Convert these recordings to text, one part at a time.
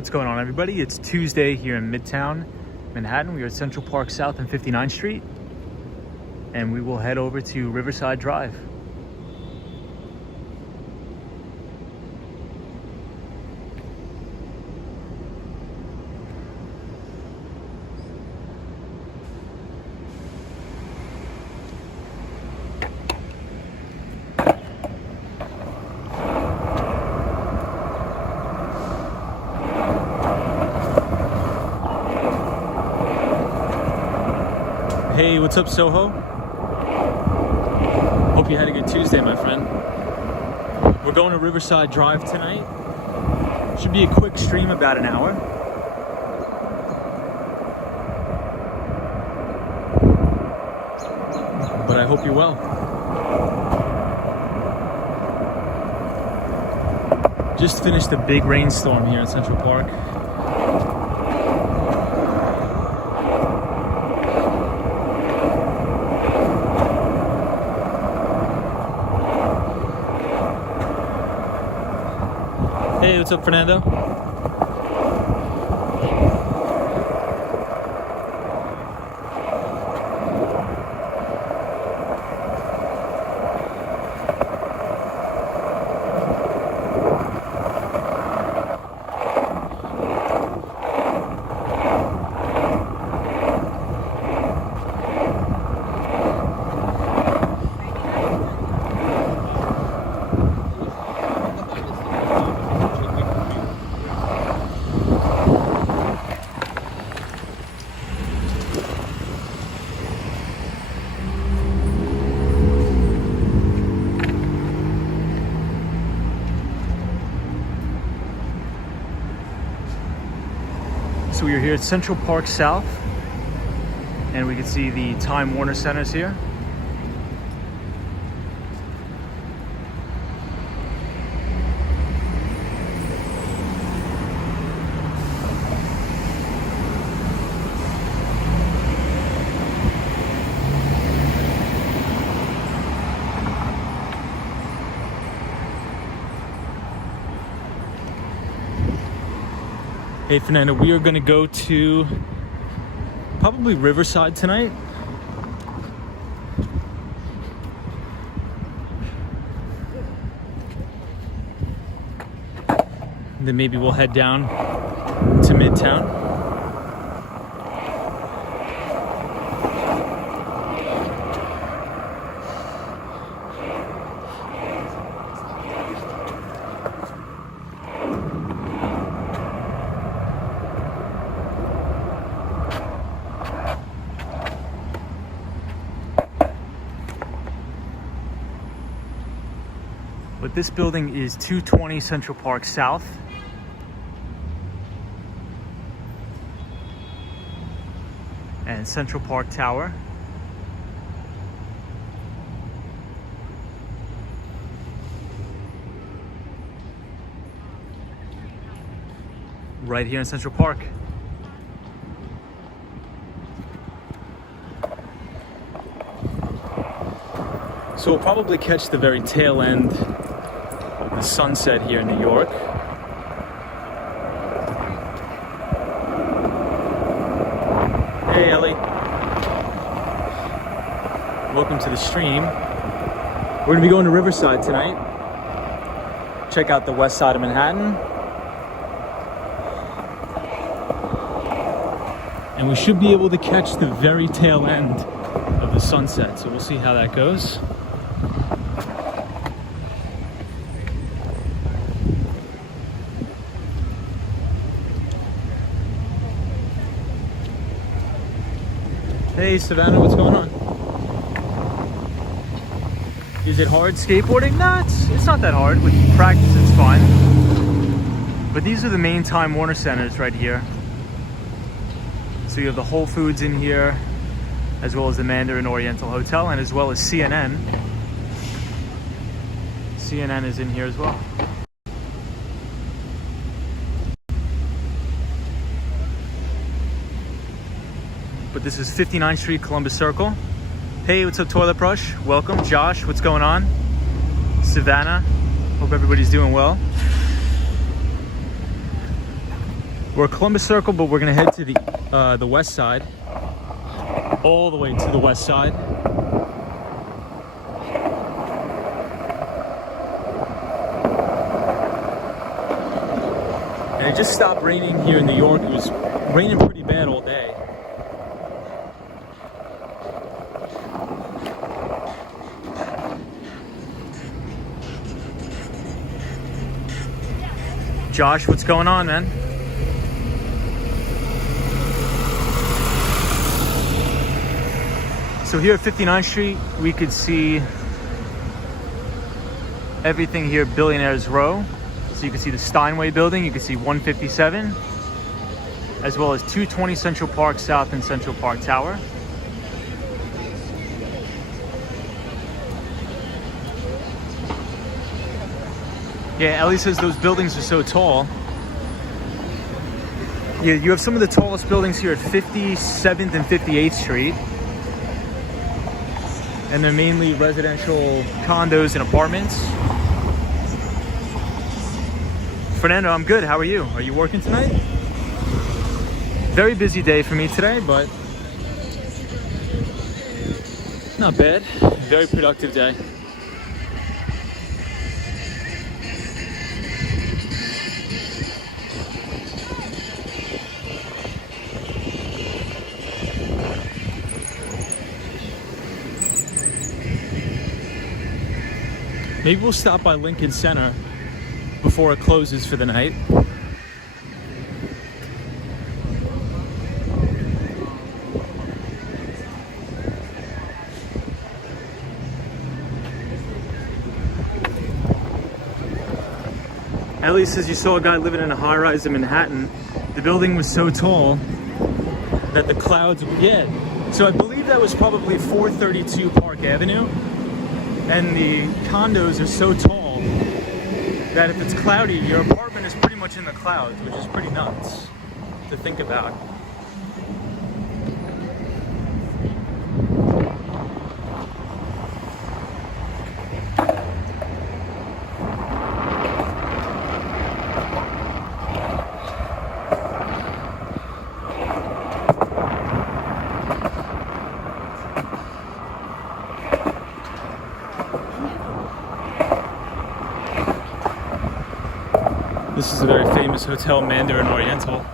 What's going on, everybody? It's Tuesday here in Midtown, Manhattan. We are at Central Park South and 59th Street, and we will head over to Riverside Drive. Hey, what's up, Soho? Hope you had a good Tuesday, my friend. We're going to Riverside Drive tonight. Should be a quick stream, about an hour. But I hope you're well. Just finished a big rainstorm here in Central Park. Hey, what's up, Fernando? So we are here at Central Park South, and we can see the Time Warner Centers here. Hey, Fernando, we are going to go to probably Riverside tonight. And then maybe we'll head down to Midtown. But this building is 220 Central Park South. And Central Park Tower. Right here in Central Park. So we'll probably catch the very tail end of the sunset here in New York. Hey, Ellie. Welcome to the stream. We're going to be going to Riverside tonight. Check out the west side of Manhattan. And we should be able to catch the very tail end of the sunset. So we'll see how that goes. Hey, Savannah, what's going on? Is it hard skateboarding? No, it's not that hard. With practice, it's fine. But these are the main Time Warner Centers right here. So you have the Whole Foods in here, as well as the Mandarin Oriental Hotel, and as well as CNN. CNN is in here as well. But this is 59th Street, Columbus Circle. Hey, what's up, Toilet Brush? Welcome. Josh, what's going on? Savannah, hope everybody's doing well. We're at Columbus Circle, but we're gonna head to the west side, all the way to the west side. And it just stopped raining here in New York. It was raining pretty bad all day. Josh, what's going on, man? So here at 59th Street, we could see everything here at Billionaires Row. So you can see the Steinway building, you can see 157, as well as 220 Central Park South and Central Park Tower. Yeah, Ellie says those buildings are so tall. Yeah, you have some of the tallest buildings here at 57th and 58th Street. And they're mainly residential condos and apartments. Fernando, I'm good. How are you? Are you working tonight? Very busy day for me today, but not bad. Very productive day. Maybe we'll stop by Lincoln Center before it closes for the night. Ellie says you saw a guy living in a high-rise in Manhattan. The building was so tall that the clouds, yeah. So I believe that was probably 432 Park Avenue. And the condos are so tall that if it's cloudy, your apartment is pretty much in the clouds, which is pretty nuts to think about. This is a very famous hotel, Mandarin Oriental.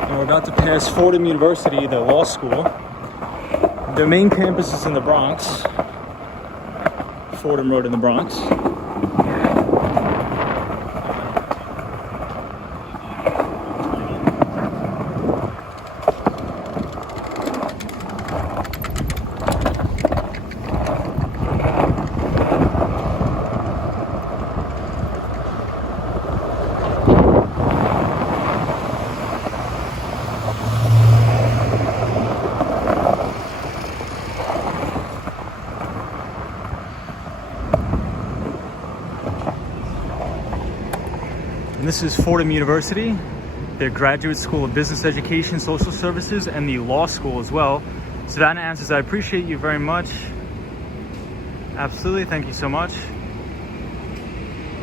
And we're about to pass Fordham University, the law school. Their main campus is in the Bronx. Fordham Road in the Bronx. And this is Fordham University, their graduate school of business education, social services, and the law school as well. Savannah answers, I appreciate you very much. Absolutely, thank you so much.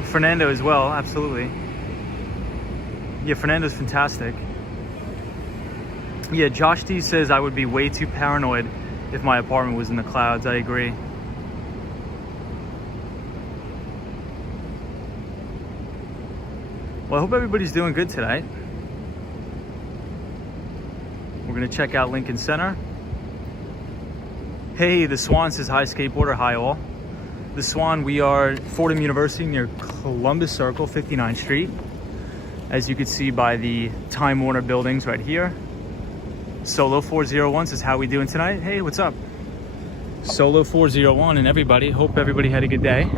Fernando as well, absolutely. Yeah, Fernando's fantastic. Yeah, Josh D says I would be way too paranoid if my apartment was in the clouds. I agree. Well, I hope everybody's doing good today. We're gonna check out Lincoln Center. Hey, the Swan says hi, skateboarder, hi all. The Swan, we are at Fordham University near Columbus Circle, 59th Street. As you can see by the Time Warner buildings right here. Solo 401 says, how we doing tonight? Hey, what's up? Solo 401 and everybody, hope everybody had a good day.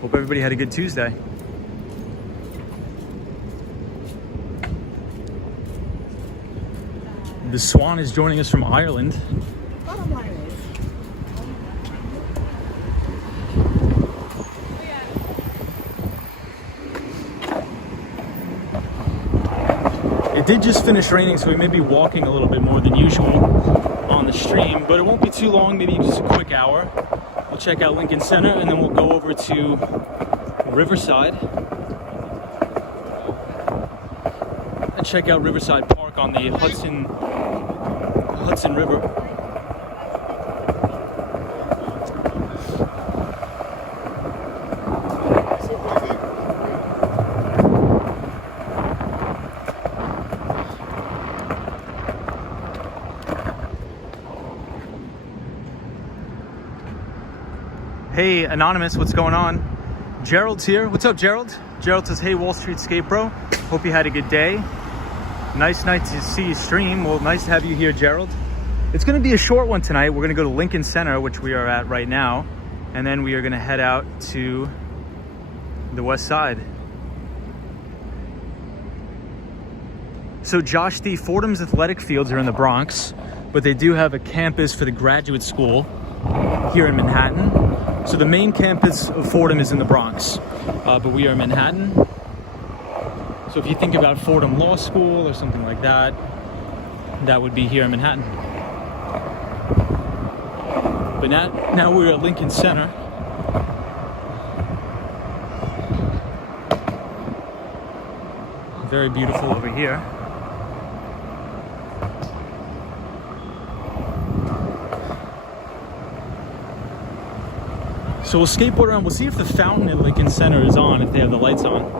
Hope everybody had a good Tuesday. The Swan is joining us from Ireland. did just finish raining, so we may be walking a little bit more than usual on the stream, but it won't be too long, maybe just a quick hour. We'll check out Lincoln Center, and then we'll go over to Riverside and check out Riverside Park on the Hudson River. Hey, Anonymous, what's going on? Gerald's here. What's up, Gerald? Gerald says, hey, Wall Street Skate Bro. Hope you had a good day. Nice night to see you stream. Well, nice to have you here, Gerald. It's going to be a short one tonight. We're going to go to Lincoln Center, which we are at right now. And then we are going to head out to the west side. So Josh D. Fordham's athletic fields are in the Bronx, but they do have a campus for the graduate school here in Manhattan. So the main campus of Fordham is in the Bronx, but we are in Manhattan. So if you think about Fordham Law School or something like that, that would be here in Manhattan. But now we're at Lincoln Center. Very beautiful over here. So we'll skateboard around. We'll see if the fountain at Lincoln Center is on, if they have the lights on.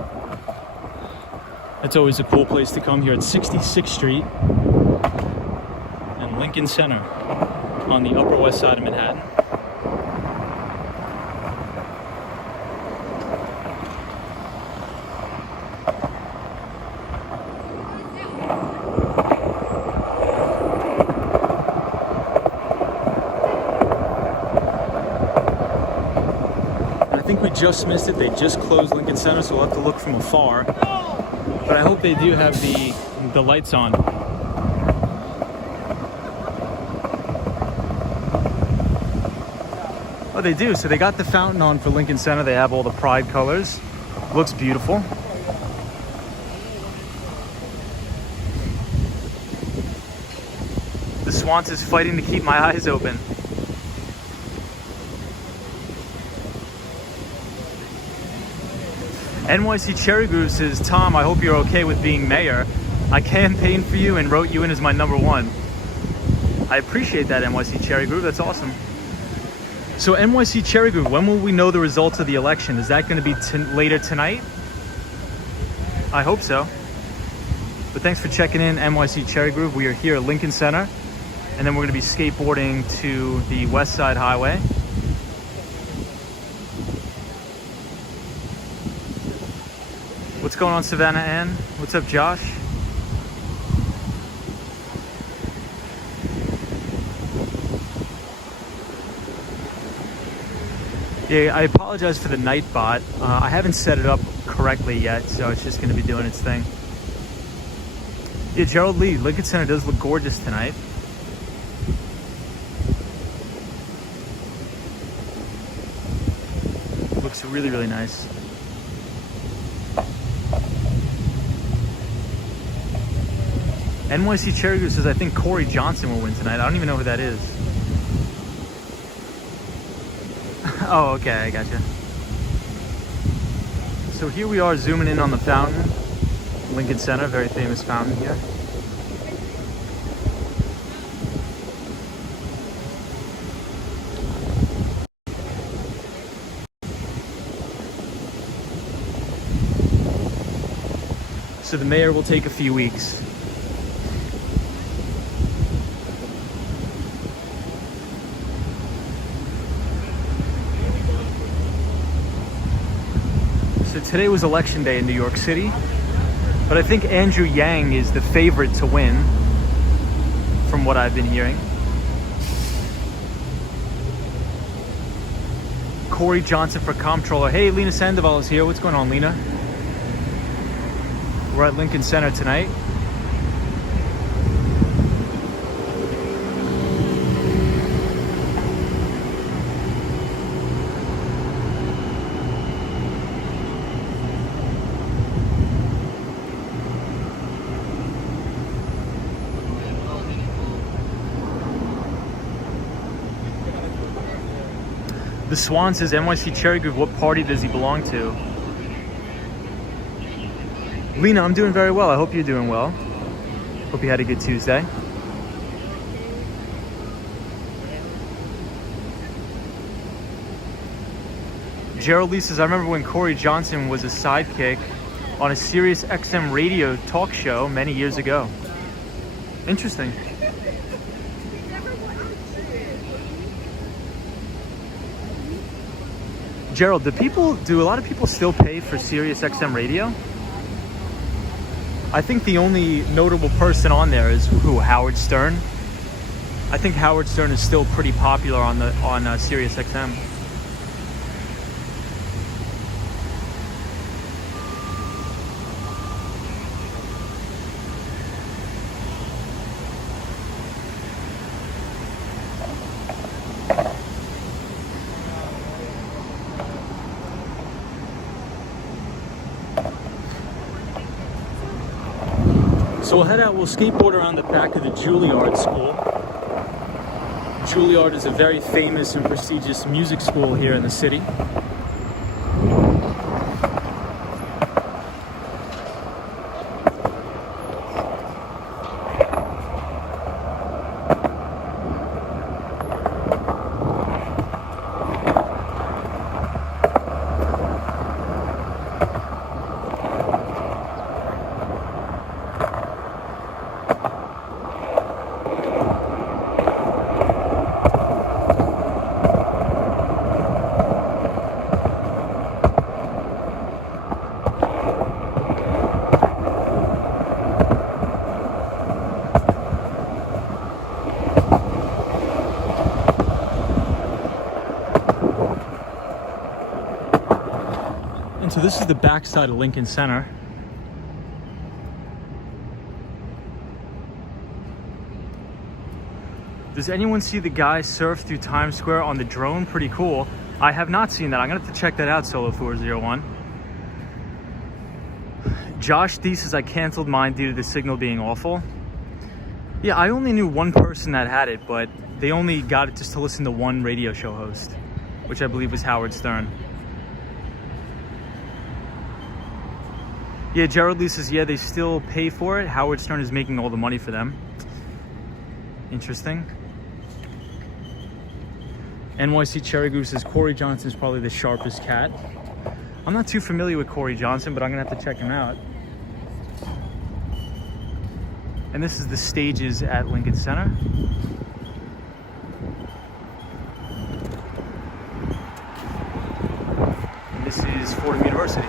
That's always a cool place to come here at 66th Street and Lincoln Center on the Upper West Side of Manhattan. I think we just missed it. They just closed Lincoln Center, so we'll have to look from afar. But I hope they do have the lights on. Oh, they do. So they got the fountain on for Lincoln Center. They have all the pride colors. Looks beautiful. The Swans is fighting to keep my eyes open. NYC Cherry Groove says, Tom, I hope you're okay with being mayor. I campaigned for you and wrote you in as my #1. I appreciate that, NYC Cherry Groove. That's awesome. So NYC Cherry Groove, when will we know the results of the election? Is that going to be later tonight? I hope so. But thanks for checking in, NYC Cherry Groove. We are here at Lincoln Center, and then we're going to be skateboarding to the West Side Highway. What's going on, Savannah Ann? What's up, Josh? Yeah, I apologize for the Nightbot. I haven't set it up correctly yet, so it's just going to be doing its thing. Yeah, Gerald Lee, Lincoln Center does look gorgeous tonight. Looks really, really nice. NYC Cherry Goose says, I think Corey Johnson will win tonight. I don't even know who that is. Oh, okay, I gotcha. So here we are zooming in on the fountain. Lincoln Center, very famous fountain here. So the mayor will take a few weeks. So today was election day in New York City, but I think Andrew Yang is the favorite to win, from what I've been hearing. Corey Johnson for comptroller. Hey, Lena Sandoval is here. What's going on, Lena? We're at Lincoln Center tonight. The Swan says, NYC Cherry Groove, what party does he belong to? Lena, I'm doing very well. I hope you're doing well. Hope you had a good Tuesday. Gerald Lee says, I remember when Corey Johnson was a sidekick on a Sirius XM radio talk show many years ago. Interesting. Gerald, do a lot of people still pay for Sirius XM radio? I think the only notable person on there is Howard Stern. I think Howard Stern is still pretty popular on Sirius XM. So we'll head out, we'll skateboard around the back of the Juilliard School. Juilliard is a very famous and prestigious music school here in the city. And so this is the backside of Lincoln Center. Does anyone see the guy surf through Times Square on the drone? Pretty cool. I have not seen that. I'm gonna have to check that out, Solo401. Josh D says, I canceled mine due to the signal being awful. Yeah, I only knew one person that had it, but they only got it just to listen to one radio show host, which I believe was Howard Stern. Yeah, Gerald Lee says, yeah, they still pay for it. Howard Stern is making all the money for them. Interesting. NYC Cherry Goose says, Corey Johnson is probably the sharpest cat. I'm not too familiar with Corey Johnson, but I'm gonna have to check him out. And this is the stages at Lincoln Center. And this is Fordham University.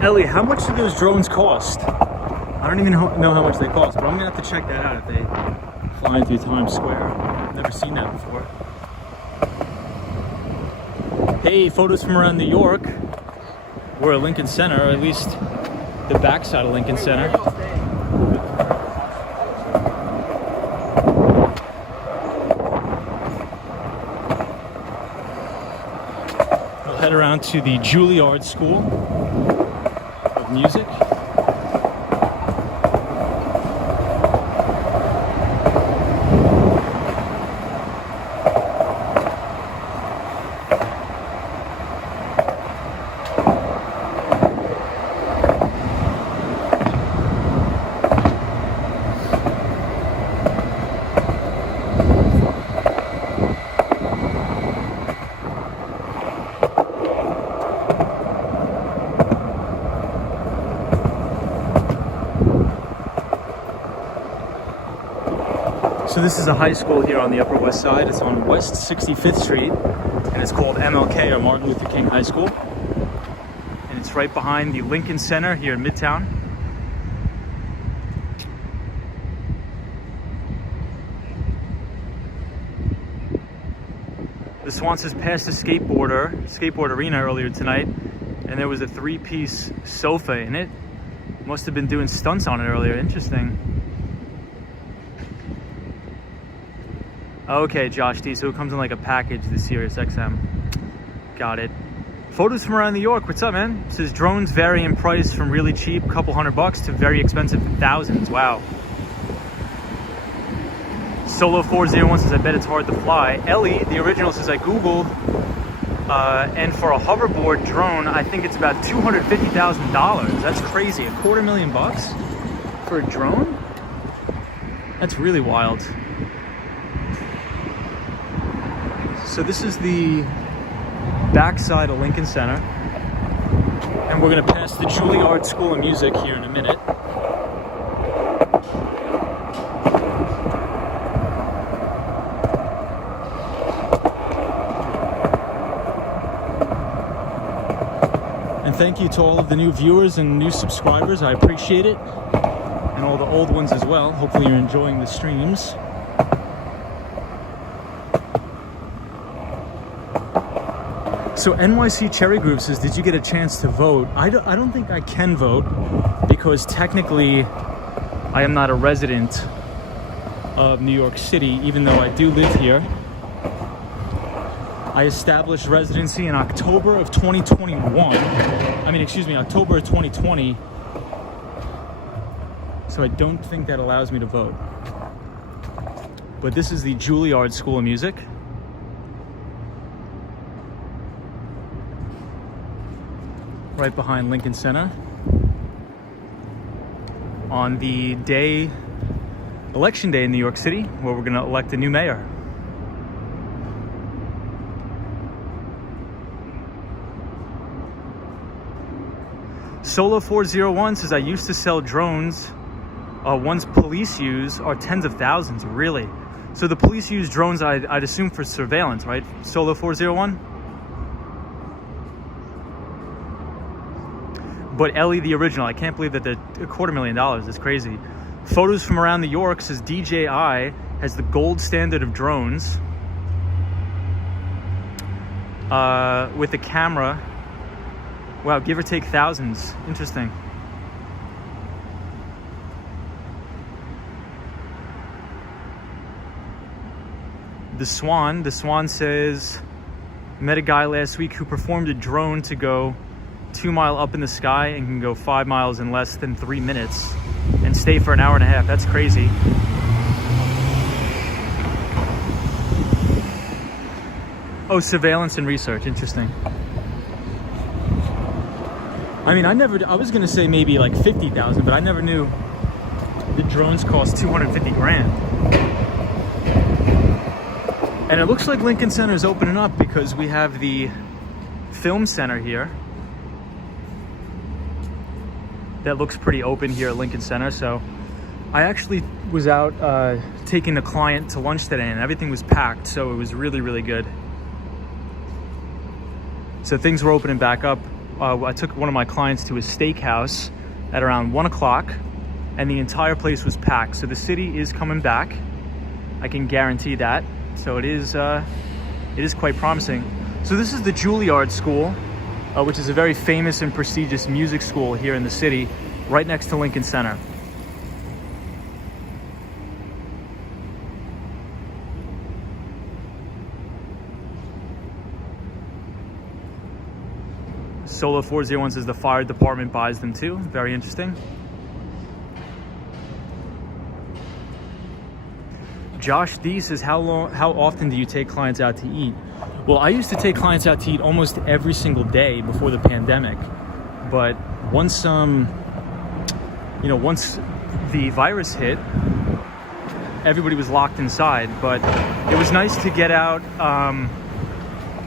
Ellie, how much do those drones cost? I don't even know how much they cost, but I'm gonna have to check that out if they fly through Times Square. I've never seen that before. Hey, photos from around New York. We're at Lincoln Center, or at least the backside of Lincoln Center. We'll head around to the Juilliard School of Music. So this is a high school here on the Upper West Side. It's on West 65th Street, and it's called MLK, or Martin Luther King High School. And it's right behind the Lincoln Center here in Midtown. The Swan says passed a skateboard arena earlier tonight, and there was a 3-piece sofa in it. Must have been doing stunts on it earlier. Interesting. Okay, Josh D. So it comes in like a package, the Sirius XM. Got it. Photos from around New York. What's up, man? It says drones vary in price from really cheap, couple $100 to very expensive, thousands. Wow. Solo 401 says, I bet it's hard to fly. Ellie, the original, says, I Googled, and for a hoverboard drone, I think it's about $250,000. That's crazy. $250,000 for a drone? That's really wild. So this is the backside of Lincoln Center, and we're gonna pass the Juilliard School of Music here in a minute. And thank you to all of the new viewers and new subscribers. I appreciate it. And all the old ones as well. Hopefully you're enjoying the streams. So NYC Cherry Group says, did you get a chance to vote? I don't think I can vote because technically I am not a resident of New York City, even though I do live here. I established residency in October of 2021. October of 2020. So I don't think that allows me to vote. But this is the Juilliard School of Music. Right behind Lincoln Center. On the day, election day in New York City, where we're gonna elect a new mayor. Solo 401 says, I used to sell drones. Ones police use are tens of thousands, really? So the police use drones, I'd assume, for surveillance, right? Solo 401? But Ellie, the original, I can't believe that they're $250,000. It's crazy. Photos from around New York says DJI has the gold standard of drones with a camera. Wow, give or take thousands. Interesting. The Swan says, met a guy last week who performed a drone to go 2 miles up in the sky and can go 5 miles in less than 3 minutes and stay for an hour and a half. That's crazy. Oh, surveillance and research. Interesting. I mean, I was gonna say maybe like 50,000, but I never knew the drones cost 250 grand. And it looks like Lincoln Center is opening up because we have the film center here. That looks pretty open here at Lincoln Center. So I actually was out taking a client to lunch today and everything was packed. So it was really, really good. So things were opening back up. I took one of my clients to a steakhouse at around 1 o'clock and the entire place was packed. So the city is coming back. I can guarantee that. So it is quite promising. So this is the Juilliard School, which is a very famous and prestigious music school here in the city, right next to Lincoln Center. Solo 401 says the fire department buys them too. Very interesting. Josh D says, how often do you take clients out to eat? Well, I used to take clients out to eat almost every single day before the pandemic. But once the virus hit, everybody was locked inside. But it was nice to get out.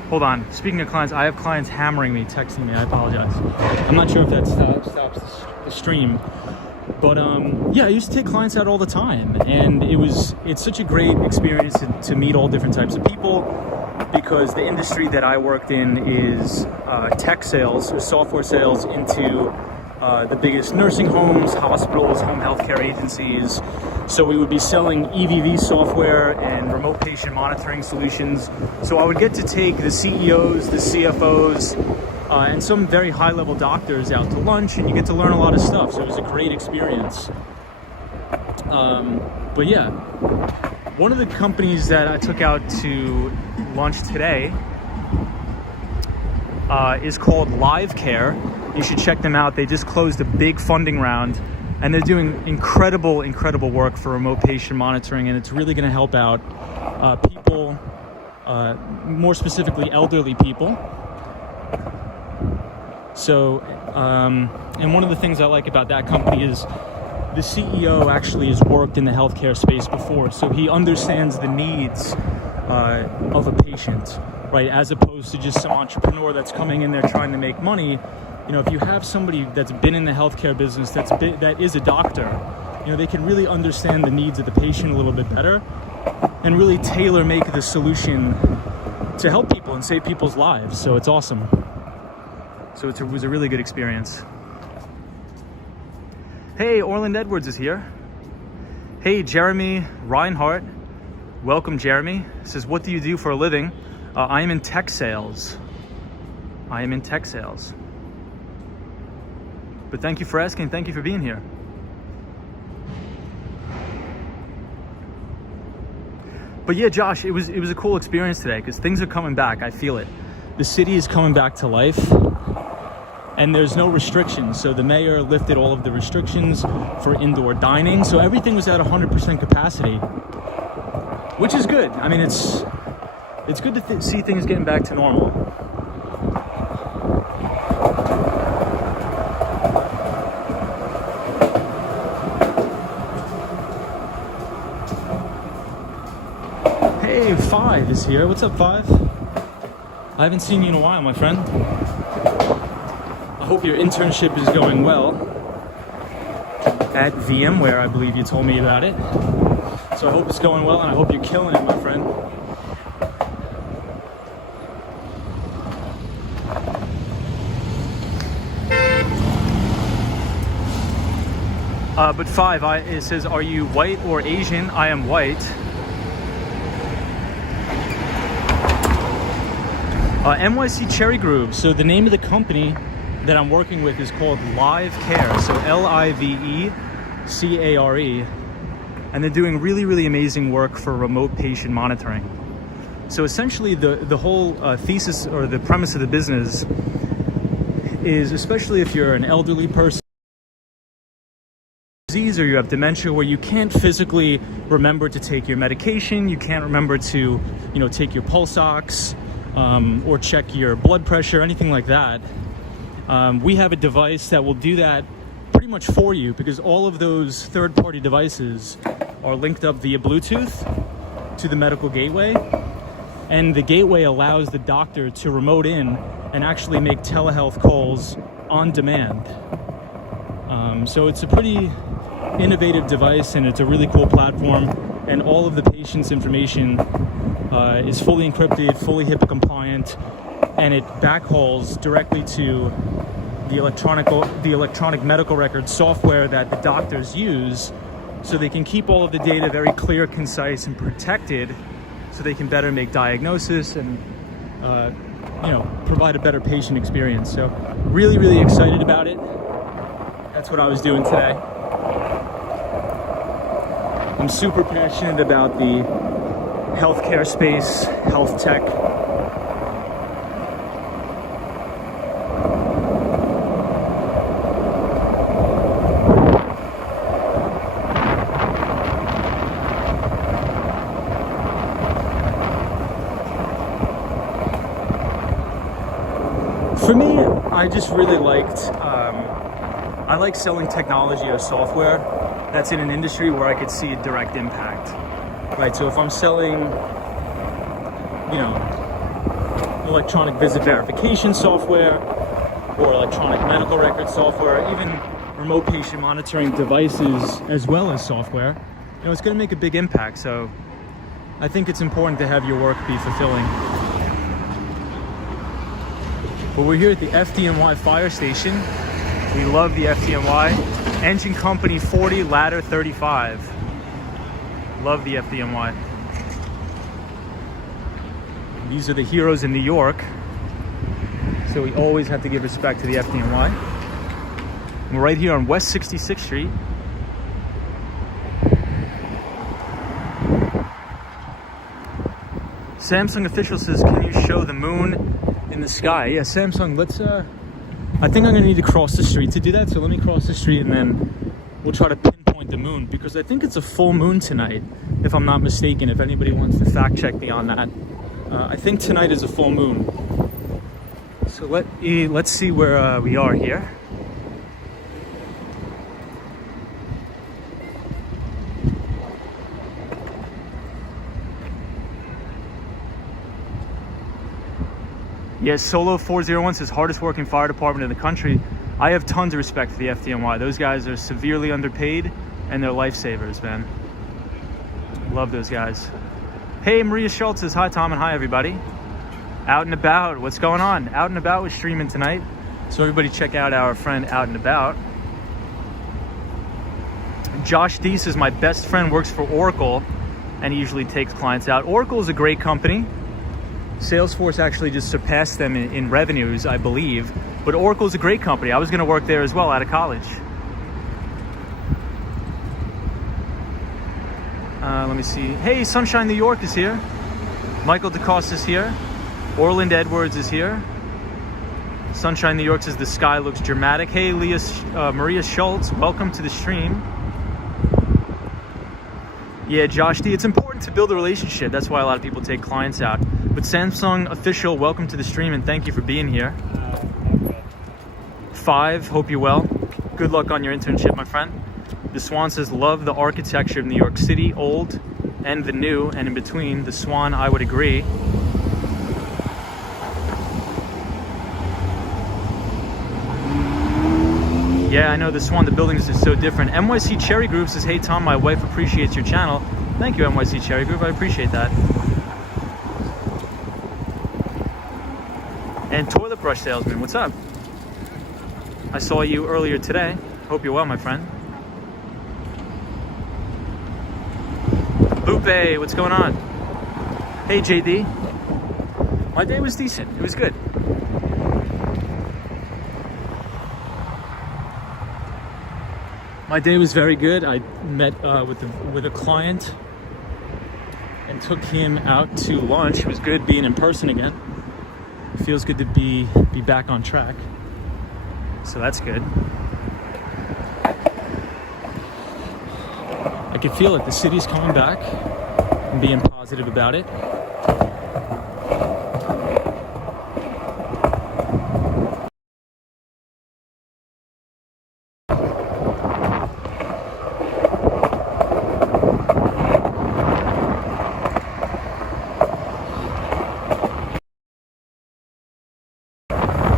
Hold on. Speaking of clients, I have clients hammering me, texting me. I apologize. I'm not sure if that stops the stream. But yeah, I used to take clients out all the time, and it's such a great experience to meet all different types of people. because the industry that I worked in is tech sales, or software sales into the biggest nursing homes, hospitals, home healthcare agencies. So we would be selling EVV software and remote patient monitoring solutions. So I would get to take the CEOs, the CFOs, and some very high-level doctors out to lunch, and you get to learn a lot of stuff. So it was a great experience. But yeah, one of the companies that I took out to lunch today is called Live Care. You should check them out. They just closed a big funding round, and they're doing incredible work for remote patient monitoring, and it's really going to help out people, more specifically elderly people. So, and one of the things I like about that company is the CEO actually has worked in the healthcare space before, so he understands the needs of a patient, right? As opposed to just some entrepreneur that's coming in there trying to make money. You know, if you have somebody that's been in the healthcare business, that is a doctor, you know, they can really understand the needs of the patient a little bit better and really tailor-make the solution to help people and save people's lives. So it's awesome. So it was a really good experience. Hey, Orland Edwards is here. Hey, Jeremy Reinhardt. Welcome, Jeremy. Says, what do you do for a living? I am in tech sales. I am in tech sales. But thank you for asking. Thank you for being here. But yeah, Josh, it was a cool experience today because things are coming back. I feel it. The city is coming back to life, and there's no restrictions. So the mayor lifted all of the restrictions for indoor dining. So everything was at 100% capacity, which is good. I mean, it's good to see things getting back to normal. Hey, Five is here. What's up, Five? I haven't seen you in a while, my friend. I hope your internship is going well at VMware. I believe you told me about it. So I hope it's going well, and I hope you're killing it, my friend. But Five, it says, are you white or Asian? I am white. NYC Cherry Groove. So the name of the company that I'm working with is called Live Care. So LIVECARE. And they're doing really amazing work for remote patient monitoring. So essentially the whole thesis or the premise of the business is, especially if you're an elderly person or you have dementia where you can't physically remember to take your medication, you can't remember to, take your pulse ox, or check your blood pressure, anything like that. We have a device that will do that pretty much for you, because all of those third-party devices are linked up via Bluetooth to the medical gateway, and the gateway allows the doctor to remote in and actually make telehealth calls on demand. So it's a pretty innovative device, and it's a really cool platform, and all of the patient's information is fully encrypted, fully HIPAA compliant, and it backhauls directly to the electronic medical record software that the doctors use, so they can keep all of the data very clear, concise, and protected, so they can better make diagnosis and provide a better patient experience. So really excited about it. That's what I was doing today. I'm super passionate about the healthcare space, health tech. For me, I just really liked, I like selling technology or software that's in an industry where I could see a direct impact, right? So if I'm selling, electronic visit verification software or electronic medical record software, even remote patient monitoring devices as well as software, it's going to make a big impact. So I think it's important to have your work be fulfilling. But we're here at the FDNY fire station. We love the FDNY. Engine company 40, ladder 35. Love the FDNY. These are the heroes in New York. So we always have to give respect to the FDNY. We're right here on West 66th Street. Samsung official says, can you show the moon in the sky? Yeah, Samsung, let's, I think I'm gonna need to cross the street to do that. So let me cross the street and then we'll try to pinpoint the moon, because I think it's a full moon tonight, if I'm not mistaken, if anybody wants to fact check me on that. I think tonight is a full moon. So let's see where we are here. Yes, Solo 401 says hardest working fire department in the country. I have tons of respect for the FDNY. Those guys are severely underpaid and they're lifesavers, man. Love those guys. Hey, Maria Schultz says hi, Tom, and hi, everybody. Out and About, what's going on? Out and About was streaming tonight. So everybody check out our friend Out and About. Josh D says my best friend works for Oracle and he usually takes clients out. Oracle is a great company. Salesforce actually just surpassed them in revenues, I believe. But Oracle is a great company. I was going to work there as well out of college. Let me see. Hey, Sunshine New York is here. Michael DeCosta is here. Orland Edwards is here. Sunshine New York says the sky looks dramatic. Hey, Maria Schultz, welcome to the stream. Yeah, Josh D, it's important to build a relationship. That's why a lot of people take clients out. But Samsung official, welcome to the stream and thank you for being here. 5, hope you're well. Good luck on your internship, my friend. The Swan says, love the architecture of New York City, old and the new, and in between. The Swan, I would agree. Yeah, I know the Swan, the buildings are so different. NYC Cherry Group says, hey Tom, my wife appreciates your channel. Thank you, NYC Cherry Group, I appreciate that. And Toilet Brush Salesman, what's up? I saw you earlier today. Hope you're well, my friend. Lupe, what's going on? Hey, JD. My day was decent. It was good. My day was very good. I met with a client and took him out to lunch. It was good being in person again. It feels good to be back on track. So that's good. I can feel it. The city's coming back. I'm being positive about it.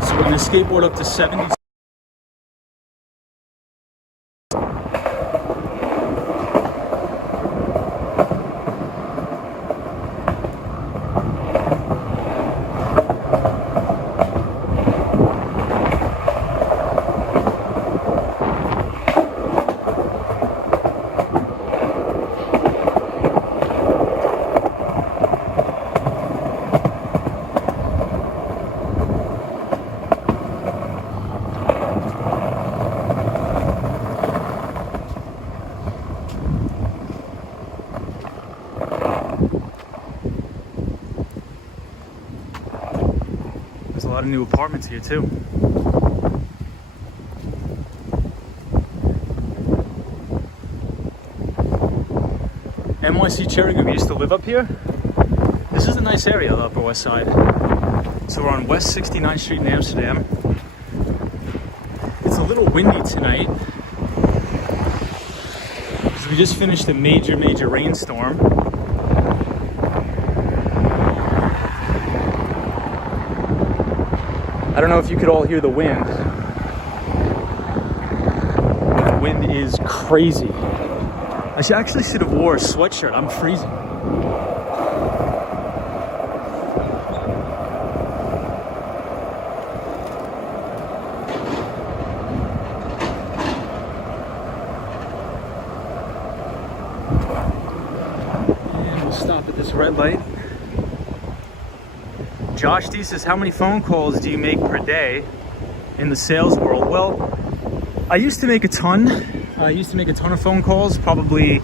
So we're going to skateboard up to 70. There's a lot of new apartments here too. NYC Cherry Group used to live up here. This is a nice area, the Upper West Side. So we're on West 69th Street in Amsterdam. It's a little windy tonight because we just finished a major rainstorm. I don't know if you could all hear the wind. The wind is crazy. I actually should have wore a sweatshirt. I'm freezing. red light. Josh D says, how many phone calls do you make per day in the sales world? Well, I used to make a ton. I used to make a ton of phone calls, probably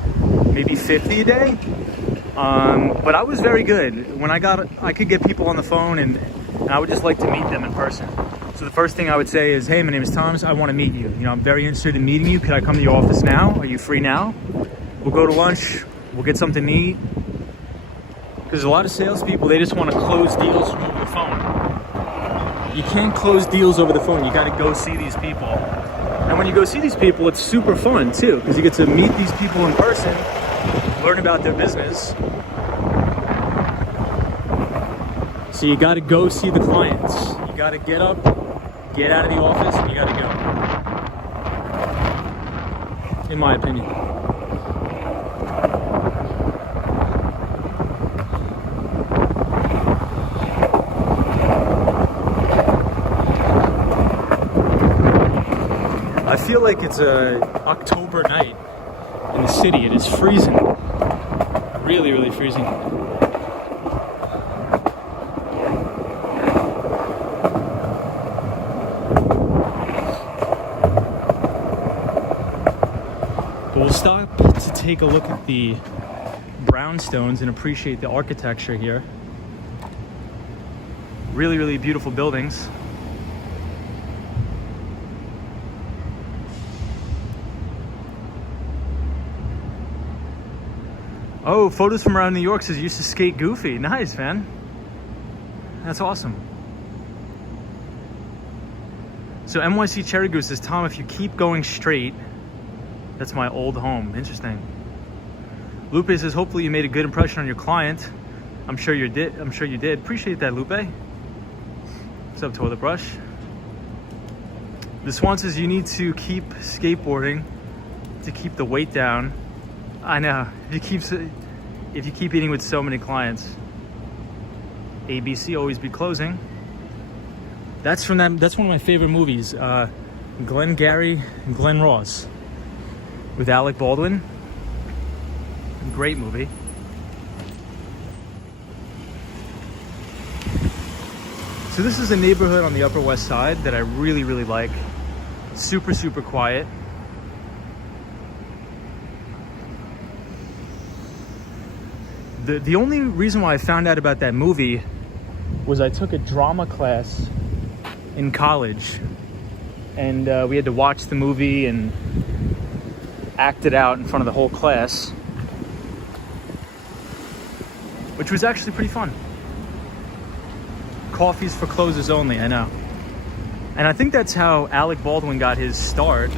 maybe 50 a day. But I was very good. When I could get people on the phone, and I would just like to meet them in person. So the first thing I would say is, hey, my name is Thomas. I want to meet you. You know, I'm very interested in meeting you. Could I come to your office now? Are you free now? We'll go to lunch. We'll get something to eat. Because a lot of salespeople, they just want to close deals from over the phone. You can't close deals over the phone. You got to go see these people. And when you go see these people, it's super fun too, because you get to meet these people in person, learn about their business. So you got to go see the clients. You got to get up, get out of the office, and you got to go. In my opinion. I feel like it's a October night in the city. It is freezing. Really, really freezing. We'll stop to take a look at the brownstones and appreciate the architecture here. Really, really beautiful buildings. Oh, photos from around New York says you used to skate goofy. Nice, man. That's awesome. So NYC Cherry Goose says, Tom, if you keep going straight, that's my old home. Interesting. Lupe says, hopefully you made a good impression on your client. I'm sure you did. Appreciate that, Lupe. What's up, Toilet Brush? The Swan says, you need to keep skateboarding to keep the weight down. I know. If you keep eating with so many clients, ABC always be closing. That's from that. That's one of my favorite movies. Glenn Gary and Glenn Ross with Alec Baldwin. Great movie. So this is a neighborhood on the Upper West Side that I really, really like. Super, super quiet. The only reason why I found out about that movie was I took a drama class in college, and we had to watch the movie and act it out in front of the whole class, which was actually pretty fun. Coffees for closers only, I know. And I think that's how Alec Baldwin got his start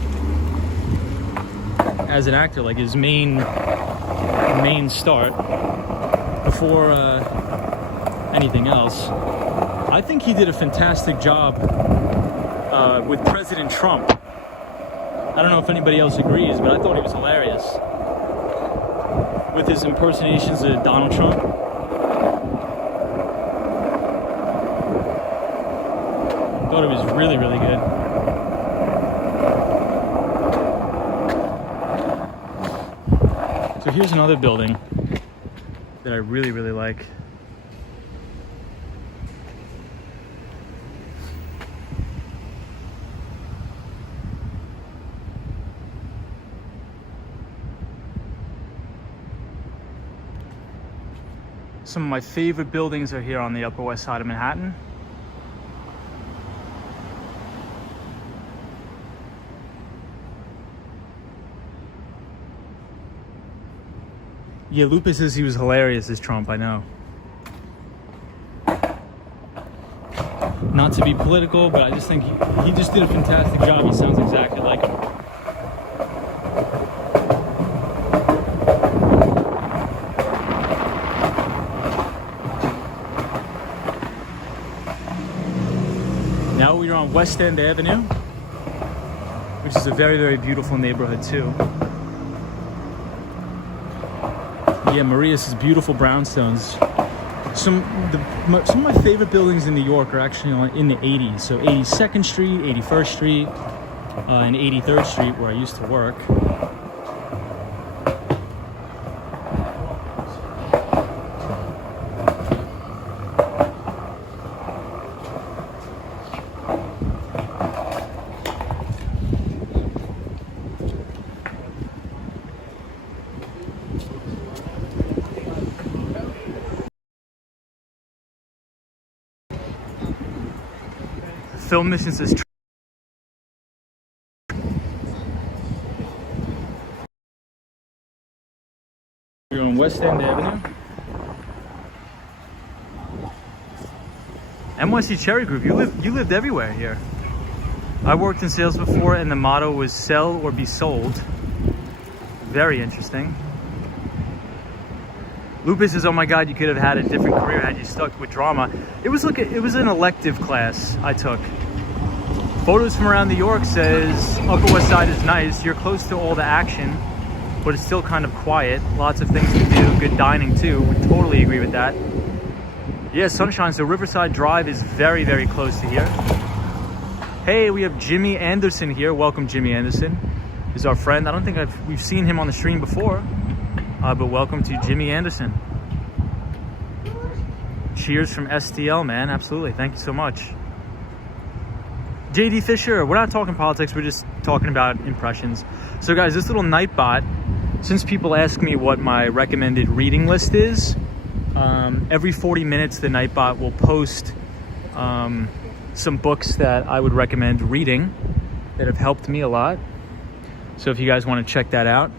as an actor, like his main start before anything else. I think he did a fantastic job with President Trump. I don't know if anybody else agrees, but I thought he was hilarious with his impersonations of Donald Trump. I thought it was really, really good. So here's another building that I really, really like. Some of my favorite buildings are here on the Upper West Side of Manhattan. Yeah, Lupe says he was hilarious as Trump, I know. Not to be political, but I just think he just did a fantastic job. He sounds exactly like him. Now we're on West End Avenue, which is a very, very beautiful neighborhood too. Yeah, Maria's beautiful brownstones. Some of my favorite buildings in New York are actually in the 80s. So 82nd Street, 81st Street, and 83rd Street, where I used to work. Film Mission says we're on West End Avenue. NYC Cherry Group, you lived everywhere here. I worked in sales before and the motto was sell or be sold. Very interesting. Lupus says, oh my God, you could have had a different career had you stuck with drama. It was an elective class I took. Photos from around New York says Upper West Side is nice. You're close to all the action, but it's still kind of quiet. Lots of things to do, good dining too. Would totally agree with that. Yeah, sunshine. So Riverside Drive is very, very close to here. Hey, we have Jimmy Anderson here. Welcome, Jimmy Anderson. He's our friend. I don't think we've seen him on the stream before, but welcome to Jimmy Anderson. Cheers from STL, man. Absolutely. Thank you so much. JD Fisher, we're not talking politics. We're just talking about impressions. So guys, this little Nightbot, since people ask me what my recommended reading list is, every 40 minutes, the Nightbot will post some books that I would recommend reading that have helped me a lot. So if you guys want to check that out.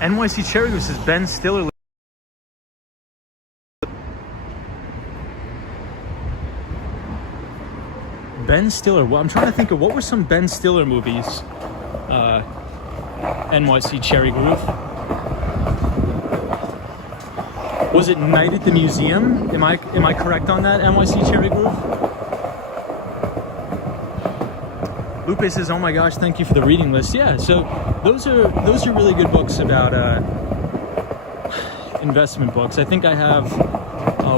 NYC Cherry Goose is Ben Stiller. Ben Stiller. Well, I'm trying to think of what were some Ben Stiller movies. NYC Cherry Groove. Was it Night at the Museum? Am I correct on that? NYC Cherry Groove. Lupe says, "Oh my gosh, thank you for the reading list." Yeah, so those are really good books about investment books. I think I have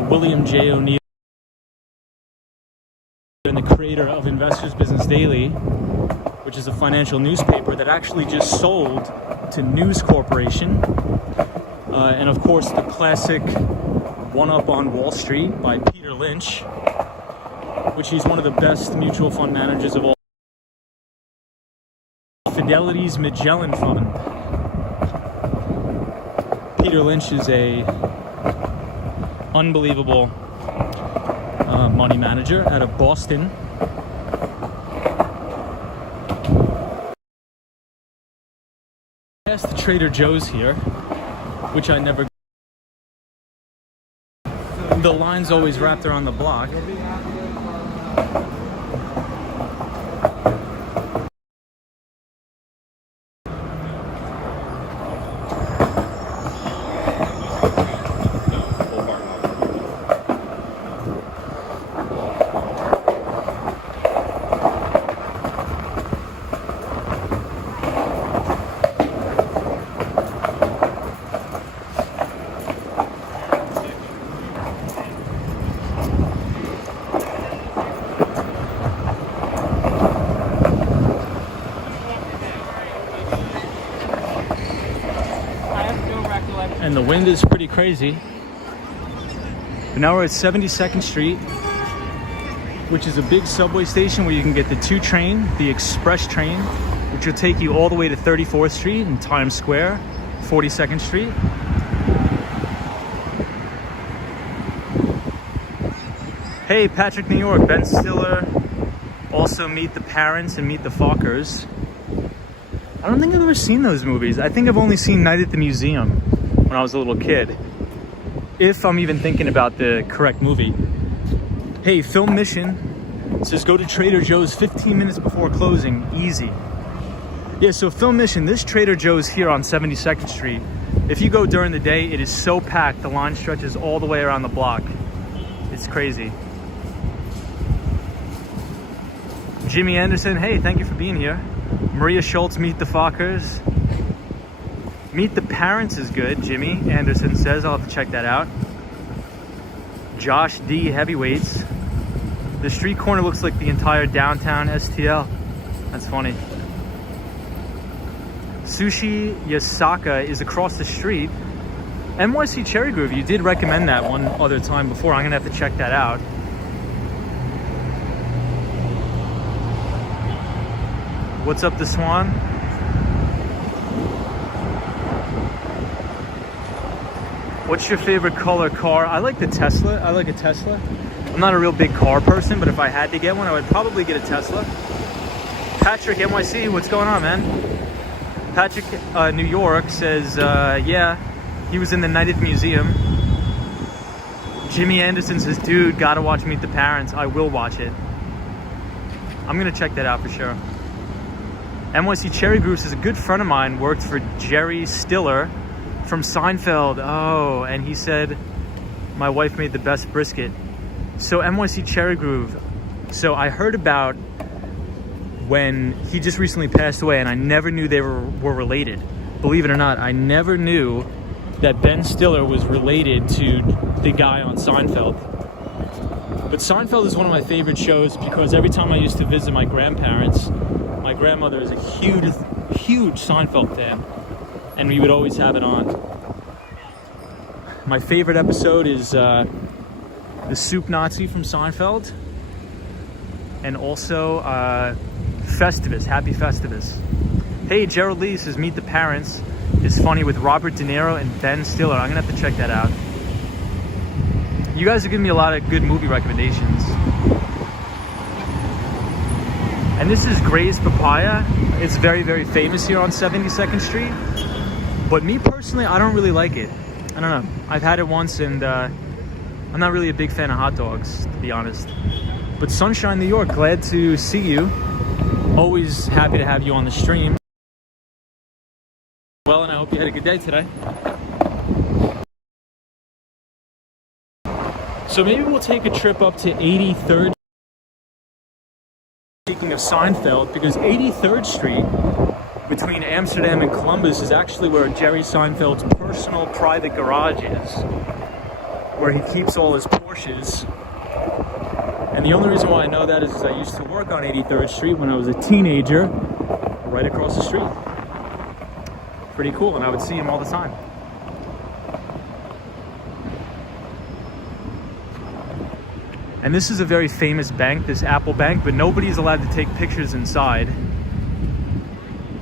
William J. O'Neill, and the creator of Investors Business Daily, which is a financial newspaper that actually just sold to News Corporation. And of course, the classic One Up on Wall Street by Peter Lynch, which he's one of the best mutual fund managers of all. Fidelity's Magellan Fund. Peter Lynch is a unbelievable money manager out of Boston. Past the Trader Joe's here, which I never. The line's always wrapped around the block. And the wind is pretty crazy. But now we're at 72nd Street, which is a big subway station where you can get the 2 train, the express train, which will take you all the way to 34th Street in Times Square, 42nd Street. Hey, Patrick, New York, Ben Stiller, also Meet the Parents and Meet the Fockers. I don't think I've ever seen those movies. I think I've only seen Night at the Museum when I was a little kid, if I'm even thinking about the correct movie. Hey, Film Mission says go to Trader Joe's 15 minutes before closing, easy. Yeah, so Film Mission, this Trader Joe's here on 72nd Street, if you go during the day, it is so packed, the line stretches all the way around the block. It's crazy. Jimmy Anderson, hey, thank you for being here. Maria Schultz, Meet the Fockers. Meet the Parents is good, Jimmy Anderson says. I'll have to check that out. Josh D, Heavyweights. The street corner looks like the entire downtown STL. That's funny. Sushi Yasaka is across the street. NYC Cherry Groove, you did recommend that one other time before. I'm gonna have to check that out. What's up, the Swan? What's your favorite color car? I like the Tesla. I like a Tesla. I'm not a real big car person, but if I had to get one, I would probably get a Tesla. Patrick NYC, what's going on, man? Patrick, New York says, yeah, he was in the Night at the Museum. Jimmy Anderson says, dude, gotta watch Meet the Parents. I will watch it. I'm gonna check that out for sure. NYC Cherry Grooves is a good friend of mine, worked for Jerry Stiller from Seinfeld. Oh, and he said, my wife made the best brisket. So NYC Cherry Groove. So I heard about when he just recently passed away, and I never knew they were related. Believe it or not, I never knew that Ben Stiller was related to the guy on Seinfeld. But Seinfeld is one of my favorite shows because every time I used to visit my grandparents, my grandmother is a huge Seinfeld fan, and we would always have it on. My favorite episode is the Soup Nazi from Seinfeld, and also Festivus, Happy Festivus. Hey, Gerald Lee says Meet the Parents is funny with Robert De Niro and Ben Stiller. I'm gonna have to check that out. You guys are giving me a lot of good movie recommendations. And this is Gray's Papaya. It's very, very famous here on 72nd Street. But me personally, I don't really like it. I don't know. I've had it once, and I'm not really a big fan of hot dogs, to be honest. But Sunshine, New York, glad to see you. Always happy to have you on the stream. Well, and I hope you had a good day today. So maybe we'll take a trip up to 83rd. Speaking of Seinfeld, because 83rd Street between Amsterdam and Columbus is actually where Jerry Seinfeld's personal private garage is, where he keeps all his Porsches. And the only reason why I know that is I used to work on 83rd Street when I was a teenager, right across the street. Pretty cool, and I would see him all the time. And this is a very famous bank, this Apple Bank, but nobody's allowed to take pictures inside.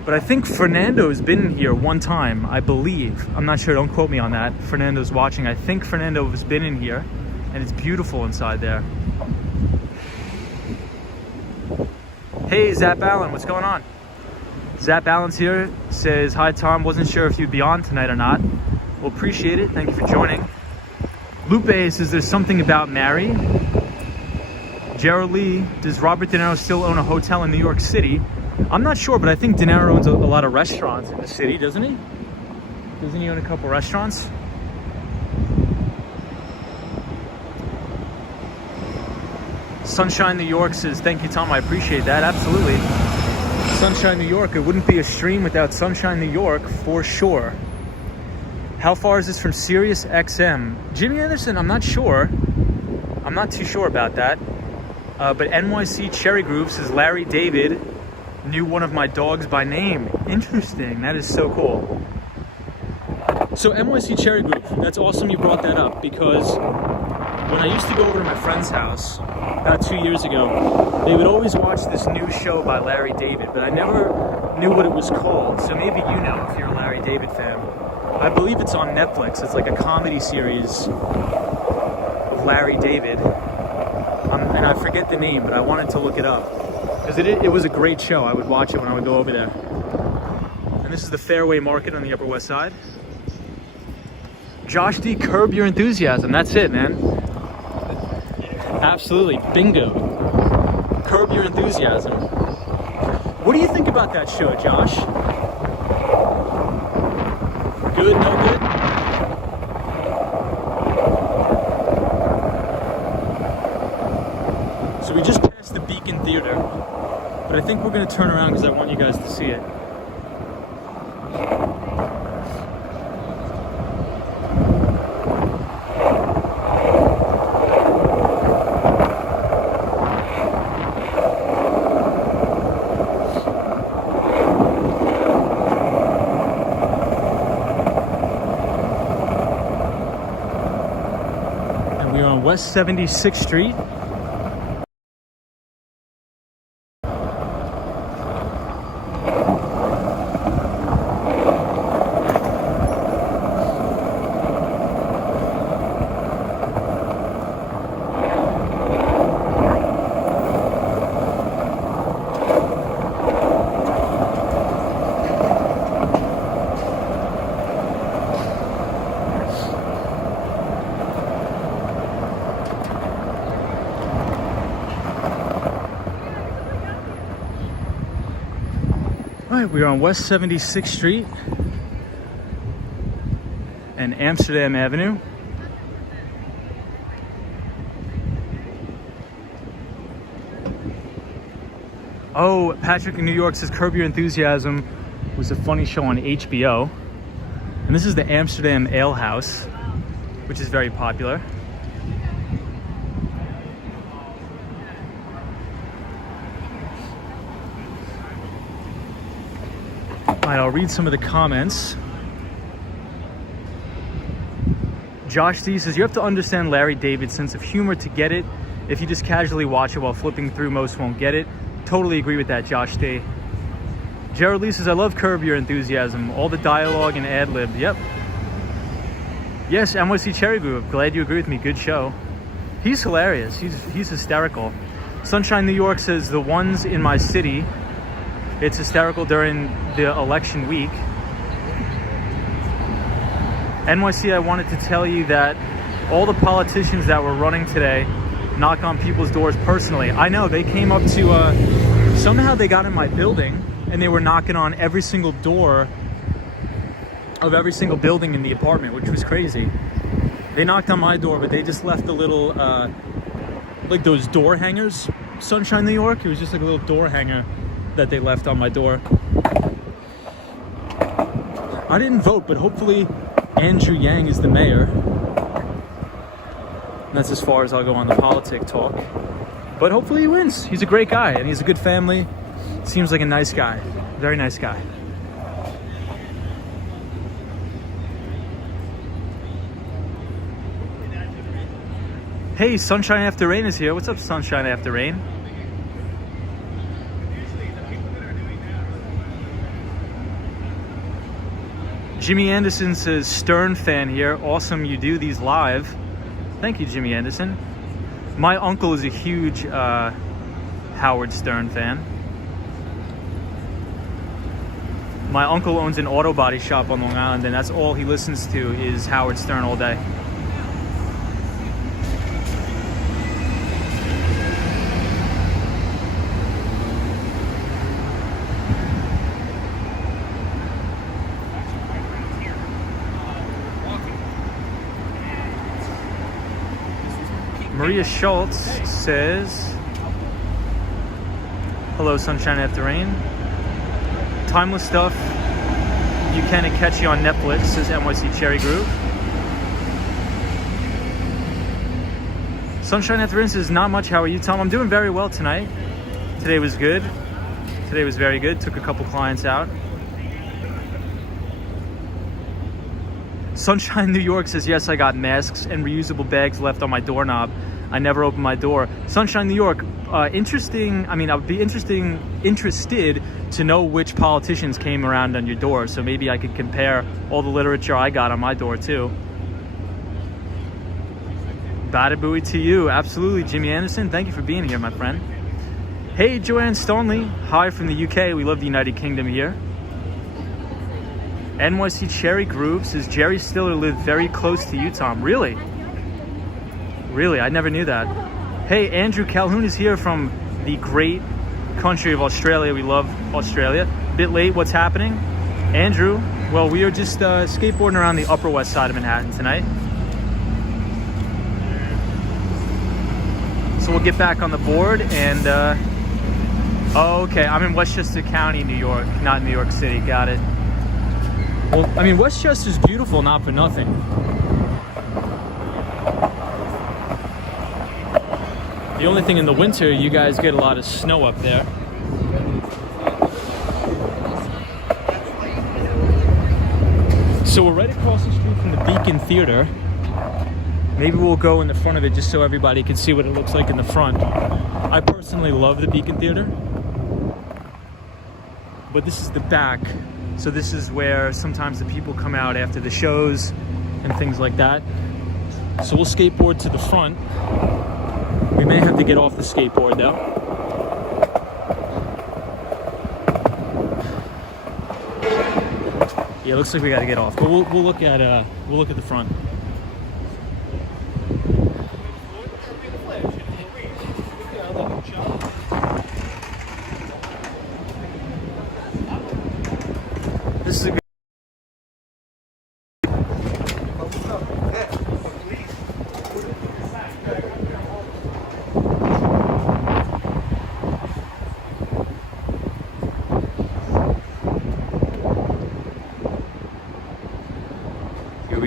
But I think Fernando's been here one time, I believe. I'm not sure, don't quote me on that. Fernando's watching. I think Fernando has been in here, and it's beautiful inside there. Hey, Zap Allen, what's going on? Zap Allen's here, says, hi Tom, wasn't sure if you'd be on tonight or not. Well, appreciate it, thank you for joining. Lupe says there's something about Mary. Gerald Lee, does Robert De Niro still own a hotel in New York City? I'm not sure, but I think De Niro owns a lot of restaurants in the city, doesn't he? Doesn't he own a couple restaurants? Sunshine New York says, thank you, Tom, I appreciate that, absolutely. Sunshine New York, it wouldn't be a stream without Sunshine New York, for sure. How far is this from Sirius XM? Jimmy Anderson, I'm not sure. I'm not too sure about that. But NYC Cherry Groove says Larry David knew one of my dogs by name. Interesting, that is so cool. So NYC Cherry Groove, that's awesome you brought that up, because when I used to go over to my friend's house about 2 years ago, they would always watch this new show by Larry David, but I never knew what it was called. So maybe you know if you're a Larry David fan. I believe it's on Netflix. It's like a comedy series of Larry David. And I forget the name, but I wanted to look it up. Because it was a great show. I would watch it when I would go over there. And this is the Fairway Market on the Upper West Side. Josh D, curb your enthusiasm. That's it, man. Absolutely. Bingo. Curb your enthusiasm. What do you think about that show, Josh? Good, no good? So we just passed the Beacon Theater, but I think we're going to turn around because I want you guys to see it. West 76th Street. All right, we're on West 76th Street and Amsterdam Avenue. Oh, Patrick in New York says Curb Your Enthusiasm was a funny show on HBO. And this is the Amsterdam Ale House, which is very popular. All right, I'll read some of the comments. Josh D says, you have to understand Larry David's sense of humor to get it. If you just casually watch it while flipping through, most won't get it. Totally agree with that, Josh D. Jared Lee says, I love Curb Your Enthusiasm. All the dialogue and ad-lib. Yep. Yes, NYC Cherry Group. Glad you agree with me. Good show. He's hilarious. He's hysterical. Sunshine New York says, the ones in my city. It's hysterical during the election week. NYC, I wanted to tell you that all the politicians that were running today knock on people's doors personally. I know, they came up to, somehow they got in my building and they were knocking on every single door of every single building in the apartment, which was crazy. They knocked on my door, but they just left a little, like those door hangers. Sunshine New York, it was just like a little door hanger that they left on my door. I didn't vote, but hopefully Andrew Yang is the mayor. And that's as far as I'll go on the politic talk. But hopefully he wins. He's a great guy and he's a good family. Seems like a nice guy. Very nice guy. Hey, Sunshine After Rain is here. What's up, Sunshine After Rain? Jimmy Anderson says, Stern fan here. Awesome you do these live. Thank you, Jimmy Anderson. My uncle is a huge Howard Stern fan. My uncle owns an auto body shop on Long Island, and that's all he listens to is Howard Stern all day. Maria Schultz says, hello, Sunshine After Rain. Timeless stuff. You can catch you on Netflix, says NYC Cherry Group. Sunshine After Rain says, not much. How are you, Tom? I'm doing very well tonight. Today was good. Today was very good. Took a couple clients out. Sunshine New York says, yes, I got masks and reusable bags left on my doorknob. I never opened my door. Sunshine New York, interesting. I mean, I would be interested to know which politicians came around on your door. So maybe I could compare all the literature I got on my door too. Bada booey to you. Absolutely, Jimmy Anderson. Thank you for being here, my friend. Hey, Joanne Stonley. Hi from the UK. We love the United Kingdom here. NYC Cherry Group says Jerry Stiller lived very close to you, Tom. Really? Really? I never knew that. Hey, Andrew Calhoun is here from the great country of Australia. We love Australia. Bit late. What's happening? Andrew, well, we are just skateboarding around the Upper West Side of Manhattan tonight. So we'll get back on the board and... oh, okay. I'm in Westchester County, New York, not New York City. Got it. Well, I mean, Westchester's beautiful, not for nothing. The only thing in the winter, you guys get a lot of snow up there. So we're right across the street from the Beacon Theater. Maybe we'll go in the front of it just so everybody can see what it looks like in the front. I personally love the Beacon Theater. But this is the back. So this is where sometimes the people come out after the shows and things like that. So we'll skateboard to the front. We may have to get off the skateboard though. Yeah, it looks like we got to get off, but we'll look at the front.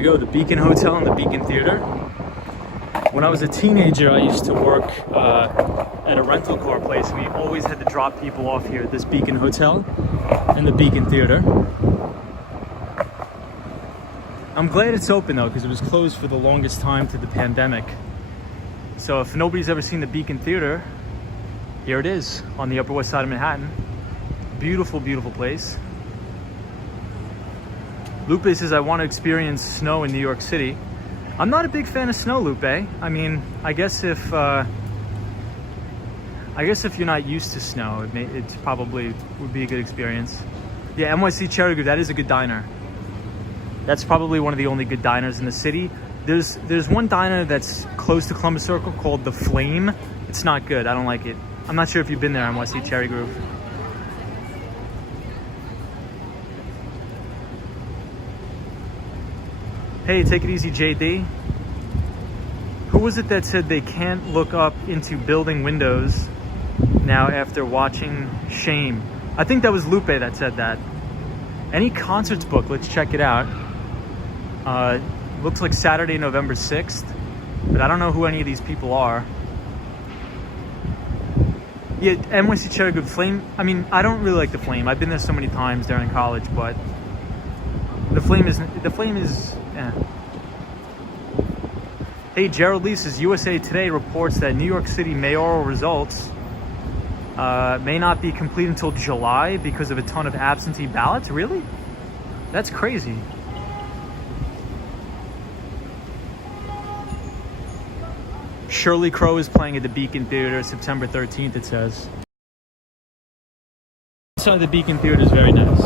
go, the Beacon Hotel and the Beacon Theater. When I was a teenager, I used to work at a rental car place. We always had to drop people off here at this Beacon Hotel and the Beacon Theater. I'm glad it's open though, because it was closed for the longest time through the pandemic. So if nobody's ever seen the Beacon Theater, here it is on the Upper West Side of Manhattan. Beautiful, beautiful place. Lupe says, I want to experience snow in New York City. I'm not a big fan of snow, Lupe. I mean, I guess if you're not used to snow, it probably would be a good experience. Yeah, NYC Cherry Grove, that is a good diner. That's probably one of the only good diners in the city. There's one diner that's close to Columbus Circle called The Flame. It's not good. I don't like it. I'm not sure if you've been there, NYC Cherry Grove. Hey, take it easy, JD. Who was it that said they can't look up into building windows now after watching Shame? I think that was Lupe that said that. Any concerts book, let's check it out. Looks like Saturday, November 6th, but I don't know who any of these people are. Yeah, NYC Cherry Grove Flame. I mean, I don't really like the Flame. I've been there so many times during college, but the Flame is. Yeah. Hey, Gerald Lee says USA Today reports that New York City mayoral results may not be complete until July because of a ton of absentee ballots. Really? That's crazy. Shirley Crow is playing at the Beacon Theater September 13th, it says. Inside the Beacon Theater is very nice.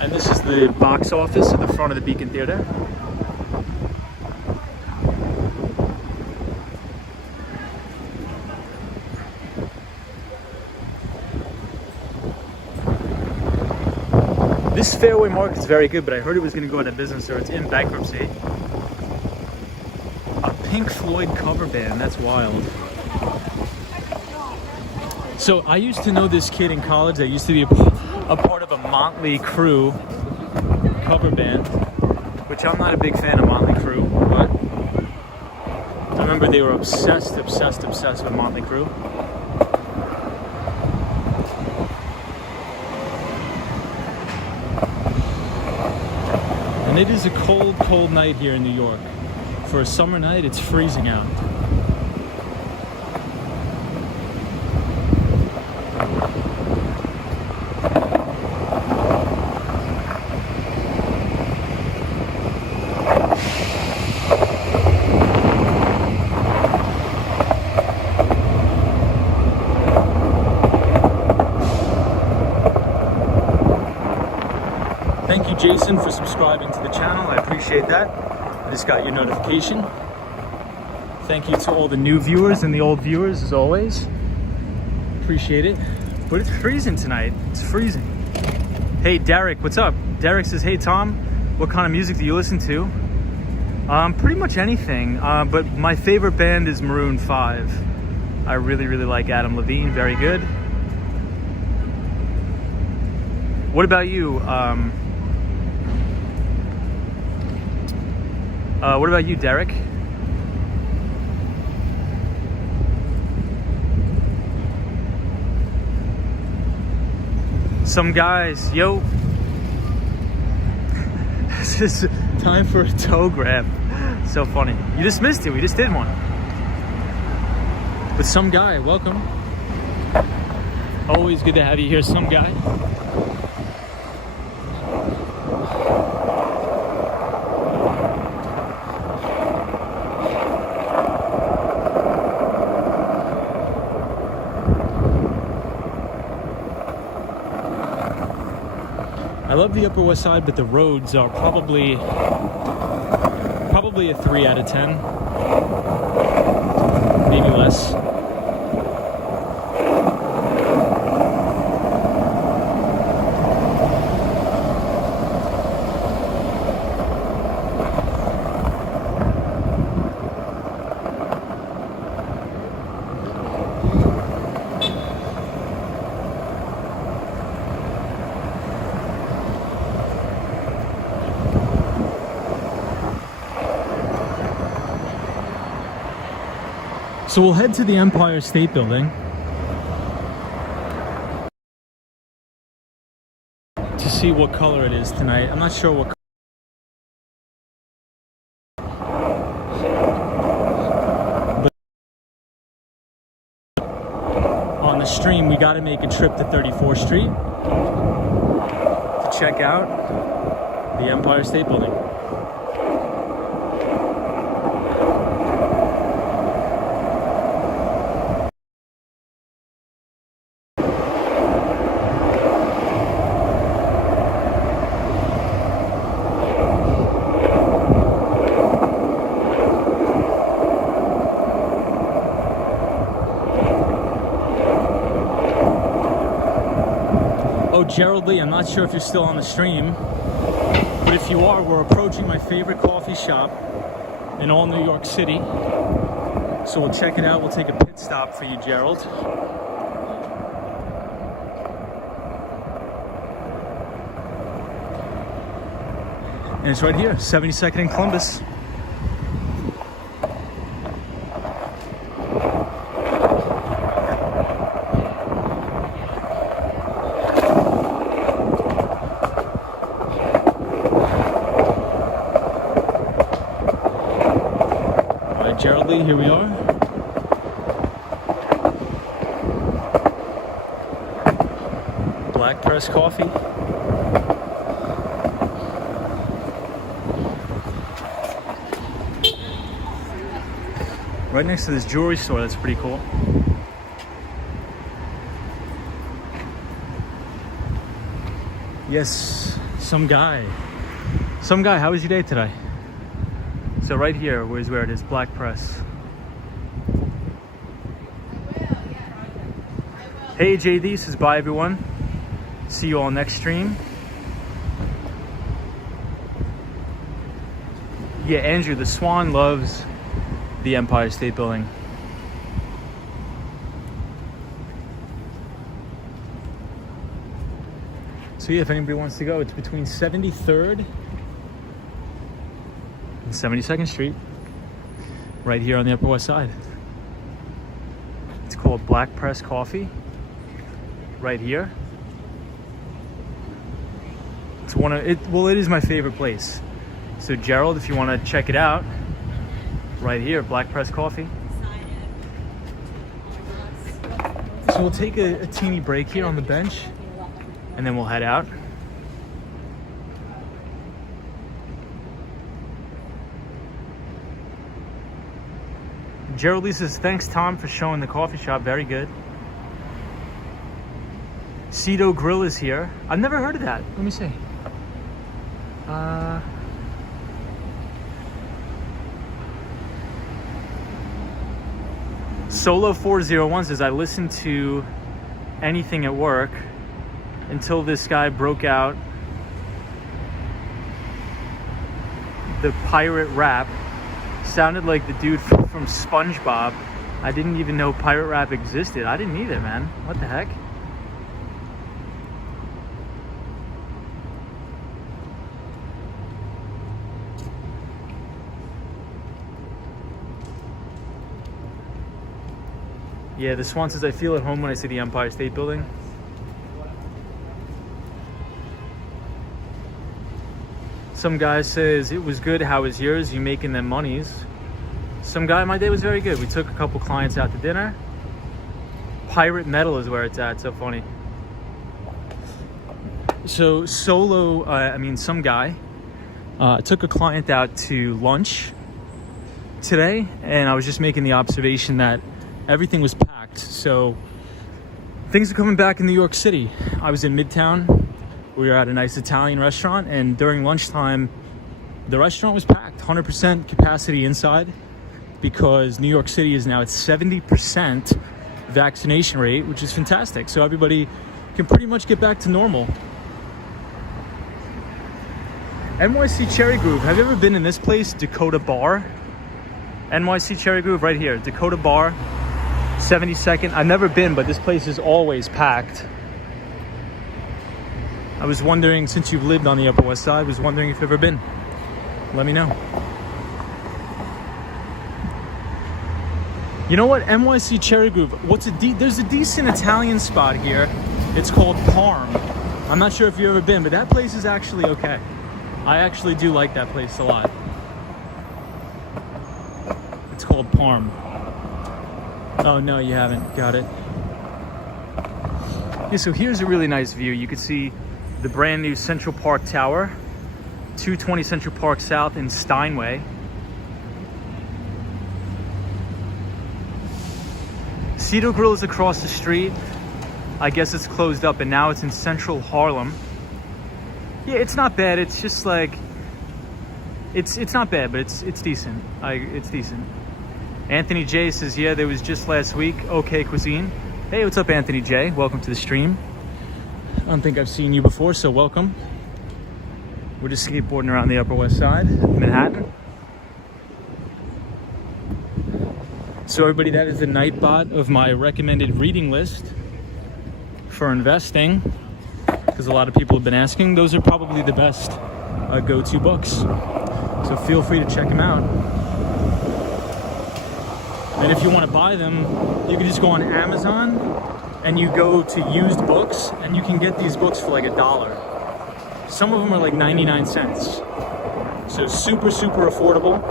And this is the box office at the front of the Beacon Theater. This Fairway Market is very good, but I heard it was going to go out of business or it's in bankruptcy. A Pink Floyd cover band, that's wild. So I used to know this kid in college that used to be a part of a Motley Crue cover band, which I'm not a big fan of Motley Crue, but I remember they were obsessed with Motley Crue. And it is a cold, cold night here in New York. For a summer night, it's freezing out. Thank you, Jason, for subscribing to the channel. I appreciate that. I just got your notification. Thank you to all the new viewers and the old viewers, as always. Appreciate it. But it's freezing tonight. It's freezing. Hey, Derek, what's up? Derek says, hey, Tom, what kind of music do you listen to? Pretty much anything. But my favorite band is Maroon 5. I really, really like Adam Levine. Very good. What about you? What about you, Derek? Some guys, yo. This is time for a toe grab. So funny. You just missed it. We just did one. But some guy, welcome. Always good to have you here, some guy. I love the Upper West Side, but the roads are probably a 3 out of 10, maybe less. So we'll head to the Empire State Building to see what color it is tonight. I'm not sure what but on the stream we got to make a trip to 34th Street to check out the Empire State Building. Oh, Gerald Lee, I'm not sure if you're still on the stream, but if you are, we're approaching my favorite coffee shop in all New York City. So we'll check it out. We'll take a pit stop for you, Gerald. And it's right here, 72nd and Columbus. Gerald Lee, here we are. Black press coffee. Right next to this jewelry store, that's pretty cool. Yes, some guy, how was your day today? So right here is where it is, Black Press. Hey JD says bye everyone. See you all next stream. Yeah, Andrew, the Swan loves the Empire State Building. So yeah, if anybody wants to go, it's between 73rd and 72nd Street, right here on the Upper West Side. It's called Black Press Coffee, right here. It's one of it. Well, it is my favorite place. So Gerald, if you want to check it out, right here, Black Press Coffee. So we'll take a teeny break here on the bench, and then we'll head out. Gerald Lee says, thanks Tom for showing the coffee shop, very good. Cedo Grill is here. I've never heard of that. Let me see. Solo 401 says, I listened to anything at work until this guy broke out the pirate rap. Sounded like the dude from SpongeBob. I didn't even know pirate rap existed. I didn't either, man. What the heck? Yeah, the Swan says, I feel at home when I see the Empire State Building. Some guy says, it was good, how was yours? You making them monies? Some guy, my day was very good. We took a couple clients out to dinner. Pirate Metal is where it's at, so funny. So some guy took a client out to lunch today, and I was just making the observation that everything was packed. So things are coming back in New York City. I was in Midtown. We were at a nice Italian restaurant, and during lunchtime, the restaurant was packed, 100% capacity inside, because New York City is now at 70% vaccination rate, which is fantastic. So everybody can pretty much get back to normal. NYC Cherry Groove. Have you ever been in this place, Dakota Bar? NYC Cherry Groove right here, Dakota Bar, 72nd. I've never been, but this place is always packed. I was wondering, since you've lived on the Upper West Side, was wondering if you've ever been. Let me know. You know what? NYC Cherry Groove. There's a decent Italian spot here. It's called Parm. I'm not sure if you've ever been, but that place is actually okay. I actually do like that place a lot. It's called Parm. Oh no, you haven't. Got it. Yeah, so here's a really nice view. You can see the brand new Central Park Tower, 220 Central Park South in Steinway. Cedar Grill is across the street. I guess it's closed up and now it's in central Harlem. Yeah, it's not bad. It's just like, it's not bad, but it's decent. It's decent. Anthony J says, yeah, there was just last week, OK Cuisine. Hey, what's up, Anthony J? Welcome to the stream. I don't think I've seen you before, so welcome. We're just skateboarding around the Upper West Side, Manhattan. So everybody, that is the Nightbot of my recommended reading list for investing, because a lot of people have been asking. Those are probably the best go-to books. So feel free to check them out. And if you want to buy them, you can just go on Amazon and you go to used books and you can get these books for like $1. Some of them are like 99 cents. So super, super affordable.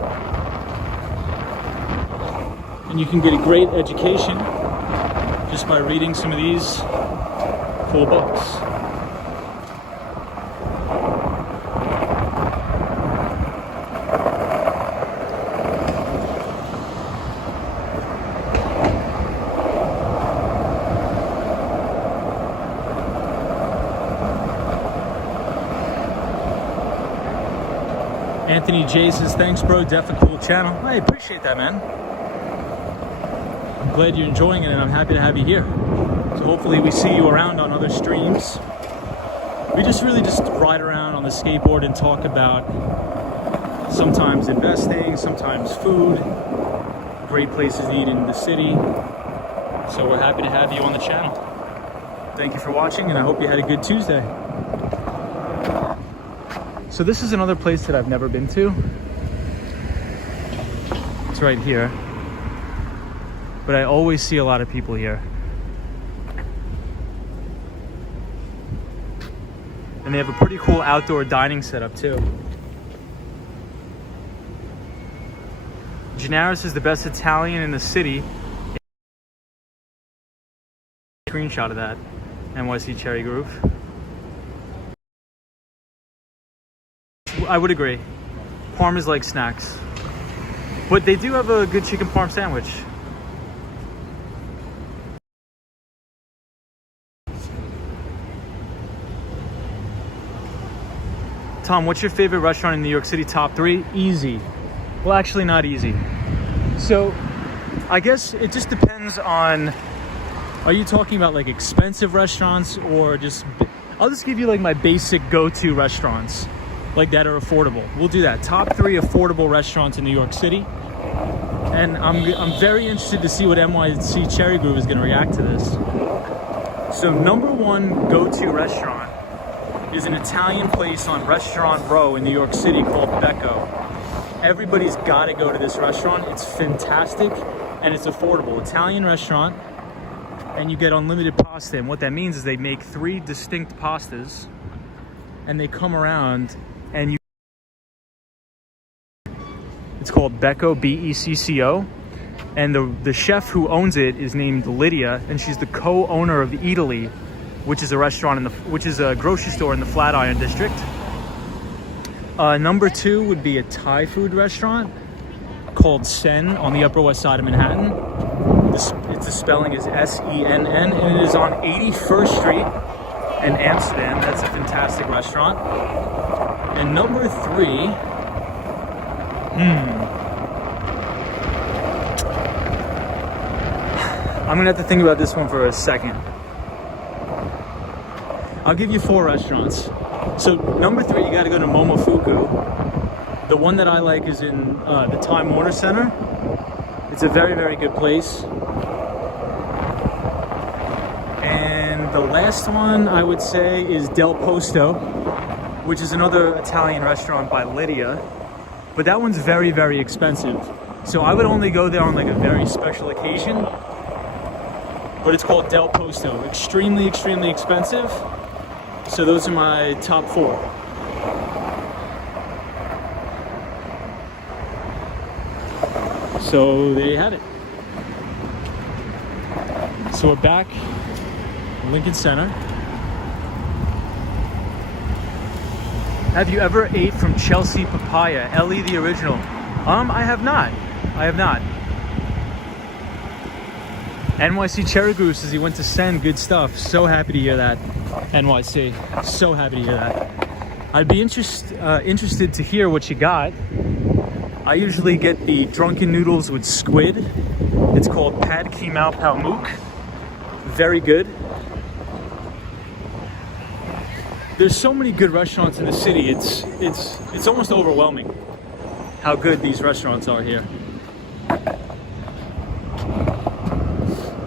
And you can get a great education just by reading some of these cool books. Anthony J says, thanks bro, definitely cool channel. I appreciate that, man. I'm glad you're enjoying it and I'm happy to have you here. So hopefully we see you around on other streams. We just really just ride around on the skateboard and talk about sometimes investing, sometimes food, great places to eat in the city. So we're happy to have you on the channel. Thank you for watching and I hope you had a good Tuesday. So this is another place that I've never been to. It's right here. But I always see a lot of people here. And they have a pretty cool outdoor dining setup too. Ginaris is the best Italian in the city. Screenshot of that. NYC Cherry Groove. I would agree. Parm is like snacks. But they do have a good chicken parm sandwich. Tom, what's your favorite restaurant in New York City? Top 3? Easy. Well, actually not easy. So I guess it just depends on, are you talking about like expensive restaurants or just, I'll just give you like my basic go-to restaurants like that are affordable. We'll do that. Top 3 affordable restaurants in New York City. And I'm very interested to see what NYC Cherry Groove is gonna react to this. So number 1 go-to restaurant is an Italian place on Restaurant Row in New York City called Becco. Everybody's got to go to this restaurant. It's fantastic and it's affordable. Italian restaurant, and you get unlimited pasta. And what that means is they make 3 distinct pastas and they come around and you... It's called Becco, B-E-C-C-O. And the chef who owns it is named Lydia, and she's the co-owner of Italy, which is a restaurant which is a grocery store in the Flatiron district. Number 2 would be a Thai food restaurant called Sen on the Upper West Side of Manhattan. The spelling is S-E-N-N, and it is on 81st Street in Amsterdam. That's a fantastic restaurant. And number 3, I'm gonna have to think about this one for a second. I'll give you 4 restaurants. So number 3, you gotta go to Momofuku. The one that I like is in the Time Warner Center. It's a very, very good place. And the last one I would say is Del Posto, which is another Italian restaurant by Lydia. But that one's very, very expensive. So I would only go there on like a very special occasion. But it's called Del Posto. Extremely, extremely expensive. So those are my top 4. So there you have it. So we're back in Lincoln Center. Have you ever ate from Chelsea Papaya, Ellie the original? I have not. NYC Cherry Goose says he went to send good stuff. So happy to hear that, NYC. So happy to hear that. I'd be interested to hear what you got. I usually get the drunken noodles with squid. It's called Pad Kimao Pao Mook. Very good. There's so many good restaurants in the city. It's almost overwhelming how good these restaurants are here.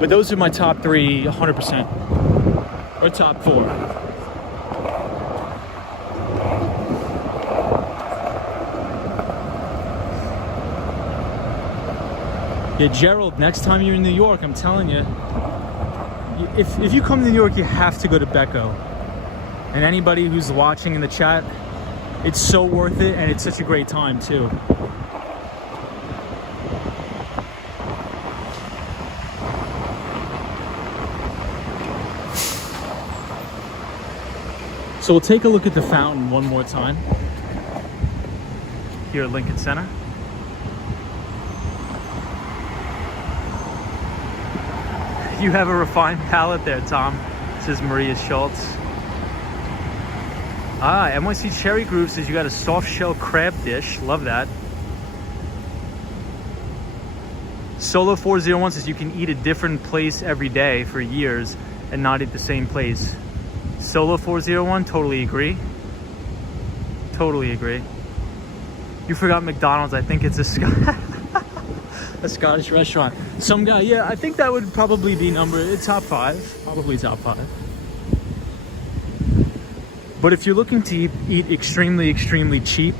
But those are my top 3, 100%, or top 4. Yeah, Gerald, next time you're in New York, I'm telling you, if you come to New York, you have to go to Becco. And anybody who's watching in the chat, it's so worth it, and it's such a great time too. So we'll take a look at the fountain one more time here at Lincoln Center. You have a refined palate there, Tom, says Maria Schultz. NYC Cherry Groove says you got a soft shell crab dish. Love that. Solo 401 says you can eat a different place every day for years and not eat the same place. Solo 401, totally agree. Totally agree. You forgot McDonald's. I think it's a Scottish restaurant. Some guy, yeah, I think that would probably be top 5. Probably top 5. But if you're looking to eat extremely, extremely cheap,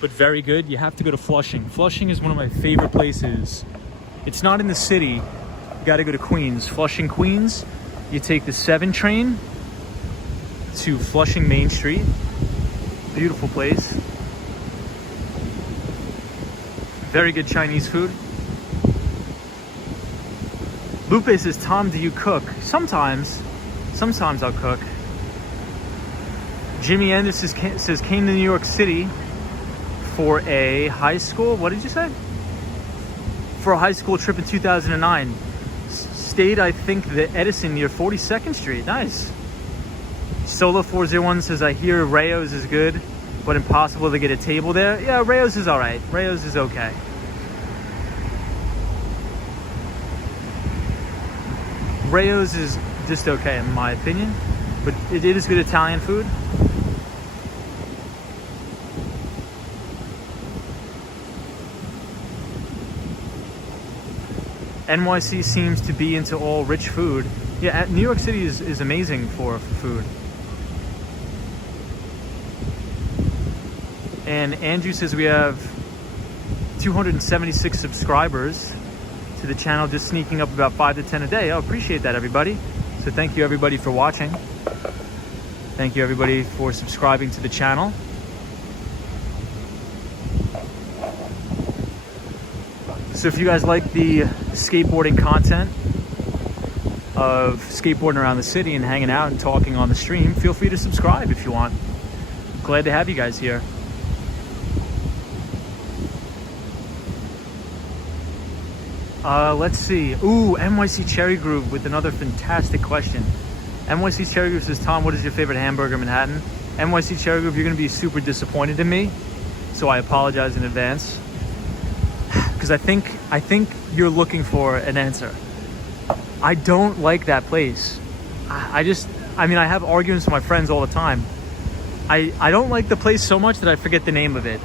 but very good, you have to go to Flushing. Flushing is one of my favorite places. It's not in the city. You got to go to Queens. Flushing, Queens. You take the 7 train to Flushing Main Street. Beautiful place. Very good Chinese food. Lupe says, Tom, do you cook? Sometimes I'll cook. Jimmy Anderson says came to New York City for a high school, what did you say? For a high school trip in 2009. Stayed, I think, the Edison near 42nd Street. Nice. Solo 401 says, I hear Rayo's is good, but impossible to get a table there. Yeah, Rayo's is all right. Rayo's is okay. Rayo's is just okay in my opinion, but it is good Italian food. NYC seems to be into all rich food. Yeah, New York City is amazing for food. And Andrew says we have 276 subscribers to the channel, just sneaking up about 5 to 10 a day. I appreciate that, everybody. So thank you, everybody, for watching. Thank you, everybody, for subscribing to the channel. So if you guys like the skateboarding content of skateboarding around the city and hanging out and talking on the stream, feel free to subscribe if you want. Glad to have you guys here. Let's see. Ooh, NYC Cherry Groove with another fantastic question. NYC Cherry Groove says, Tom, what is your favorite hamburger in Manhattan? NYC Cherry Groove, you're going to be super disappointed in me, so I apologize in advance. Because I think you're looking for an answer. I don't like that place. I have arguments with my friends all the time. I don't like the place so much that I forget the name of it.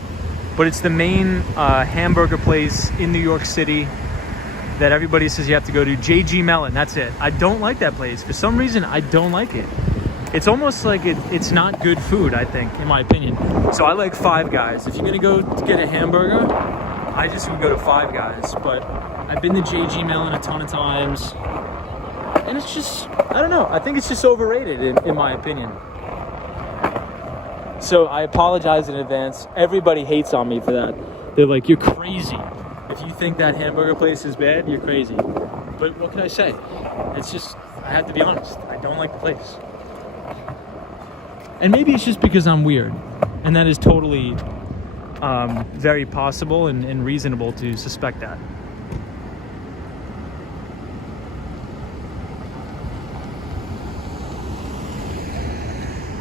But it's the main hamburger place in New York City that everybody says you have to go to. JG Mellon, that's it. I don't like that place. For some reason, I don't like it. It's almost like it's not good food, I think, in my opinion. So I like Five Guys. If you're gonna go get a hamburger, I just would go to Five Guys, but I've been to JG Mellon a ton of times, and it's just, I don't know, I think it's just overrated in my opinion. So I apologize in advance. Everybody hates on me for that. They're like, you're crazy. If you think that hamburger place is bad, you're crazy. But what can I say? It's just, I have to be honest. I don't like the place. And maybe it's just because I'm weird. And that is totally very possible and reasonable to suspect that.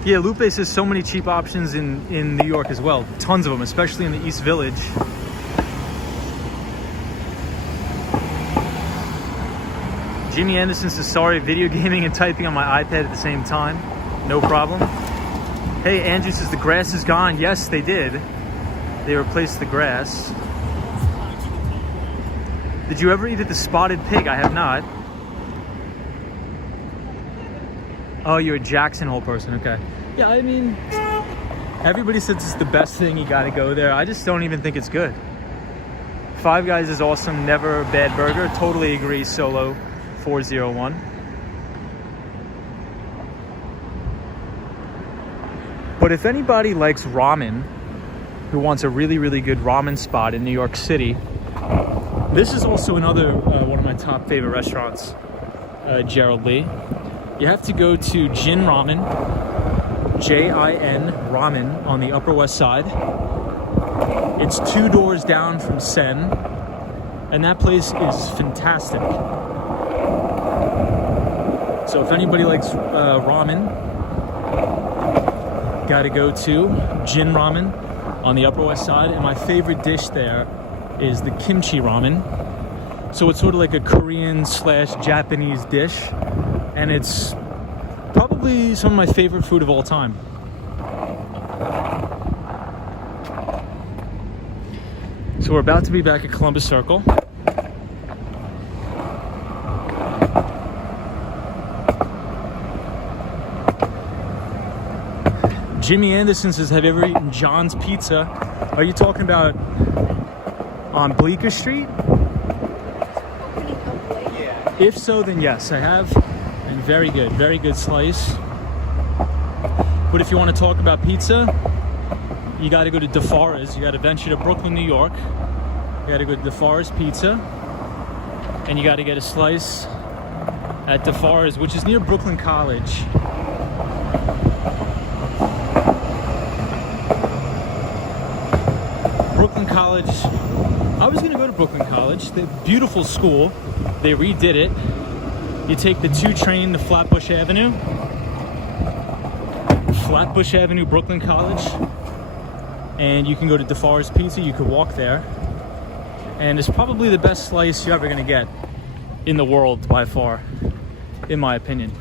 Yeah, Lupe says so many cheap options in New York as well. Tons of them, especially in the East Village. Jimmy Anderson says, sorry, video gaming and typing on my iPad at the same time. No problem. Hey, Andrew says the grass is gone. Yes, they did. They replaced the grass. Did you ever eat at the Spotted Pig? I have not. Oh, you're a Jackson Hole person. Okay. Yeah, I mean, everybody says it's the best thing. You got to go there. I just don't even think it's good. Five Guys is awesome. Never a bad burger. Totally agree. Solo 401. But if anybody likes ramen, who wants a really, really good ramen spot in New York City, this is also another one of my top favorite restaurants, Gerald Lee. You have to go to Jin Ramen, Jin Ramen on the Upper West Side. It's 2 doors down from Sen, and that place is fantastic. So if anybody likes ramen, got to go to Jin Ramen on the Upper West Side. And my favorite dish there is the kimchi ramen. So it's sort of like a Korean / Japanese dish. And it's probably some of my favorite food of all time. So we're about to be back at Columbus Circle. Jimmy Anderson says, have you ever eaten John's Pizza? Are you talking about on Bleecker Street? Yeah. If so, then yes, I have. And very good slice. But if you want to talk about pizza, you got to go to DeFara's. You got to venture to Brooklyn, New York. You got to go to DeFara's Pizza, and you got to get a slice at DeFara's, which is near Brooklyn College. Brooklyn College. I was going to go to Brooklyn College. The beautiful school. They redid it. You take the 2 train to Flatbush Avenue, Brooklyn College, and you can go to DeFara's Pizza. You could walk there, and it's probably the best slice you're ever going to get in the world by far, in my opinion.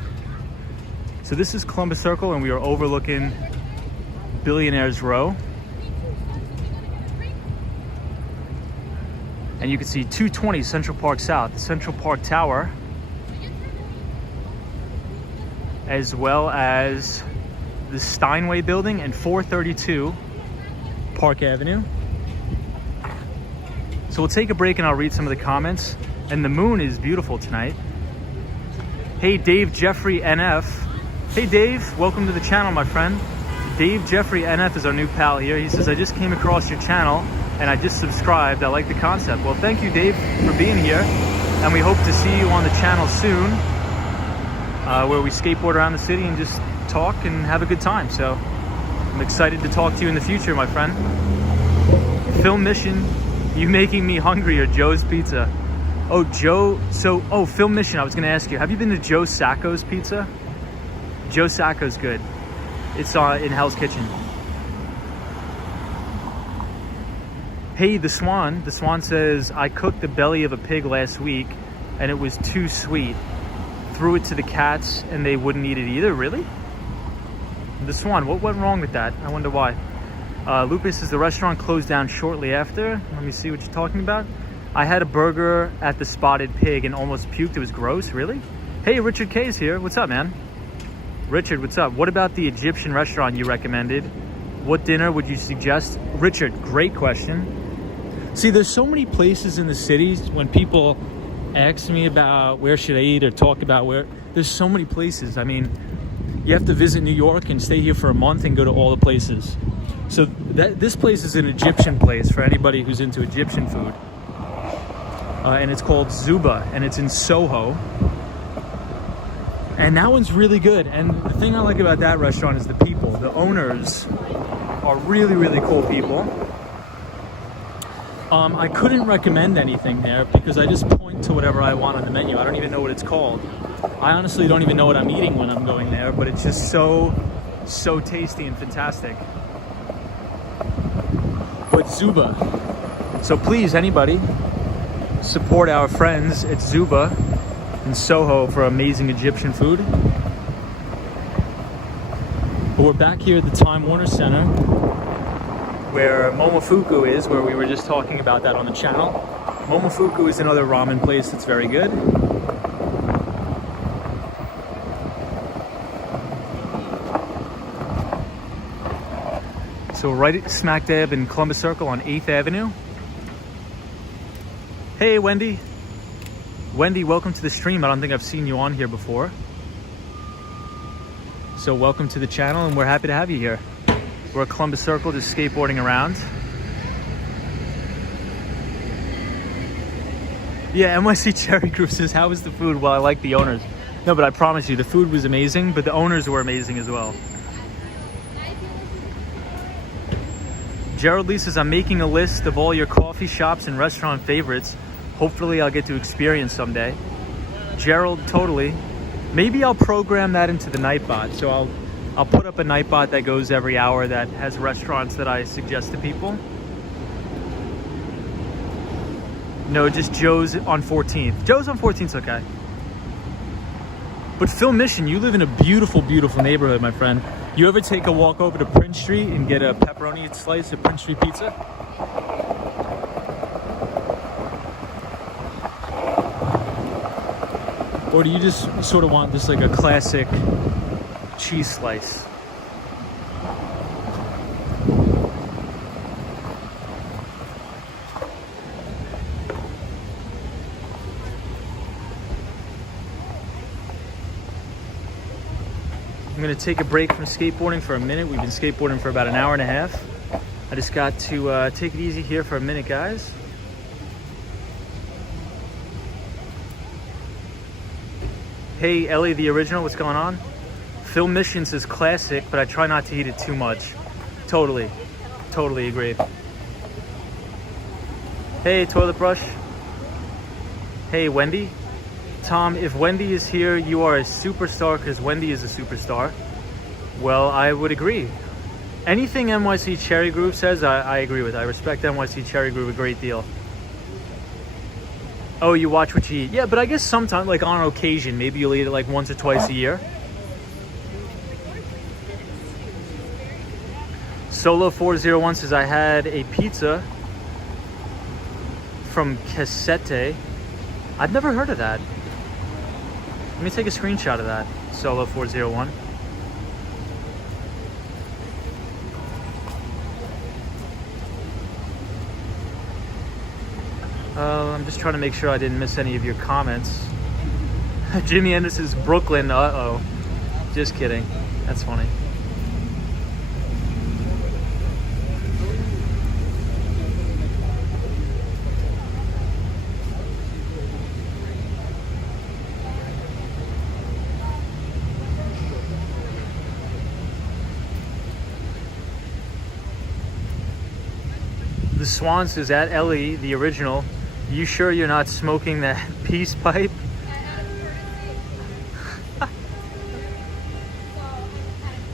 So this is Columbus Circle, and we are overlooking Billionaires Row. And you can see 220 Central Park South, Central Park Tower, as well as the Steinway Building and 432 Park Avenue. So we'll take a break and I'll read some of the comments. And the moon is beautiful tonight. Hey, Dave Jeffrey NF. Hey, Dave, welcome to the channel, my friend. Dave Jeffrey NF is our new pal here. He says, I just came across your channel and I just subscribed. I like the concept. Well, thank you, Dave, for being here. And we hope to see you on the channel soon, where we skateboard around the city and just talk and have a good time. So I'm excited to talk to you in the future, my friend. Film Mission, you making me hungry, or Joe's Pizza. Oh, Joe, Film Mission, I was gonna ask you, have you been to Joe Sacco's Pizza? Joe Sacco's good. It's in Hell's Kitchen. Hey, The Swan says, I cooked the belly of a pig last week and it was too sweet. Threw it to the cats and they wouldn't eat it either. Really? The Swan, what went wrong with that? I wonder why. Lupus says the restaurant closed down shortly after. Let me see what you're talking about. I had a burger at the Spotted Pig and almost puked. It was gross. Really? Hey, Richard K's here. What's up, man? Richard, what's up? What about the Egyptian restaurant you recommended? What dinner would you suggest? Richard, great question. See, there's so many places in the cities when people ask me about where should I eat or talk about where, there's so many places. I mean, you have to visit New York and stay here for a month and go to all the places. So this place is an Egyptian place for anybody who's into Egyptian food. And it's called Zuba, and it's in Soho. And that one's really good. And the thing I like about that restaurant is the people. The owners are really, really cool people. I couldn't recommend anything there because I just point to whatever I want on the menu. I don't even know what it's called. I honestly don't even know what I'm eating when I'm going there, but it's just so tasty and fantastic. But Zuba. So please, anybody, support our friends at Zuba in Soho for amazing Egyptian food. But we're back here at the Time Warner Center where Momofuku is, where we were just talking about that on the channel. Momofuku is another ramen place that's very good. So right smack dab in Columbus Circle on 8th Avenue. Hey, Wendy. Wendy, welcome to the stream. I don't think I've seen you on here before. So welcome to the channel, and we're happy to have you here. We're at Columbus Circle, just skateboarding around. Yeah, NYC Cherry Group says, how was the food? Well, I like the owners. No, but I promise you, the food was amazing, but the owners were amazing as well. Gerald Lee says, I'm making a list of all your coffee shops and restaurant favorites. Hopefully I'll get to experience someday. Gerald, totally. Maybe I'll program that into the Nightbot. So I'll put up a Nightbot that goes every hour that has restaurants that I suggest to people. No, just Joe's on 14th. Joe's on 14th's okay. But Phil Mission, you live in a beautiful, beautiful neighborhood, my friend. You ever take a walk over to Prince Street and get a pepperoni slice of Prince Street pizza? Or do you just sort of want just like a classic cheese slice? I'm gonna take a break from skateboarding for a minute. We've been skateboarding for about an hour and a half. I just got to take it easy here for a minute, guys. Hey, Ellie, the original, what's going on? Phil Mission says classic, but I try not to eat it too much. Totally agree. Hey, Toilet Brush. Hey, Wendy. Tom, if Wendy is here, you are a superstar because Wendy is a superstar. Well, I would agree. Anything NYC Cherry Group says, I agree with. I respect NYC Cherry Group a great deal. Oh, you watch what you eat. Yeah, but I guess sometimes, like on occasion, maybe you'll eat it like once or twice a year. Solo401 says, I had a pizza from Cassette. I've never heard of that. Let me take a screenshot of that. Solo401. I'm just trying to make sure I didn't miss any of your comments. Jimmy Ennis is Brooklyn. Uh-oh. Just kidding. That's funny. The Swan says, at Ellie, the original, you sure you're not smoking that peace pipe?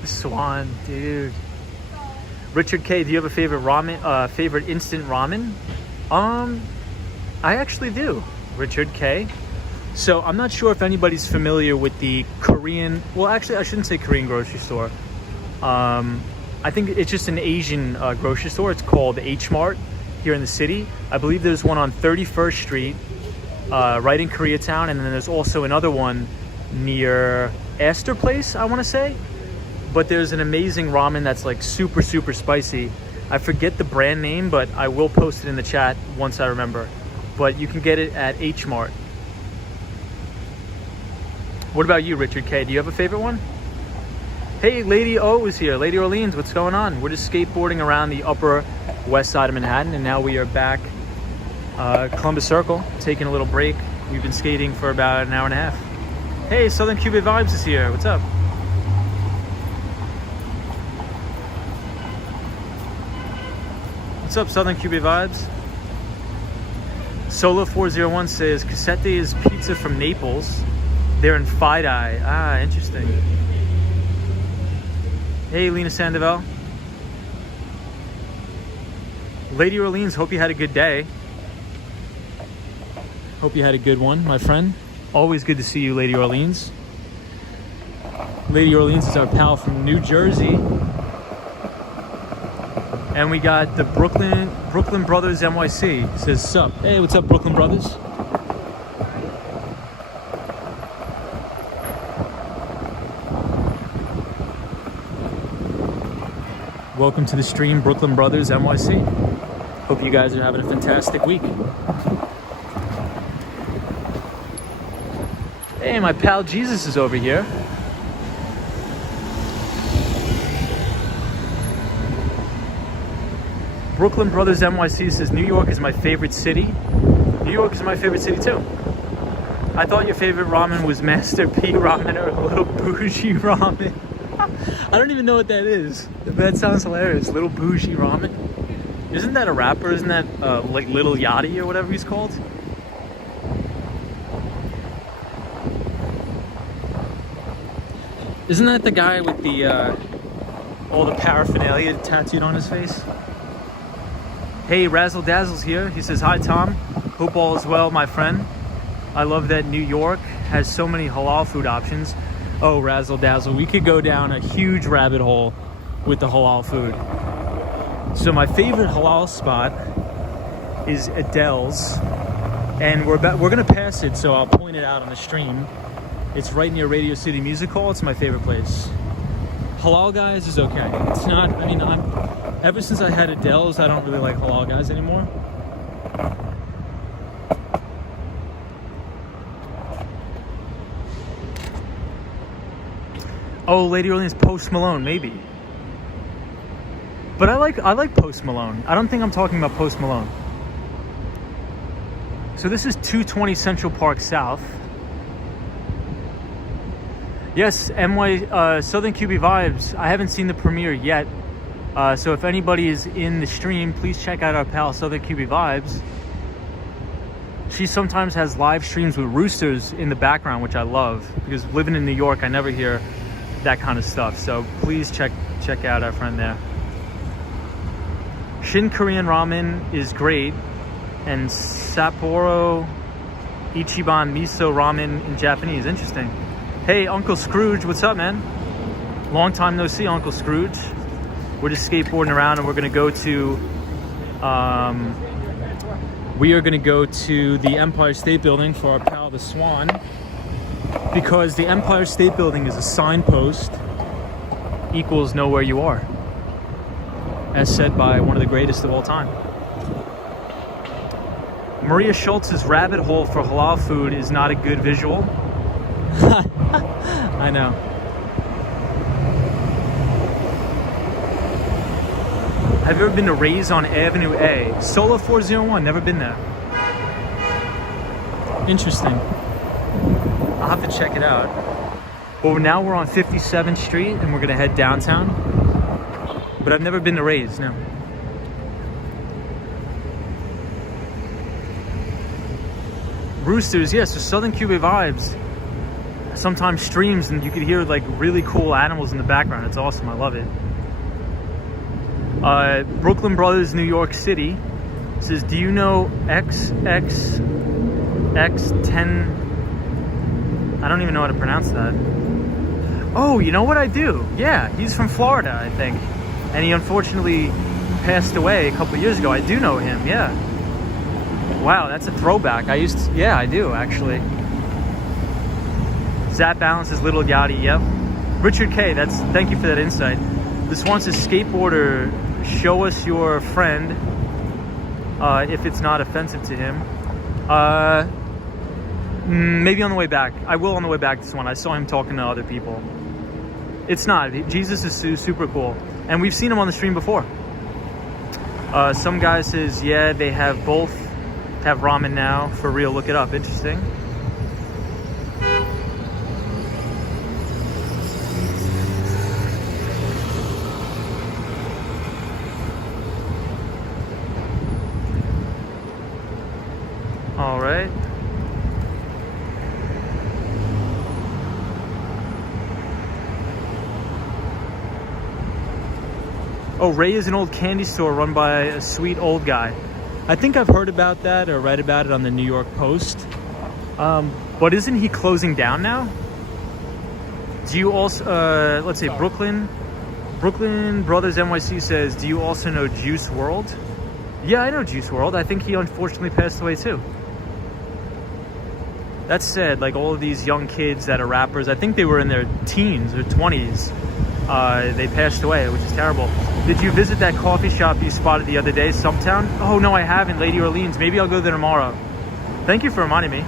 Swan, dude. Richard K, do you have a favorite ramen, favorite instant ramen? I actually do, Richard K. So I'm not sure if anybody's familiar with the Korean, well, actually I shouldn't say Korean grocery store. I think it's just an Asian grocery store. It's called H Mart here in the city. I believe there's one on 31st Street, right in Koreatown, and then there's also another one near Astor Place, I want to say. But there's an amazing ramen that's like super, super spicy. I forget the brand name, but I will post it in the chat once I remember. But you can get it at H Mart. What about you, Richard K? Do you have a favorite one? Hey, Lady O is here. Lady Orleans, what's going on? We're just skateboarding around the upper west side of Manhattan, and now we are back Columbus Circle, taking a little break. We've been skating for about an hour and a half. Hey, Southern Cuban Vibes is here. What's up? What's up, Southern Cuban Vibes? Solo401 says, Cassette is pizza from Naples. They're in Fidei. Ah, interesting. Hey, Lena Sandoval. Lady Orleans, hope you had a good day. Hope you had a good one, my friend. Always good to see you, Lady Orleans. Lady Orleans is our pal from New Jersey. And we got the Brooklyn Brothers NYC. Says, sup. Hey, what's up, Brooklyn Brothers? Welcome to the stream, Brooklyn Brothers NYC. Hope you guys are having a fantastic week. Hey, my pal Jesus is over here. Brooklyn Brothers NYC says, New York is my favorite city. New York is my favorite city too. I thought your favorite ramen was Master P ramen or Little Bougie ramen. I don't even know what that is. That sounds hilarious. Little Bougie ramen. Isn't that a rapper? Isn't that like Little Yachty or whatever he's called? Isn't that the guy with the all the paraphernalia tattooed on his face? Hey, Razzle Dazzle's here. He says, hi, Tom. Hope all is well, my friend. I love that New York has so many halal food options. Oh, Razzle Dazzle, we could go down a huge rabbit hole with the halal food. So my favorite halal spot is Adele's. And we're gonna pass it, so I'll point it out on the stream. It's right near Radio City Music Hall. It's my favorite place. Halal Guys is okay. It's not, I mean, ever since I had Adele's, I don't really like Halal Guys anymore. Oh, Lady Orleans, Post Malone, maybe. But I like Post Malone. I don't think I'm talking about Post Malone. So this is 220 Central Park South. Yes, Southern QB Vibes. I haven't seen the premiere yet. So if anybody is in the stream, please check out our pal Southern QB Vibes. She sometimes has live streams with roosters in the background, which I love, because living in New York, I never hear that kind of stuff. So please check out our friend there. Shin Korean ramen is great, and Sapporo Ichiban miso ramen in Japanese. Interesting. Hey, Uncle Scrooge, what's up, man? Long time no see, Uncle Scrooge. We're just skateboarding around, and we're gonna go to the Empire State Building for our pal the Swan, because the Empire State Building is a signpost equals know where you are, as said by one of the greatest of all time. Maria Schultz's rabbit hole for halal food is not a good visual. I know. Have you ever been to Ray's on Avenue A? Solo401, never been there. Interesting. I'll have to check it out. Well, now we're on 57th Street and we're gonna head downtown. But I've never been to Ray's, no. Roosters, yes, so Southern Cuba Vibes sometimes streams and you could hear like really cool animals in the background. It's awesome, I love it. Brooklyn Brothers, New York City says, do you know XXX10? I don't even know how to pronounce that. Oh, you know what, I do? Yeah, he's from Florida, I think. And he unfortunately passed away a couple years ago. I do know him, yeah. Wow, that's a throwback. I do, actually. Zap Balance is Little Yachty, yep. Richard K, thank you for that insight. This one says skateboarder show us your friend if it's not offensive to him. Maybe on the way back. I will on the way back this one. I saw him talking to other people. It's not. Jesus is super cool. And we've seen him on the stream before. Some guy says, yeah, they have both have ramen now. For real, look it up. Interesting. All right. Oh, Ray is an old candy store run by a sweet old guy. I think I've heard about that or read about it on the New York Post. But isn't he closing down now? Do you also, let's say Brooklyn Brothers NYC says, do you also know Juice WRLD? Yeah, I know Juice WRLD. I think he unfortunately passed away too. That said, like all of these young kids that are rappers, I think they were in their teens or 20s. They passed away, which is terrible. Did you visit that coffee shop you spotted the other day, Stumptown? Oh, no, I haven't, Lady Orleans. Maybe I'll go there tomorrow. Thank you for reminding me.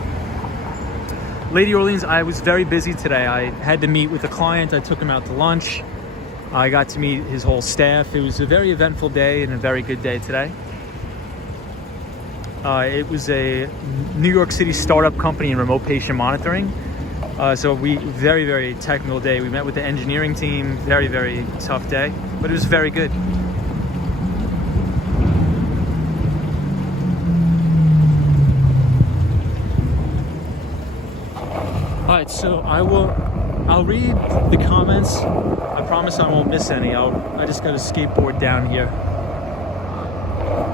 Lady Orleans, I was very busy today. I had to meet with a client. I took him out to lunch. I got to meet his whole staff. It was a very eventful day and a very good day today. It was a New York City startup company in remote patient monitoring. So very, very technical day. We met with the engineering team. Very, very tough day, but it was very good. All right, so I'll read the comments. I promise I won't miss any. I just got a skateboard down here.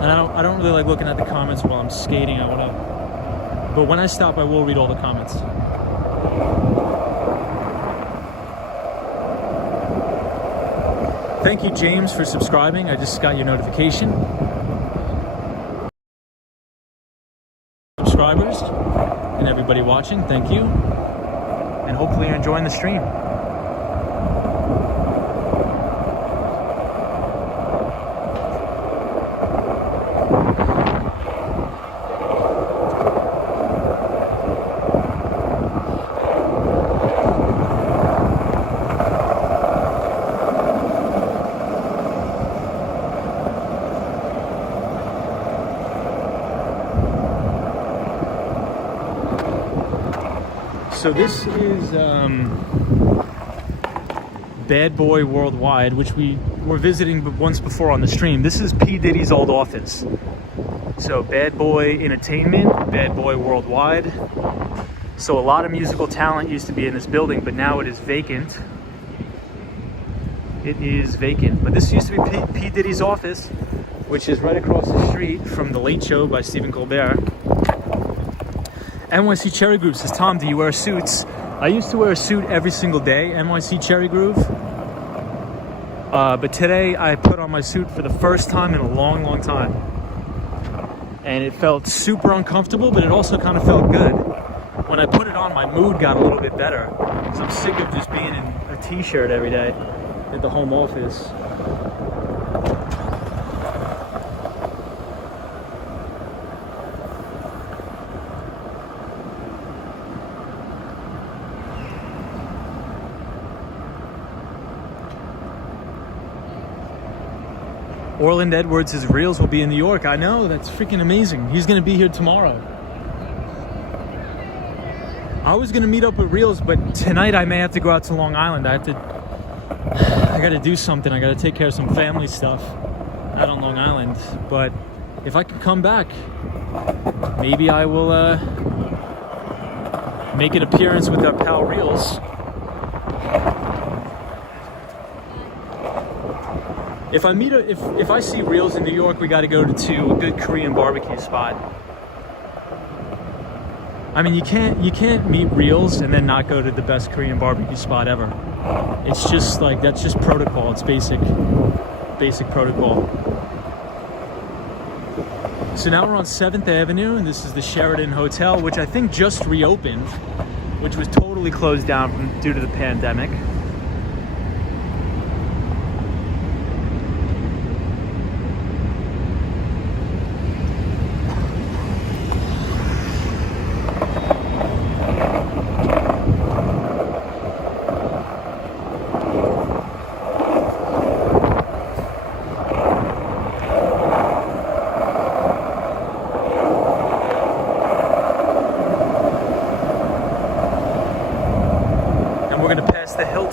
And I don't really like looking at the comments while I'm skating. But when I stop, I will read all the comments. Thank you, James, for subscribing. I just got your notification. Subscribers and everybody watching, thank you. And hopefully you're enjoying the stream. So this is Bad Boy Worldwide, which we were visiting once before on the stream. This is P. Diddy's old office. So Bad Boy Entertainment, Bad Boy Worldwide. So a lot of musical talent used to be in this building, but now it is vacant. It is vacant. But this used to be P. Diddy's office, which is right across the street from The Late Show by Stephen Colbert. NYC Cherry Groove says, Tom, do you wear suits? I used to wear a suit every single day, NYC Cherry Groove. But today I put on my suit for the first time in a long, long time. And it felt super uncomfortable, but it also kind of felt good. When I put it on, my mood got a little bit better. Because I'm sick of just being in a t-shirt every day at the home office. Orland Edwards, his reels will be in New York. I know, that's freaking amazing. He's gonna be here tomorrow. I was gonna meet up with reels, but tonight I may have to go out to Long Island. I gotta do something. I gotta take care of some family stuff out on Long Island. But if I can come back, maybe I will make an appearance with our pal Reels. If I see Reels in New York, we got to go to a good Korean barbecue spot. I mean, you can't meet Reels and then not go to the best Korean barbecue spot ever. It's just like, that's just protocol. It's basic protocol. So now we're on 7th Avenue, and this is the Sheraton Hotel, which I think just reopened, which was totally closed down due to the pandemic.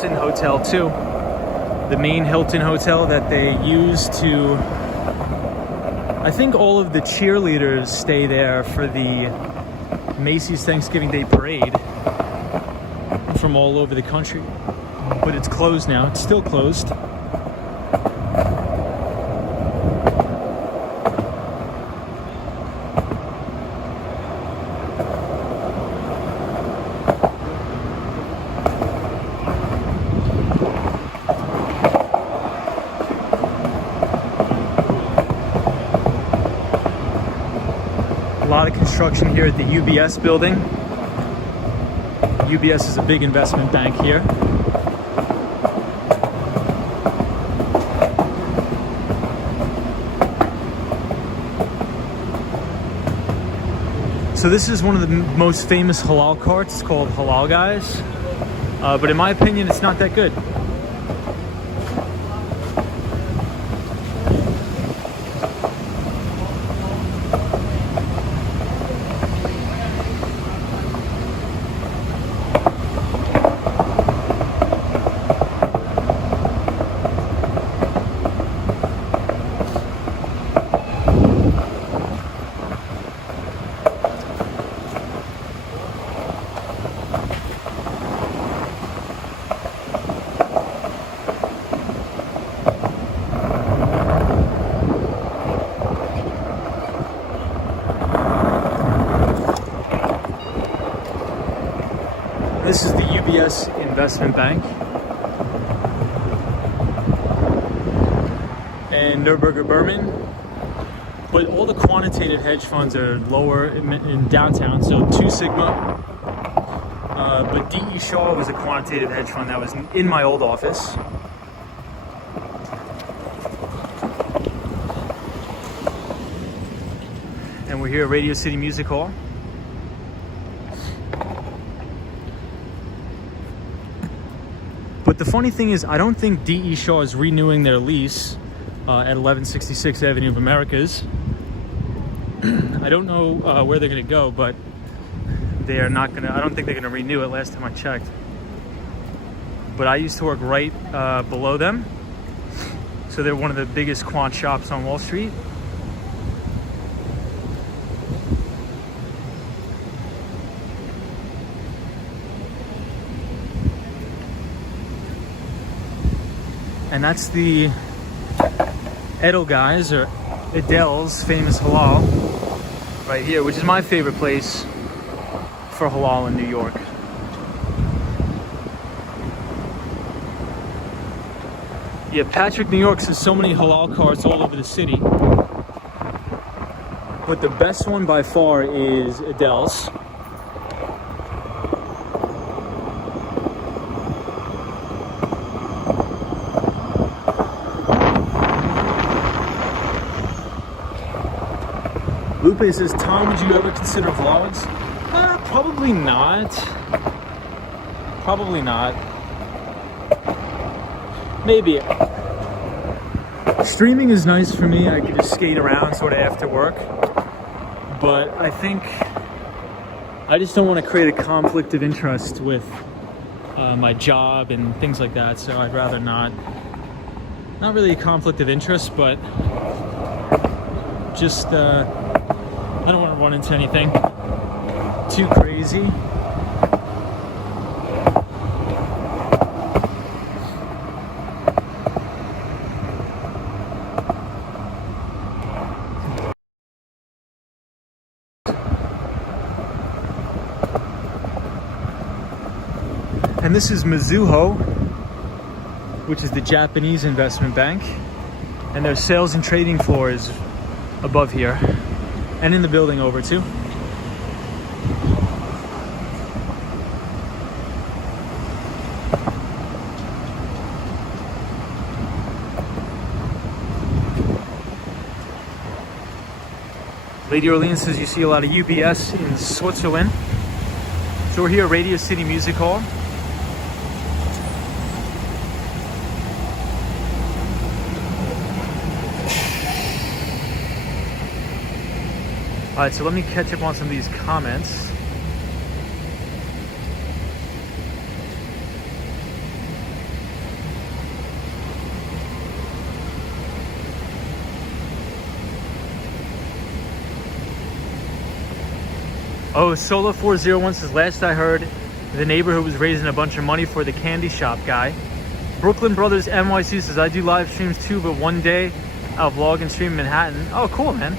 Hilton Hotel too. The main Hilton Hotel that they use to, I think all of the cheerleaders stay there for the Macy's Thanksgiving Day Parade from all over the country. But it's closed now. It's still closed. A lot of construction here at the UBS building. UBS is a big investment bank here. So this is one of the most famous halal carts called Halal Guys. But in my opinion, it's not that good. This is the UBS investment bank. And Nürburgring Berman. But all the quantitative hedge funds are lower in downtown, so 2 Sigma. But D.E. Shaw was a quantitative hedge fund that was in my old office. And we're here at Radio City Music Hall. But the funny thing is, I don't think D.E. Shaw is renewing their lease at 1166 Avenue of Americas. I don't know where they're going to go, but they are not going to, I don't think they're going to renew it last time I checked. But I used to work right below them. So they're one of the biggest quant shops on Wall Street. And that's the Edelgeiz, or Edel's famous halal right here, which is my favorite place for halal in New York. Yeah, Patrick, New York has so many halal carts all over the city. But the best one by far is Edel's. Lupe says, Tom, would you ever consider vlogs? Probably not. Probably not. Maybe. Streaming is nice for me. I could just skate around sort of after work. But I think I just don't want to create a conflict of interest with my job and things like that. So I'd rather not. Not really a conflict of interest, but just I don't want to run into anything too crazy. And this is Mizuho, which is the Japanese investment bank. And their sales and trading floor is above here. And in the building over too. Lady Orleans says you see a lot of UBS in Switzerland. So we're here at Radio City Music Hall. All right, so let me catch up on some of these comments. Oh, Solo 401 says, last I heard, the neighborhood was raising a bunch of money for the candy shop guy. Brooklyn Brothers NYC says, I do live streams too, but one day I'll vlog and stream in Manhattan. Oh, cool, man.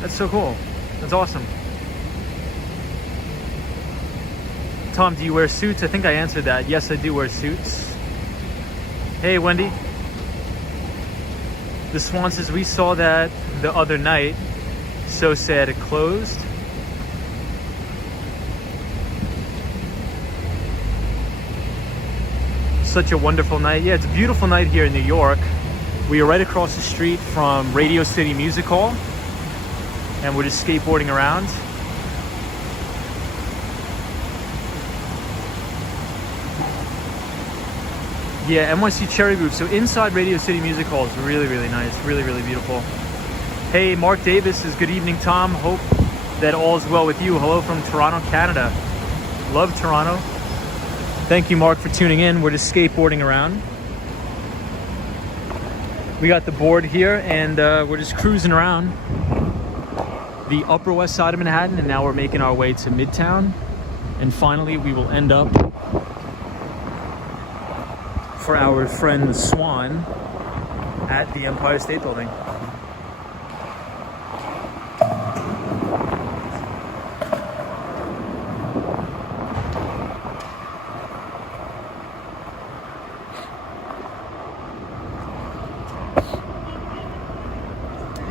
That's so cool. That's awesome. Tom, do you wear suits? I think I answered that. Yes, I do wear suits. Hey, Wendy. The Swan says, we saw that the other night. So sad it closed. Such a wonderful night. Yeah, it's a beautiful night here in New York. We are right across the street from Radio City Music Hall, and we're just skateboarding around. Yeah, NYC Cherry Booth. So inside Radio City Music Hall is really, really nice. Really, really beautiful. Hey, Mark Davis says, good evening, Tom. Hope that all is well with you. Hello from Toronto, Canada. Love Toronto. Thank you, Mark, for tuning in. We're just skateboarding around. We got the board here, and we're just cruising around the Upper West Side of Manhattan, and now we're making our way to Midtown. And finally, we will end up for our friend the Swan at the Empire State Building.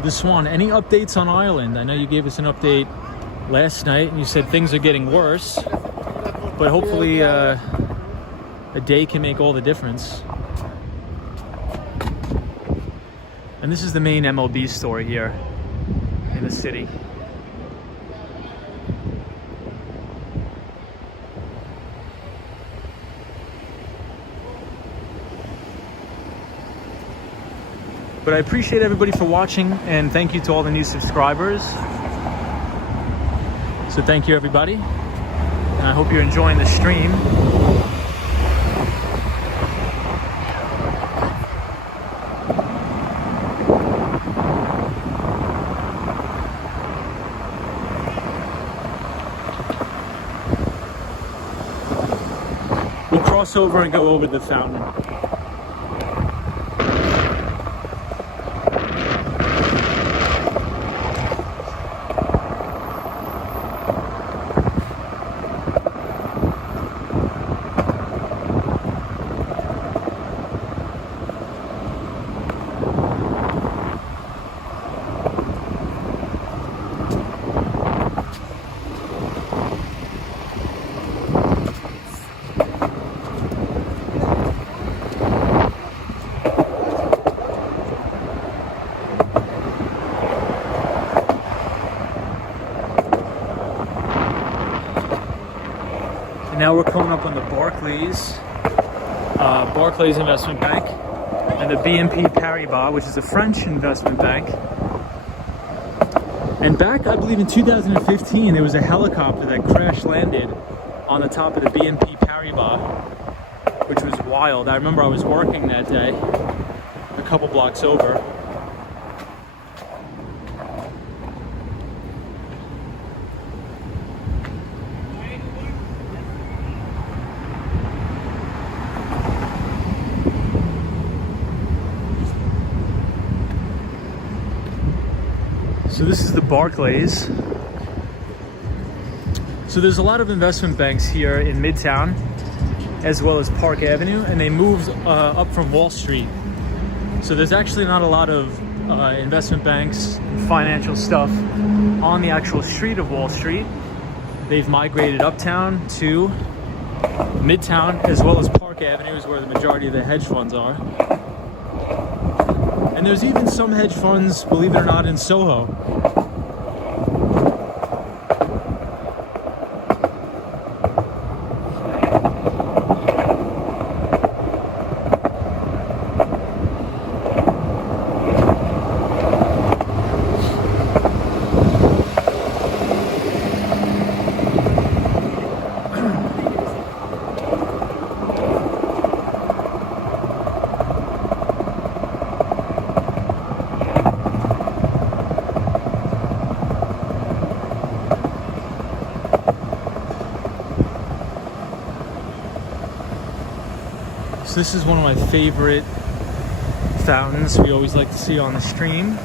The Swan, any updates on Ireland? I know you gave us an update last night and you said things are getting worse, but hopefully a day can make all the difference. And this is the main MLB store here in the city. But I appreciate everybody for watching, and thank you to all the new subscribers. So thank you, everybody. And I hope you're enjoying the stream. We'll cross over and go over the fountain. Now we're coming up on the Barclays Investment Bank, and the BNP Paribas, which is a French investment bank. And back, I believe in 2015, there was a helicopter that crash landed on the top of the BNP Paribas, which was wild. I remember I was working that day, a couple blocks over. So this is the Barclays. So there's a lot of investment banks here in Midtown, as well as Park Avenue, and they moved up from Wall Street. So there's actually not a lot of investment banks and financial stuff on the actual street of Wall Street. They've migrated uptown to Midtown, as well as Park Avenue is where the majority of the hedge funds are. And there's even some hedge funds, believe it or not, in Soho. So this is one of my favorite fountains we always like to see on the stream.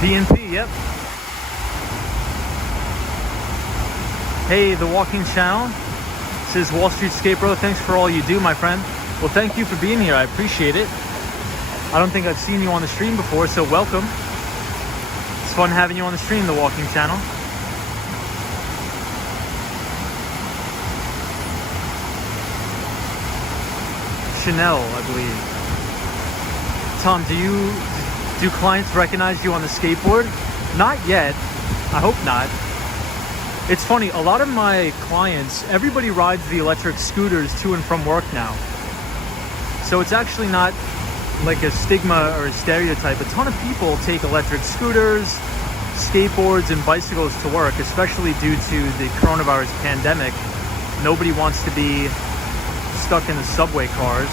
BNP, yep. Hey, the Walking Channel says Wall Street Skate Bro, thanks for all you do, my friend. Well, thank you for being here. I appreciate it. I don't think I've seen you on the stream before, so welcome. It's fun having you on the stream, the Walking Channel. Chanel, I believe. Tom, do clients recognize you on the skateboard? Not yet. I hope not. It's funny, a lot of my clients, everybody rides the electric scooters to and from work now. So it's actually not like a stigma or a stereotype. A ton of people take electric scooters, skateboards, and bicycles to work, especially due to the coronavirus pandemic. Nobody wants to be stuck in the subway cars.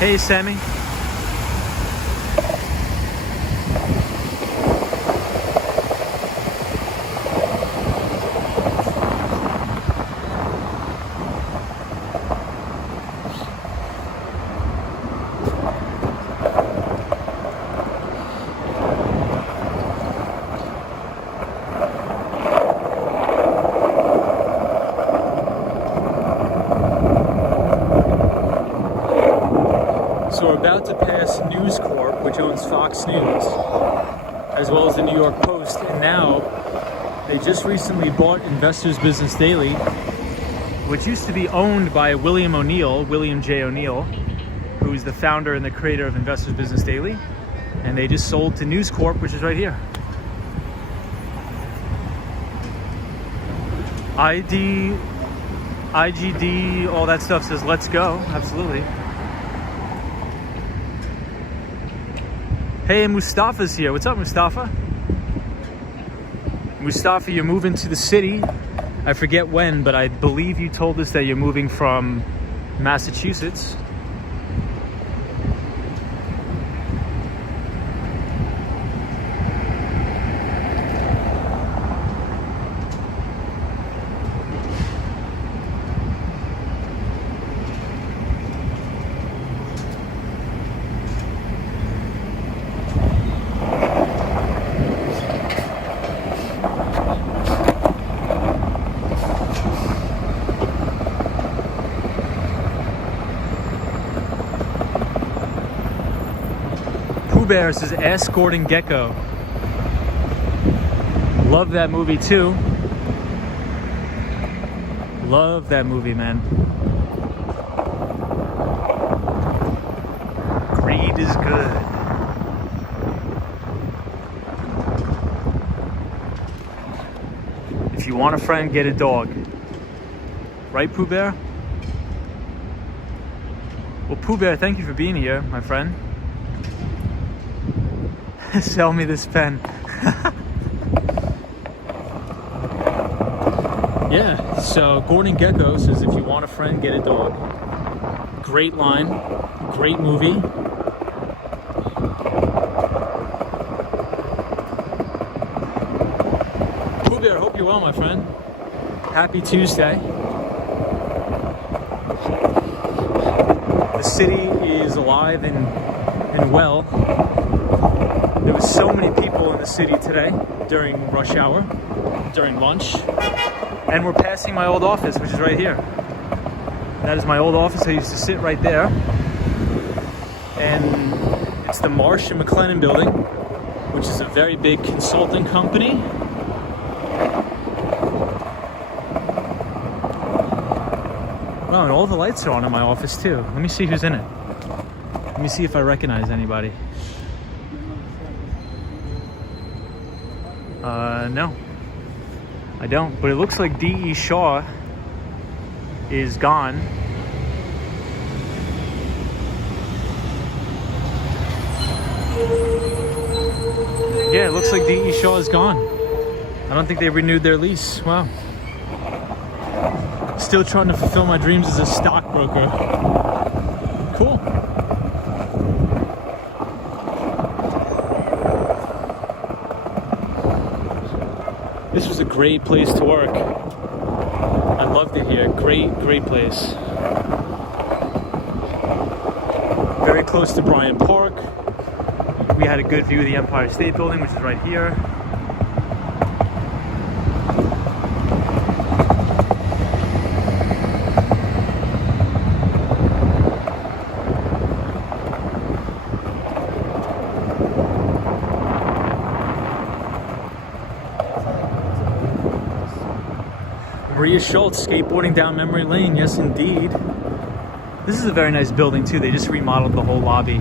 Hey, Sammy. So we're about to pass News Corp, which owns Fox News, as well as the New York Post, and now they just recently bought Investors Business Daily, which used to be owned by William J. O'Neill, who is the founder and the creator of Investors Business Daily, and they just sold to News Corp, which is right here. IGD, all that stuff says let's go, absolutely. Hey, Mustafa's here. What's up, Mustafa? Mustafa, you're moving to the city. I forget when, but I believe you told us that you're moving from Massachusetts. Bear says Ask Gordon Gecko. Love that movie too. Love that movie, man. Greed is good. If you want a friend, get a dog. Right, Pooh Bear? Well, Pooh Bear, thank you for being here, my friend. Sell me this pen. Yeah, so Gordon Gecko says if you want a friend, get a dog. Great line, great movie. Pooh Bear, hope you're well, my friend. Happy Tuesday. The city is alive and well. There was so many people in the city today during rush hour, during lunch, and we're passing my old office, which is right here. That is my old office. I used to sit right there, and it's the Marsh and McLennan building, which is a very big consulting company. Wow, and all the lights are on in my office too. Let me see who's in it. Let me see if I recognize anybody. No, I don't. But it looks like D.E. Shaw is gone. Yeah, it looks like D.E. Shaw is gone. I don't think they renewed their lease. Wow. Still trying to fulfill my dreams as a stockbroker. Cool. This was a great place to work. I loved it here. Great place. Very close to Bryant Park. We had a good view of the Empire State Building, which is right here. Maria Schultz skateboarding down memory lane. Yes, indeed. This is a very nice building too. They just remodeled the whole lobby.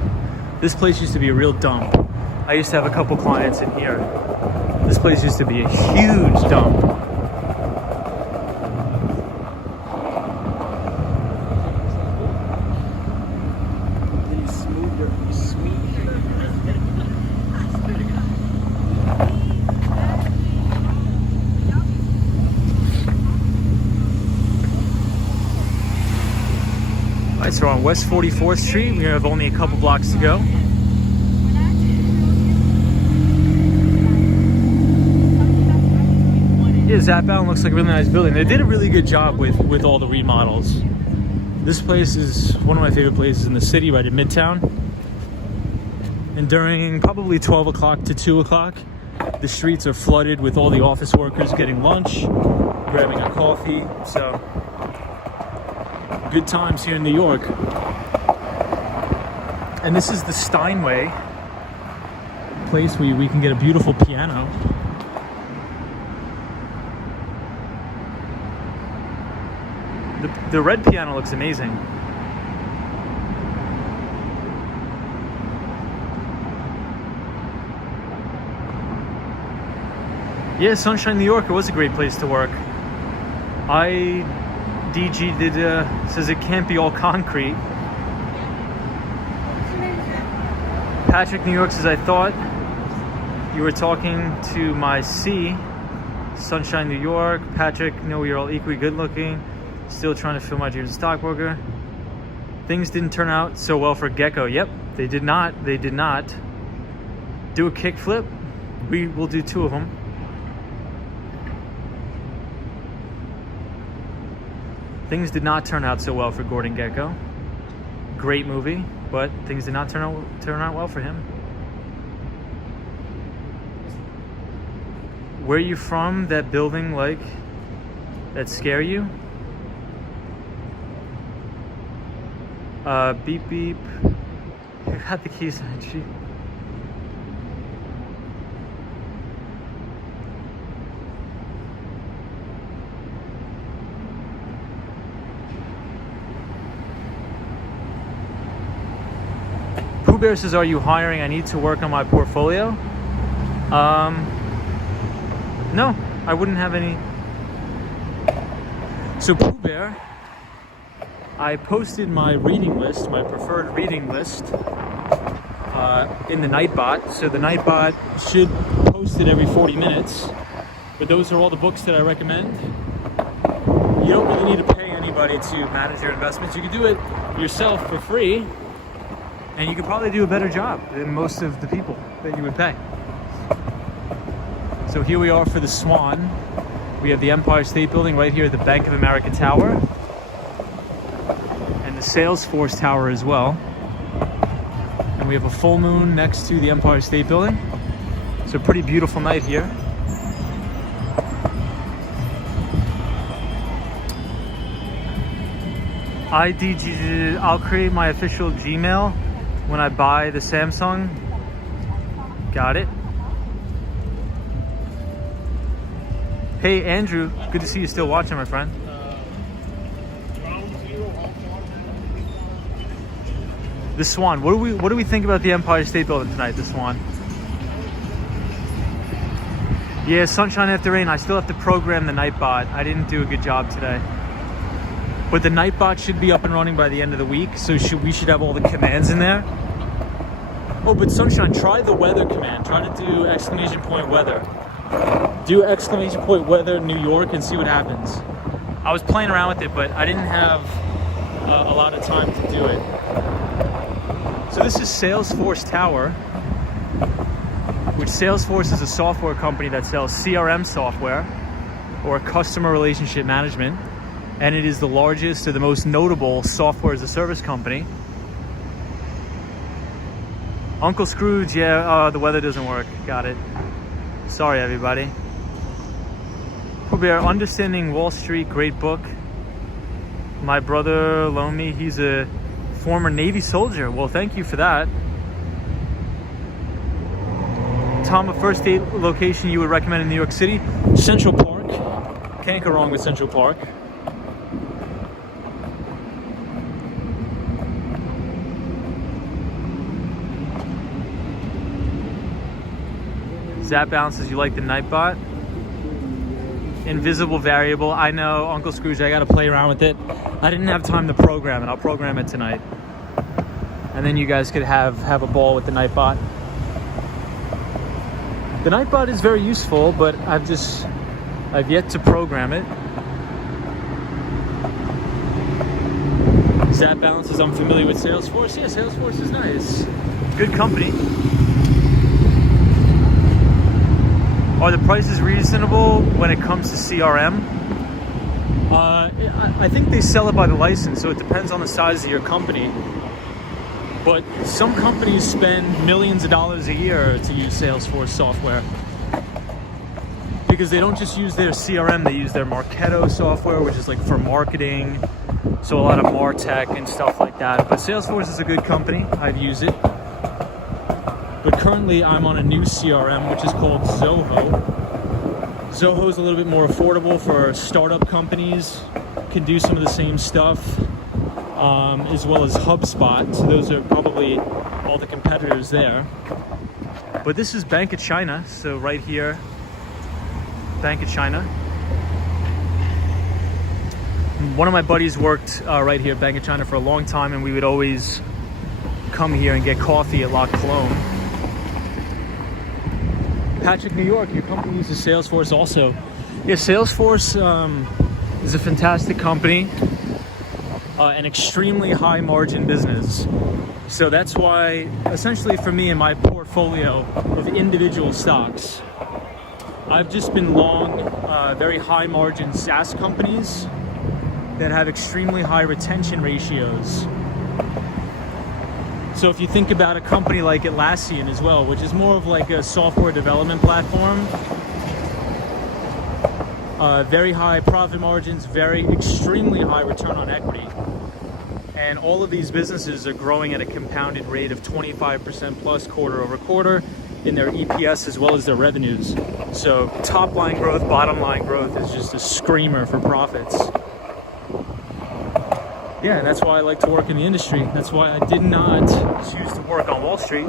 This place used to be a real dump. I used to have a couple clients in here. This place used to be a huge dump. Alright, so we're on West 44th Street. We have only a couple blocks to go. Yeah, Zapbound looks like a really nice building. They did a really good job with all the remodels. This place is one of my favorite places in the city, right in Midtown. And during probably 12 o'clock to 2 o'clock, the streets are flooded with all the office workers getting lunch, grabbing a coffee. So, good times here in New York. And this is the Steinway place where we can get a beautiful piano. The red piano looks amazing. Yeah, Sunshine, New York, it was a great place to work. DG did says it can't be all concrete. Patrick, New York says, I thought you were talking to my C. Sunshine, New York. Patrick, no, you're all equally good looking. Still trying to fill my dreams as a stockbroker. Things didn't turn out so well for Gecko. Yep, they did not. They did not. Do a kickflip. We will do 2 of them. Things did not turn out so well for Gordon Gekko. Great movie, but things did not turn out well for him. Where are you from? That building, like, that scare you? Beep beep. I got the keys. Gee. Pooh Bear says, are you hiring? I need to work on my portfolio. No, I wouldn't have any. So Pooh Bear, I posted my reading list, my preferred reading list, in the Nightbot. So the Nightbot should post it every 40 minutes. But those are all the books that I recommend. You don't really need to pay anybody to manage your investments. You can do it yourself for free, and you could probably do a better job than most of the people that you would pay. So here we are for the Swan. We have the Empire State Building right here at the Bank of America Tower, and the Salesforce Tower as well. And we have a full moon next to the Empire State Building. So a pretty beautiful night here. I'll create my official Gmail when I buy the Samsung. Got it. Hey Andrew, good to see you still watching, my friend. The Swan. What do we think about the Empire State Building tonight? The Swan. Yeah, sunshine after rain. I still have to program the Nightbot. I didn't do a good job today. But the Nightbot should be up and running by the end of the week, so we should have all the commands in there. Oh, but Sunshine, try the weather command. Try to do !weather. Do !weather New York and see what happens. I was playing around with it, but I didn't have a lot of time to do it. So this is Salesforce Tower, which Salesforce is a software company that sells CRM software or customer relationship management. And it is the largest or the most notable software as a service company. Uncle Scrooge, yeah, the weather doesn't work. Got it. Sorry, everybody. Colbert, Understanding Wall Street, great book. My brother loaned me. He's a former Navy soldier. Well, thank you for that. Tom, a first date location you would recommend in New York City? Central Park. Can't go wrong with Central Park. Zap bounces, you like the Nightbot? Invisible variable. I know, Uncle Scrooge, I gotta play around with it. I didn't have time to program it. I'll program it tonight. And then you guys could have a ball with the Nightbot. The Nightbot is very useful, but I've yet to program it. Zap balances, I'm familiar with Salesforce. Yeah, Salesforce is nice. Good company. Are the prices reasonable when it comes to CRM? I think they sell it by the license, so it depends on the size of your company. But some companies spend millions of dollars a year to use Salesforce software. Because they don't just use their CRM, they use their Marketo software, which is like for marketing. So a lot of MarTech and stuff like that. But Salesforce is a good company. I've used it. But currently I'm on a new CRM, which is called Zoho. Zoho is a little bit more affordable for startup companies, can do some of the same stuff, as well as HubSpot. So those are probably all the competitors there. But this is Bank of China. So right here, Bank of China. One of my buddies worked right here at Bank of China for a long time, and we would always come here and get coffee at La Colombe. Patrick, New York, your company uses Salesforce also. Yeah, Salesforce is a fantastic company, an extremely high margin business. So that's why, essentially for me in my portfolio of individual stocks, I've just been long very high margin SaaS companies that have extremely high retention ratios. So if you think about a company like Atlassian as well, which is more of like a software development platform, very high profit margins, extremely high return on equity. And all of these businesses are growing at a compounded rate of 25% plus quarter over quarter in their EPS as well as their revenues. So top line growth, bottom line growth is just a screamer for profits. Yeah, that's why I like to work in the industry. That's why I did not choose to work on Wall Street.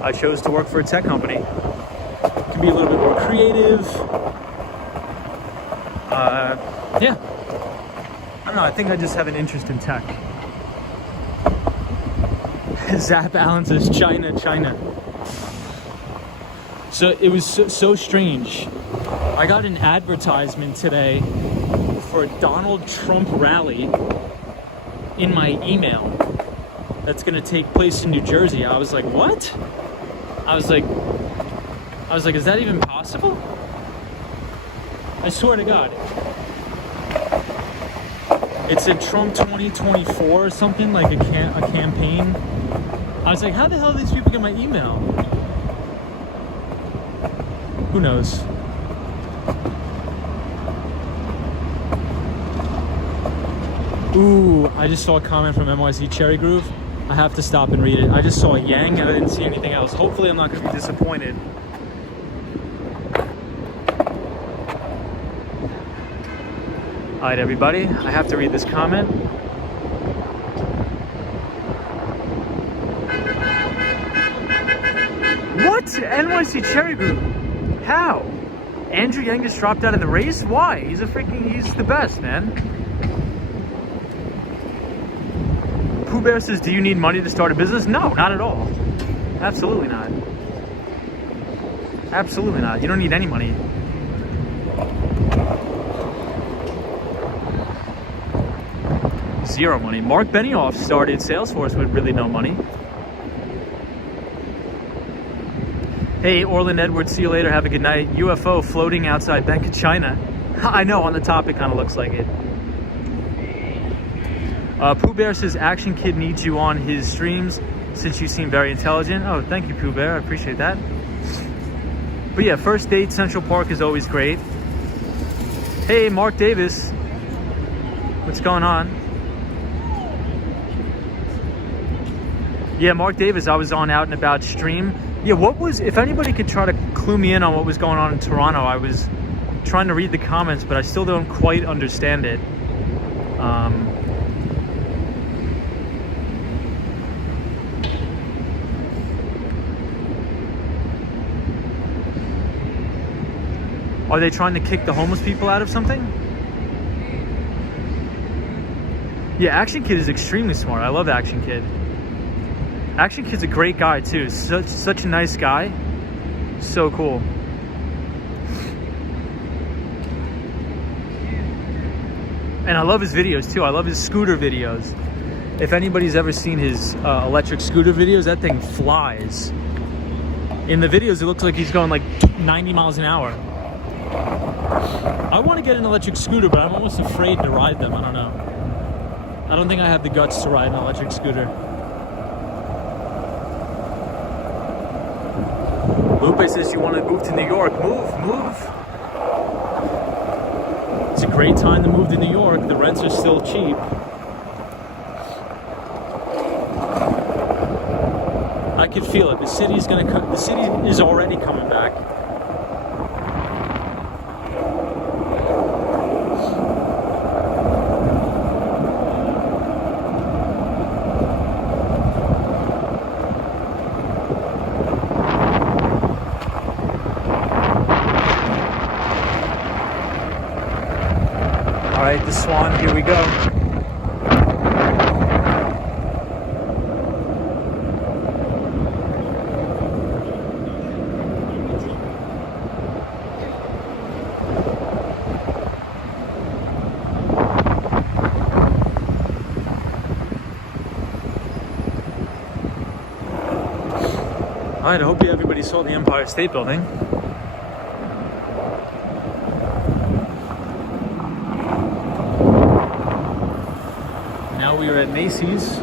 I chose to work for a tech company. It can be a little bit more creative. Yeah. I don't know, I think I just have an interest in tech. Zap Allen says China. So it was so strange. I got an advertisement today for a Donald Trump rally in my email that's going to take place in New Jersey. I was like, what? I was like, is that even possible? I swear to God. It said Trump 2024 or something, like a campaign. I was like, how the hell do these people get my email? Who knows? Ooh, I just saw a comment from NYC Cherry Groove. I have to stop and read it. I just saw Yang and I didn't see anything else. Hopefully I'm not going to be disappointed. All right, everybody, I have to read this comment. What? NYC Cherry Group? How? Andrew Yang just dropped out of the race? Why? He's the best, man. Pooh Bear says, do you need money to start a business? No, not at all. Absolutely not. Absolutely not. You don't need any money. Zero money. Mark Benioff started Salesforce with really no money. Hey, Orland Edwards, see you later. Have a good night. UFO floating outside Bank of China. I know, on the top it kind of looks like it. Pooh Bear says Action Kid needs you on his streams since you seem very intelligent. Oh, thank you, Pooh Bear. I appreciate that. But yeah, first date, Central Park is always great. Hey, Mark Davis. What's going on? Yeah, Mark Davis, I was on Out and About stream. Yeah, if anybody could try to clue me in on what was going on in Toronto. I was trying to read the comments, but I still don't quite understand it. Are they trying to kick the homeless people out of something? Yeah, Action Kid is extremely smart. I love Action Kid. Action Kid's a great guy too. Such a nice guy. So cool. And I love his videos too. I love his scooter videos. If anybody's ever seen his electric scooter videos, that thing flies. In the videos, it looks like he's going like 90 miles an hour. I want to get an electric scooter, but I'm almost afraid to ride them. I don't know. I don't think I have the guts to ride an electric scooter. Lupe says you want to move to New York. Move. It's a great time to move to New York. The rents are still cheap. I could feel it. The city is already coming back. All right, the Swan, here we go. All right, I hope everybody saw the Empire State Building. Now we are at Macy's.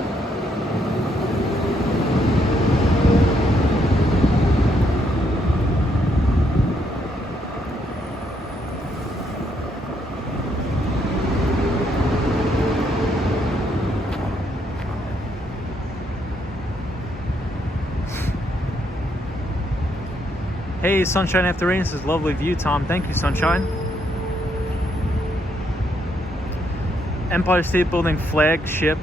Hey, Sunshine After Rain says, lovely view, Tom. Thank you, Sunshine. Empire State Building flagship.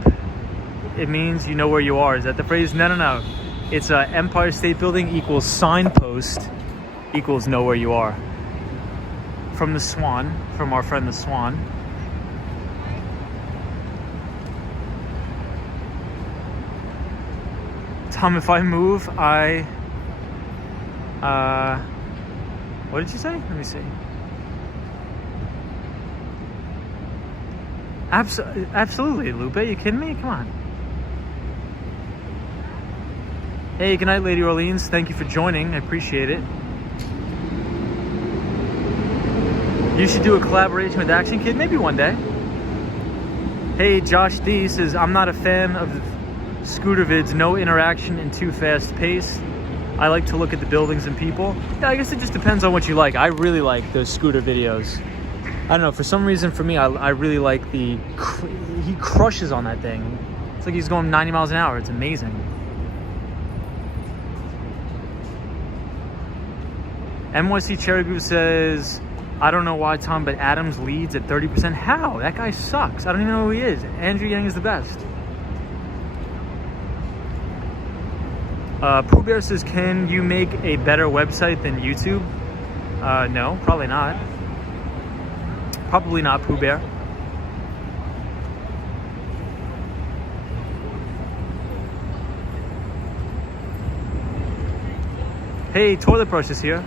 It means you know where you are. Is that the phrase? No. It's Empire State Building equals signpost equals know where you are. From the Swan, from our friend the Swan. Tom, if I move, what did you say? Let me see. Absolutely, Lupe. You kidding me? Come on. Hey, good night, Lady Orleans. Thank you for joining. I appreciate it. You should do a collaboration with Action Kid. Maybe one day. Hey, Josh D says, I'm not a fan of the scooter vids. No interaction and too fast pace. I like to look at the buildings and people. Yeah, I guess it just depends on what you like. I really like those scooter videos. I don't know, for some reason for me, I really like he crushes on that thing. It's like he's going 90 miles an hour. It's amazing. NYC Cherry Group says, I don't know why, Tom, but Adams leads at 30%. How? That guy sucks. I don't even know who he is. Andrew Yang is the best. Pooh Bear says, can you make a better website than YouTube? No, probably not. Probably not, Pooh Bear. Hey, Toilet Brush is here.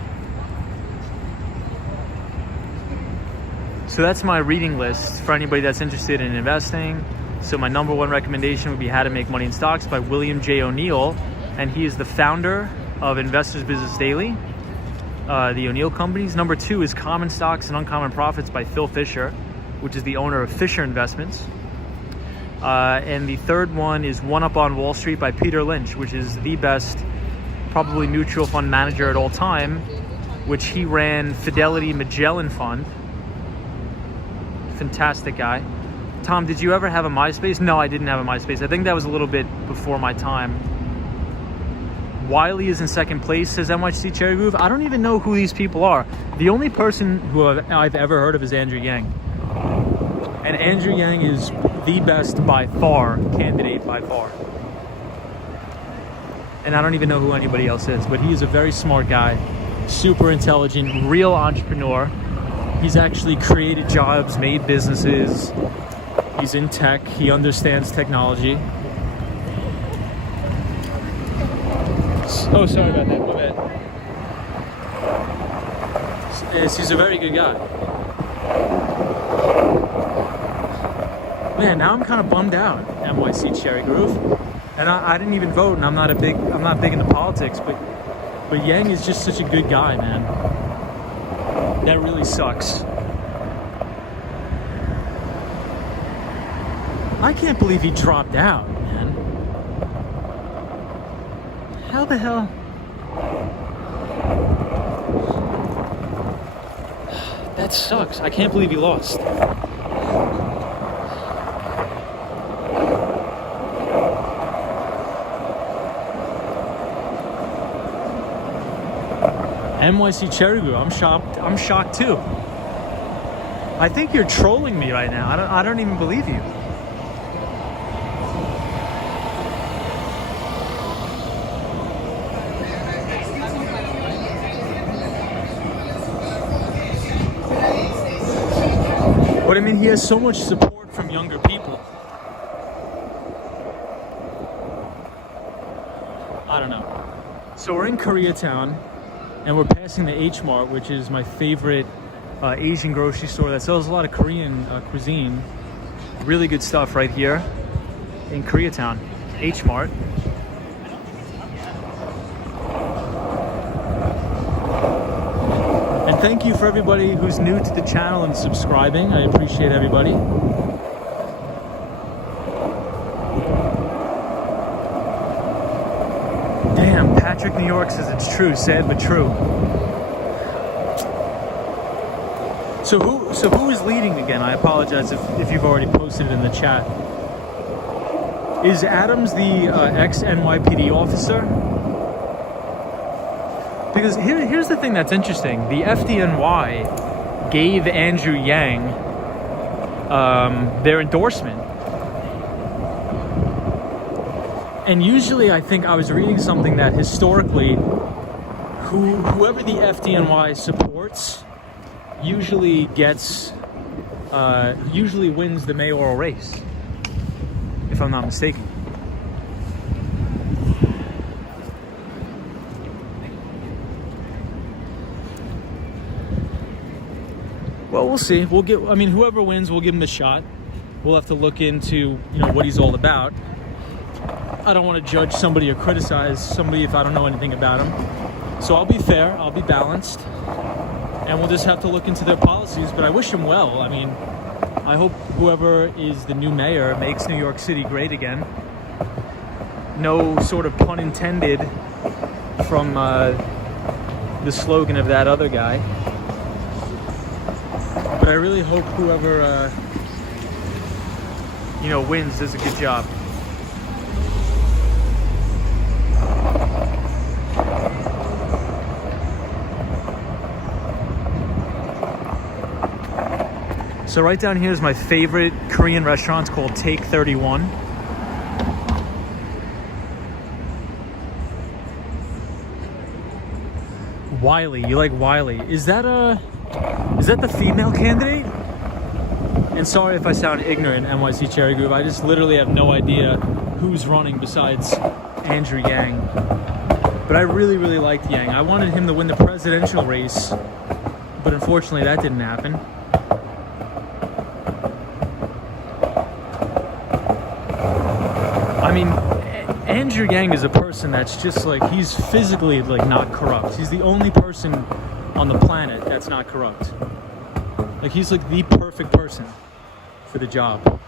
So that's my reading list for anybody that's interested in investing. So my number one recommendation would be How to Make Money in Stocks by William J. O'Neill. And he is the founder of Investors Business Daily, the O'Neill Companies. Number two is Common Stocks and Uncommon Profits by Phil Fisher, which is the owner of Fisher Investments. And the third one is One Up on Wall Street by Peter Lynch, which is the best probably mutual fund manager at all time, which he ran Fidelity Magellan Fund. Fantastic guy. Tom, did you ever have a MySpace? No, I didn't have a MySpace. I think that was a little bit before my time. Wiley is in second place, says NYC Cherry Groove. I don't even know who these people are. The only person who I've ever heard of is Andrew Yang. And Andrew Yang is the best by far, candidate by far. And I don't even know who anybody else is, but he is a very smart guy, super intelligent, real entrepreneur. He's actually created jobs, made businesses. He's in tech, he understands technology. Oh, sorry about that, my bad. Yes, he's a very good guy. Man, now I'm kind of bummed out, NYC Cherry Groove. And I didn't even vote, and I'm not big into politics, but Yang is just such a good guy, man. That really sucks. I can't believe he dropped out, man. How the hell? That sucks. I can't believe he lost. NYC Cherry Groove, I'm shocked too. I think you're trolling me right now. I don't even believe you. But I mean, he has so much support from younger people. I don't know. So we're in Koreatown, and we're passing the H Mart, which is my favorite Asian grocery store that sells a lot of Korean cuisine. Really good stuff right here in Koreatown. H Mart. And thank you for everybody who's new to the channel and subscribing. I appreciate everybody. Damn, Patrick New York says it's true. Sad but true. So who is leading again? I apologize if you've already posted it in the chat. Is Adams the ex-NYPD officer? Because here's the thing that's interesting. The FDNY gave Andrew Yang their endorsement. And usually I think I was reading something that historically whoever the FDNY supports usually wins the mayoral race, if I'm not mistaken. Well, we'll see. Whoever wins, we'll give him a shot. We'll have to look into, what he's all about. I don't want to judge somebody or criticize somebody if I don't know anything about him. So I'll be fair, I'll be balanced, and we'll just have to look into their policies, but I wish him well. I mean, I hope whoever is the new mayor makes New York City great again. No sort of pun intended from the slogan of that other guy. But I really hope whoever, wins does a good job. So right down here is my favorite Korean restaurant. It's called Take 31. Wiley. You like Wiley. Is that the female candidate? And sorry if I sound ignorant, NYC Cherry Groove. I just literally have no idea who's running besides Andrew Yang. But I really, really liked Yang. I wanted him to win the presidential race, but unfortunately that didn't happen. I mean, Andrew Yang is a person that's just like, he's physically like not corrupt. He's the only person on the planet that's not corrupt. Like, he's like the perfect person for the job.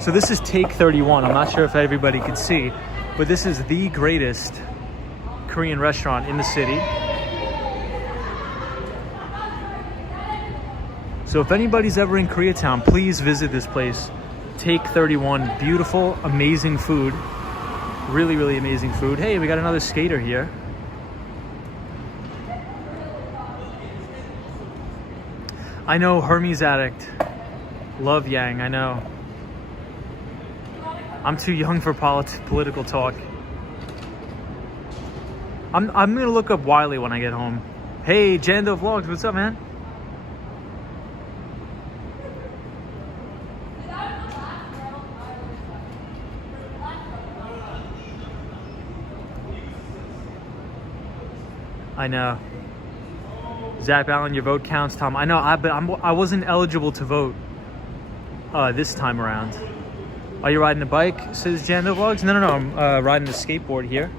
So this is Take 31. I'm not sure if everybody could see, but this is the greatest Korean restaurant in the city. So if anybody's ever in Koreatown, please visit this place. Take 31. Beautiful, amazing food. Really, really amazing food. Hey, we got another skater here. I know, Hermes addict. Love Yang, I know. I'm too young for political talk. I'm gonna look up Wiley when I get home. Hey, Jando Vlogs, what's up, man? I know. Zap Allen, your vote counts, Tom. I know, but I wasn't eligible to vote this time around. Are you riding a bike? Says Jando Vlogs. No, I'm riding a skateboard here.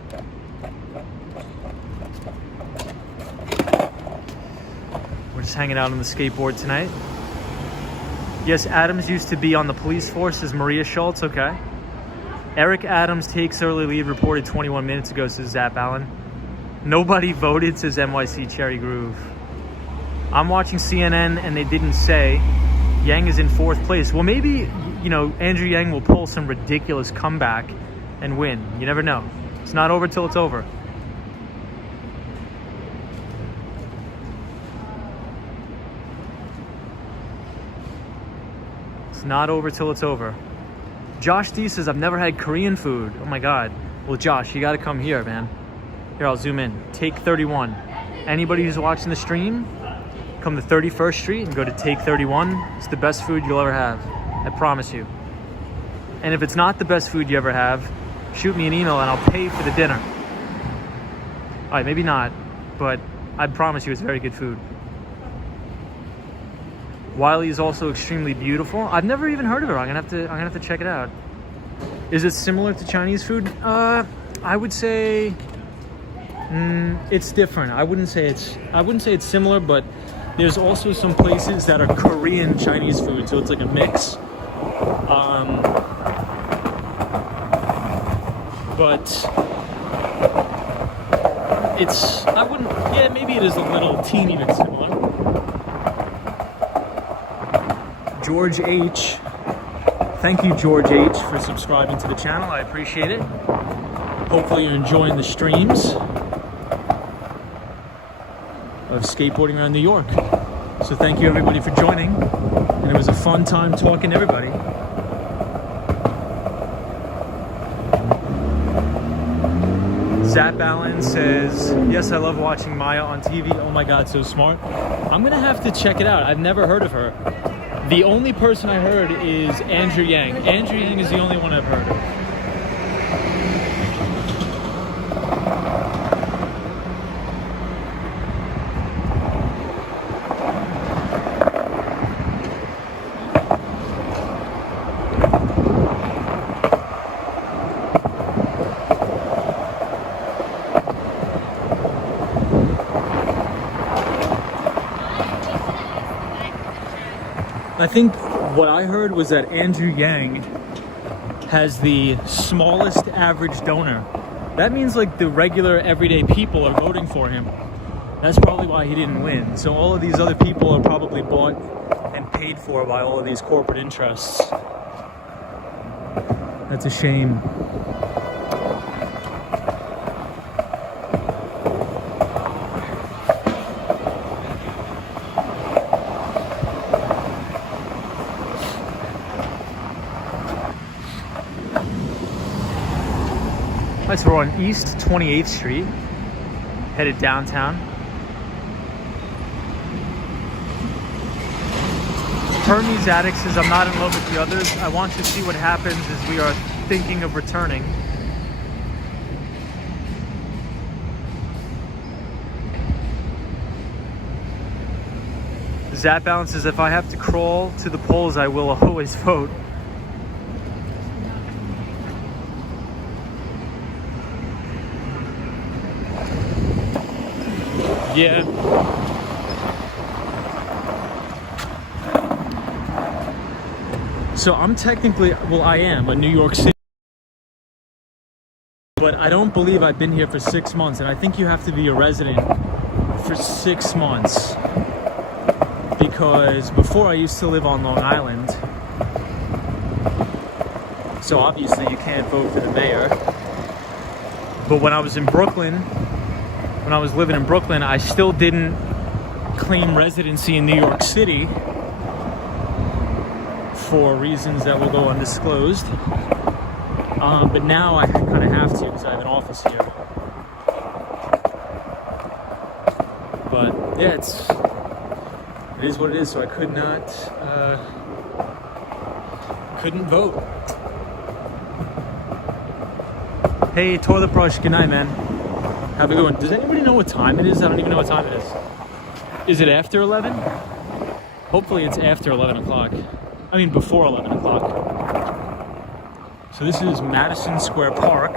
We're just hanging out on the skateboard tonight. Yes, Adams used to be on the police force, says Maria Schultz. Okay. Eric Adams takes early lead, reported 21 minutes ago, says Zap Allen. Nobody voted, says NYC Cherry Groove. I'm watching CNN and they didn't say Yang is in 4th place. Well, maybe, you know, Andrew Yang will pull some ridiculous comeback and win. You never know. It's not over till it's over. It's not over till it's over. Josh D says, I've never had Korean food. Oh my God. Well, Josh, you got to come here, man. Here, I'll zoom in. Take 31. Anybody who's watching the stream, come to 31st Street and go to Take 31. It's the best food you'll ever have. I promise you. And if it's not the best food you ever have, shoot me an email and I'll pay for the dinner. All right, maybe not, but I promise you it's very good food. Wiley is also extremely beautiful. I've never even heard of her. I'm gonna have to check it out. Is it similar to Chinese food? I would say it's different. I wouldn't say it's similar, but there's also some places that are Korean Chinese food, so it's like a mix. But maybe it is a little teeny bit similar. George H. Thank you, George H, for subscribing to the channel. I appreciate it. Hopefully you're enjoying the streams of skateboarding around New York. So thank you everybody for joining, and it was a fun time talking to everybody. Zap Allen says, yes, I love watching Maya on TV. Oh my God, so smart. I'm gonna have to check it out. I've never heard of her. The only person I heard is Andrew Yang. Andrew Yang is the only one I've heard of. I think what I heard was that Andrew Yang has the smallest average donor. That means like the regular everyday people are voting for him. That's probably why he didn't win. So all of these other people are probably bought and paid for by all of these corporate interests. That's a shame. guys, we're on East 28th Street, headed downtown. Hermes Attic says, I'm not in love with the others. I want to see what happens as we are thinking of returning. Zap Balance says, if I have to crawl to the polls, I will always vote. Yeah. So I'm technically, well, I am a New York City, but I don't believe I've been here for 6 months, and I think you have to be a resident for 6 months, because before I used to live on Long Island, so obviously you can't vote for the mayor. But when I was in Brooklyn, when I was living in Brooklyn, I still didn't claim residency in New York City for reasons that will go undisclosed. But now I kind of have to because I have an office here. But yeah, it is what it is. So I couldn't vote. Hey, toilet brush. Good night, man. Have a good one. Does anybody know what time it is? I don't even know what time it is. Is it after 11? Hopefully it's after 11 o'clock. I mean, before 11 o'clock. So this is Madison Square Park.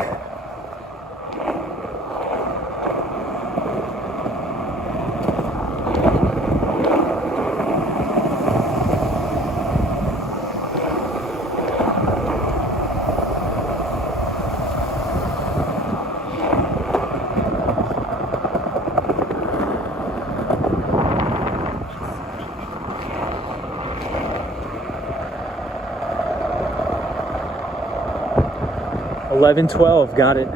$11.12, got it.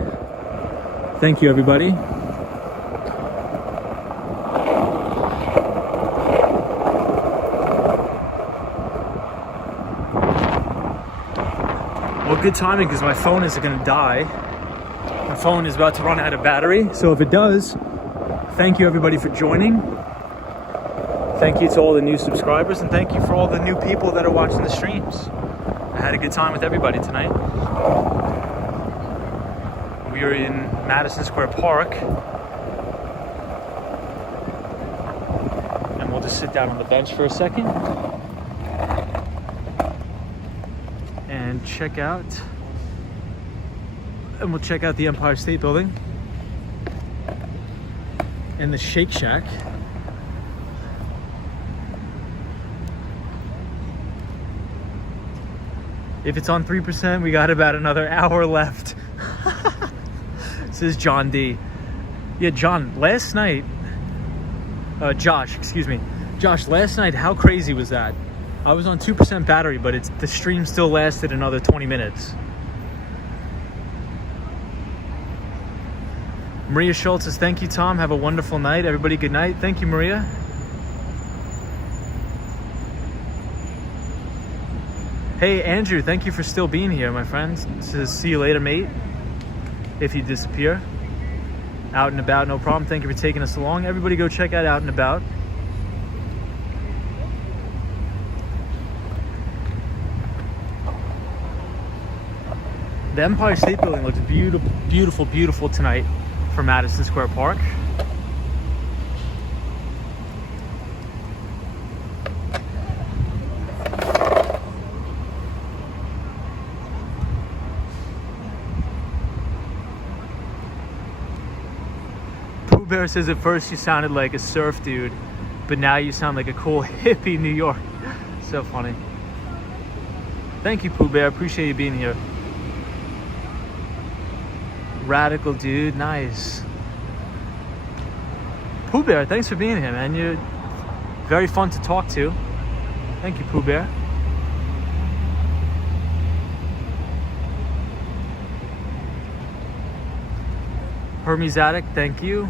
Thank you, everybody. Well, good timing because my phone isn't going to die. My phone is about to run out of battery. So if it does, thank you, everybody, for joining. Thank you to all the new subscribers, and thank you for all the new people that are watching the streams. I had a good time with everybody tonight. We are in Madison Square Park, and we'll just sit down on the bench for a second and check out, and we'll check out the Empire State Building and the Shake Shack. If it's on 3%, we got about another hour left. This is John D. Yeah, John, last night, Josh, excuse me. Josh, last night, how crazy was that? I was on 2% battery, but the stream still lasted another 20 minutes. Maria Schultz says, thank you, Tom. Have a wonderful night. Everybody, good night. Thank you, Maria. Hey, Andrew, thank you for still being here, my friend. It says, see you later, mate. If you disappear. Out and About, no problem. Thank you for taking us along. Everybody go check out Out and About. The Empire State Building looks beautiful, beautiful, beautiful tonight for Madison Square Park. Bear says at first you sounded like a surf dude, but now you sound like a cool hippie New York. So funny. Thank you, Pooh Bear. Appreciate you being here. Radical dude, nice. Pooh Bear, thanks for being here, man. You're very fun to talk to. Thank you, Pooh Bear. Hermes Attic, thank you.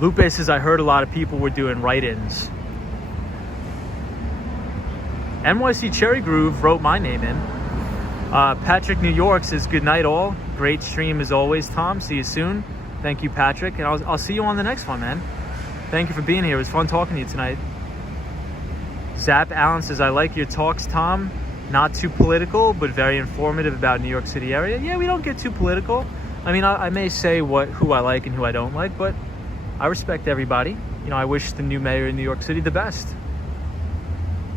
Lupe says, I heard a lot of people were doing write-ins. NYC Cherry Groove wrote my name in. Patrick New York says, good night all. Great stream as always, Tom. See you soon. Thank you, Patrick. And I'll see you on the next one, man. Thank you for being here. It was fun talking to you tonight. Zap Allen says, I like your talks, Tom. Not too political, but very informative about New York City area. Yeah, we don't get too political. I mean, I may say who I like and who I don't like, but I respect everybody. You know, I wish the new mayor in New York City the best.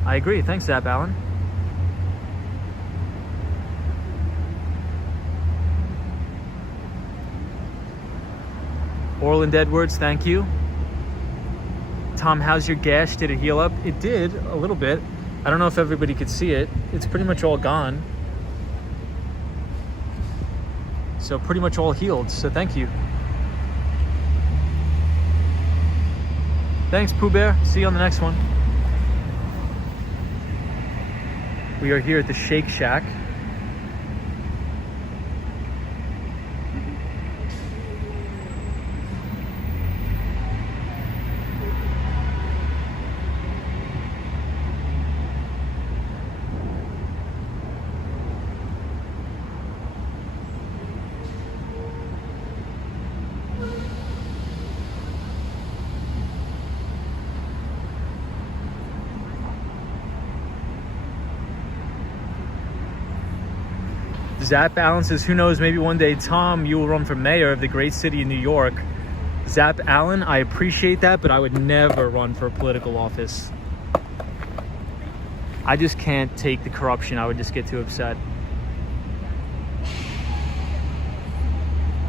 I agree. Thanks, Zap Allen. Orland Edwards, thank you. Tom, how's your gash? Did it heal up? It did, a little bit. I don't know if everybody could see it. It's pretty much all gone. So pretty much all healed, so thank you. Thanks, Pooh Bear. See you on the next one. We are here at the Shake Shack. Zap Allen says, who knows, maybe one day, Tom, you will run for mayor of the great city of New York. Zap Allen, I appreciate that, but I would never run for a political office. I just can't take the corruption. I would just get too upset.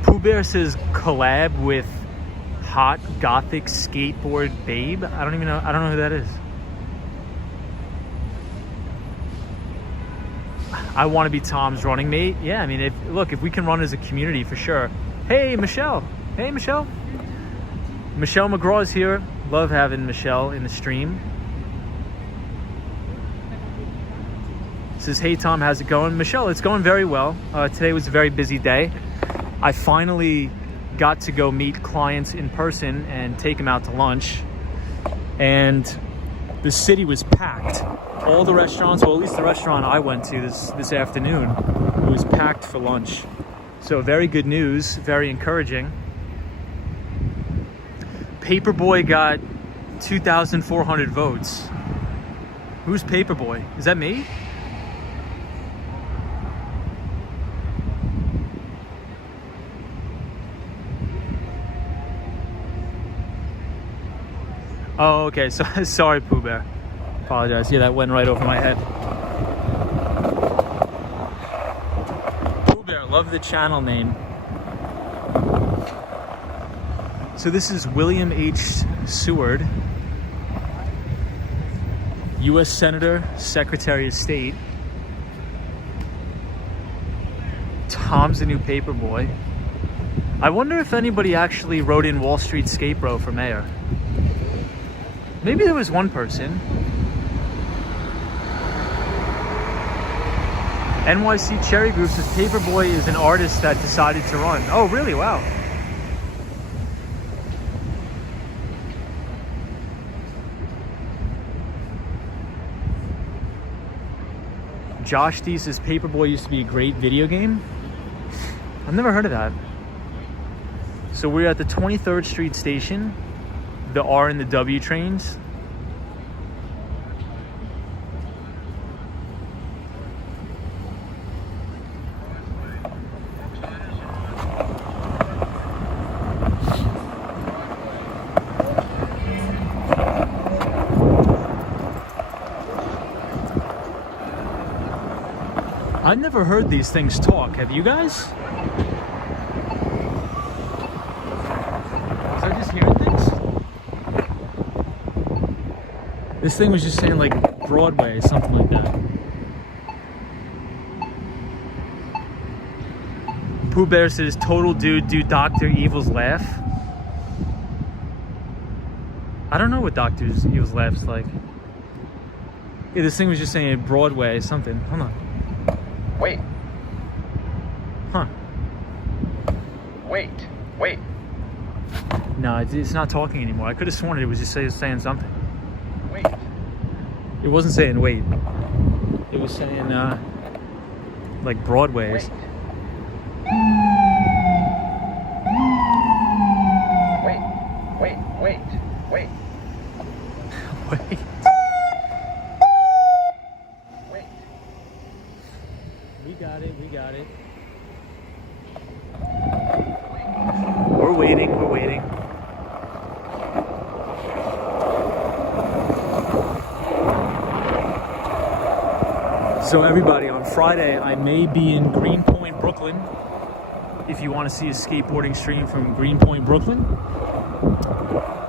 Pooh Bear says, collab with hot gothic skateboard babe. I don't know who that is. I want to be Tom's running mate. Yeah, I mean, if we can run as a community, for sure. Hey, Michelle. Hey, Michelle. Michelle McGraw is here. Love having Michelle in the stream. Says, hey, Tom, how's it going? Michelle, it's going very well. Today was a very busy day. I finally got to go meet clients in person and take them out to lunch. And the city was packed. All the restaurants, well, at least the restaurant I went to this afternoon, it was packed for lunch. So very good news, very encouraging. Paperboy got 2,400 votes. Who's Paperboy? Is that me? Oh, okay. So sorry, Pooh Bear. Apologize. Yeah, that went right over my head. Pooh Bear, love the channel name. So this is William H. Seward, U.S. Senator, Secretary of State. Tom's the new paper boy. I wonder if anybody actually wrote in Wall Street Skate Bro for mayor. Maybe there was one person. NYC Cherry Group says Paperboy is an artist that decided to run. Oh, really? Wow. Josh D says Paperboy used to be a great video game. I've never heard of that. So we're at the 23rd Street station, the R and the W trains. I've never heard these things talk. Have you guys? Was I just hearing things? This thing was just saying like Broadway, something like that. Pooh Bear says, total dude, do Dr. Evil's laugh. I don't know what Dr. Evil's laugh's like. Yeah, this thing was just saying Broadway, something. Hold on. Wait. Huh. Wait. No, it's not talking anymore. I could have sworn it was just saying something. Wait. It wasn't saying wait. It was saying, like Broadways. Wait. Wait. Wait. Wait. Wait. Wait. We got it. We got it. We're waiting. We're waiting. So everybody, on Friday, I may be in Greenpoint, Brooklyn. If you want to see a skateboarding stream from Greenpoint, Brooklyn,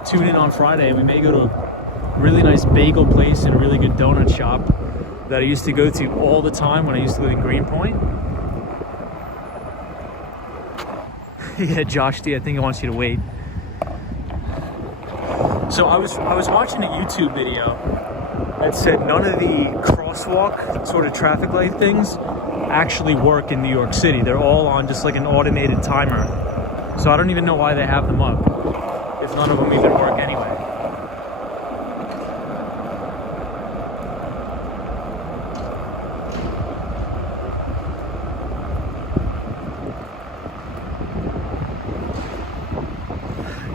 tune in on Friday. We may go to a really nice bagel place and a really good donut shop that I used to go to all the time when I used to live in Greenpoint. Yeah, Josh D, I think he wants you to wait. So I was watching a YouTube video that said none of the crosswalk sort of traffic light things actually work in New York City. They're all on just like an automated timer. So I don't even know why they have them up if none of them even work anyway.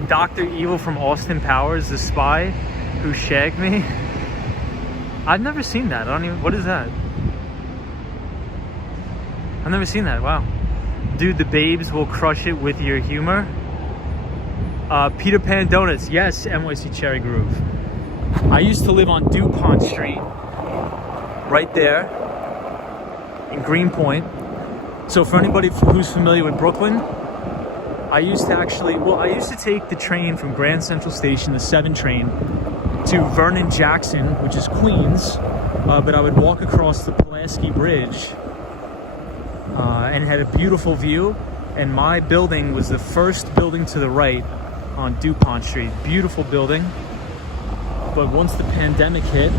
Dr. Evil from Austin Powers, the spy who shagged me. I've never seen that. I don't even, what is that? I've never seen that. Wow. Dude, the babes will crush it with your humor. Peter Pan Donuts. Yes, NYC Cherry Groove. I used to live on DuPont Street, right there in Greenpoint. So for anybody who's familiar with Brooklyn, I used to take the train from Grand Central Station, the 7 train, to Vernon Jackson, which is Queens, but I would walk across the Pulaski Bridge and had a beautiful view, and my building was the first building to the right on DuPont Street. Beautiful building. But once the pandemic hit,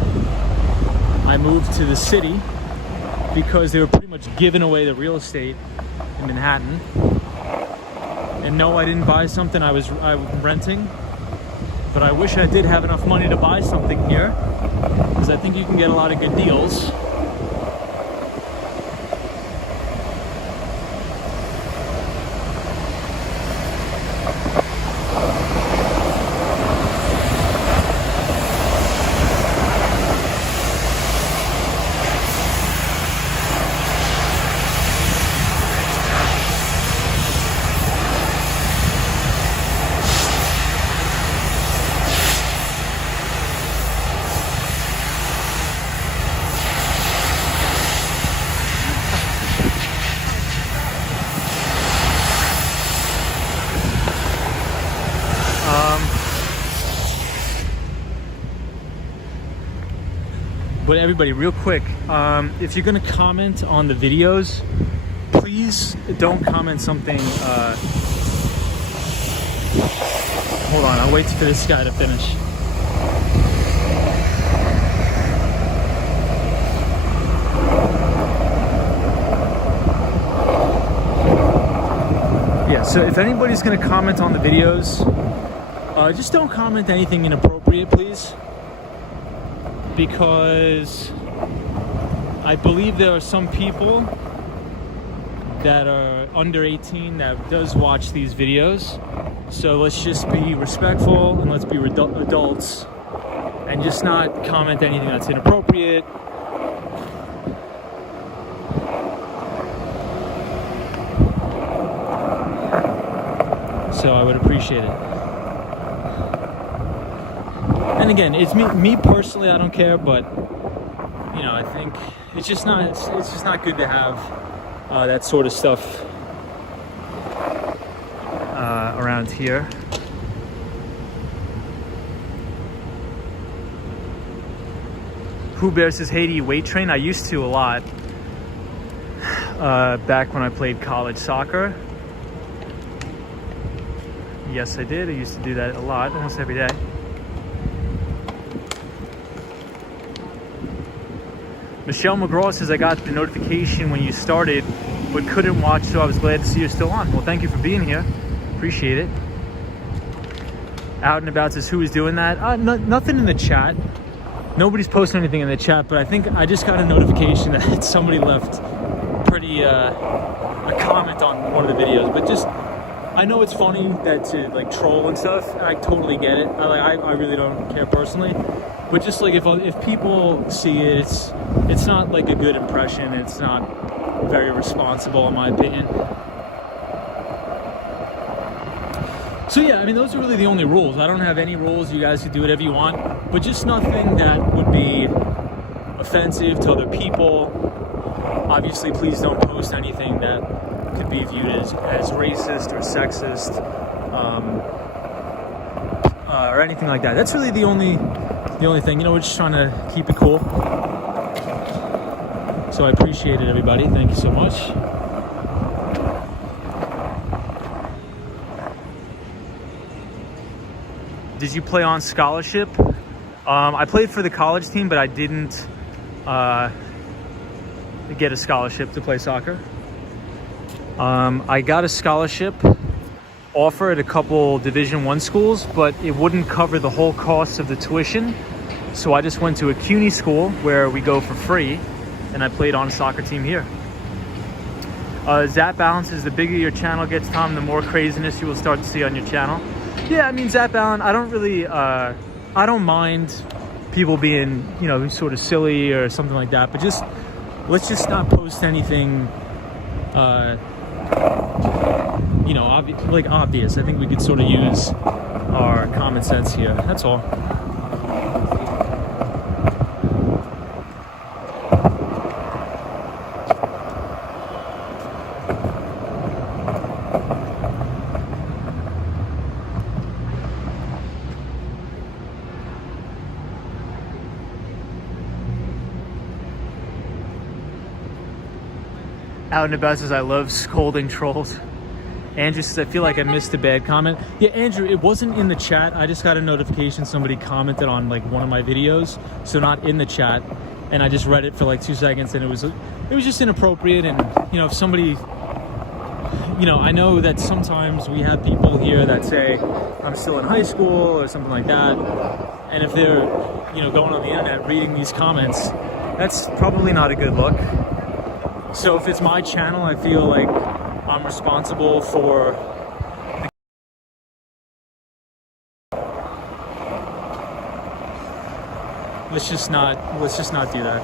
I moved to the city because they were pretty much giving away the real estate in Manhattan. And no, I didn't buy something I was renting, but I wish I did have enough money to buy something here, because I think you can get a lot of good deals. But everybody, real quick, if you're gonna comment on the videos, please don't comment something, hold on, I'll wait for this guy to finish. Yeah, so if anybody's gonna comment on the videos, just don't comment anything inappropriate, please. Because I believe there are some people that are under 18 that does watch these videos. So let's just be respectful and let's be adults and just not comment anything that's inappropriate. So I would appreciate it. And again, it's me personally, I don't care, but you know, I think it's just not good to have that sort of stuff around here. Who Bear says, hey, do you weight train? I used to a lot back when I played college soccer. Yes, I did. I used to do that a lot, almost every day. Michelle McGraw says, I got the notification when you started, but couldn't watch, so I was glad to see you're still on. Well, thank you for being here. Appreciate it. Out and About says, who is doing that? Nothing in the chat. Nobody's posting anything in the chat, but I think I just got a notification that somebody left pretty a comment on one of the videos, but just I know it's funny that to like troll and stuff. And I totally get it. I really don't care personally, but just like if people see it, it's not like a good impression. It's not very responsible in my opinion. So yeah, I mean, those are really the only rules. I don't have any rules. You guys can do whatever you want, but just nothing that would be offensive to other people. Obviously, please don't post anything that could be viewed as racist or sexist, or anything like that. That's really the only thing. You know, we're just trying to keep it cool. So I appreciate it, everybody. Thank you so much. Did you play on scholarship? I played for the college team, but I didn't get a scholarship to play soccer. I got a scholarship offer at a couple Division I schools, but it wouldn't cover the whole cost of the tuition. So I just went to a CUNY school where we go for free, and I played on a soccer team here. Zap Balance is the bigger your channel gets, Tom, the more craziness you will start to see on your channel. Yeah, I mean, Zap Balance, I don't really, I don't mind people being, you know, sort of silly or something like that, but just, let's just not post anything, you know, obvious. I think we could sort of use our common sense here. That's all. Out and About says, I love scolding trolls. Andrew says, I feel like I missed a bad comment. Yeah, Andrew, it wasn't in the chat. I just got a notification somebody commented on like one of my videos, so not in the chat. And I just read it for like 2 seconds, and it was just inappropriate. And you know, if somebody, you know, I know that sometimes we have people here that say I'm still in high school or something like that, and if they're, you know, going on the internet reading these comments, that's probably not a good look. So if it's my channel, I feel like I'm responsible for let's just not do that.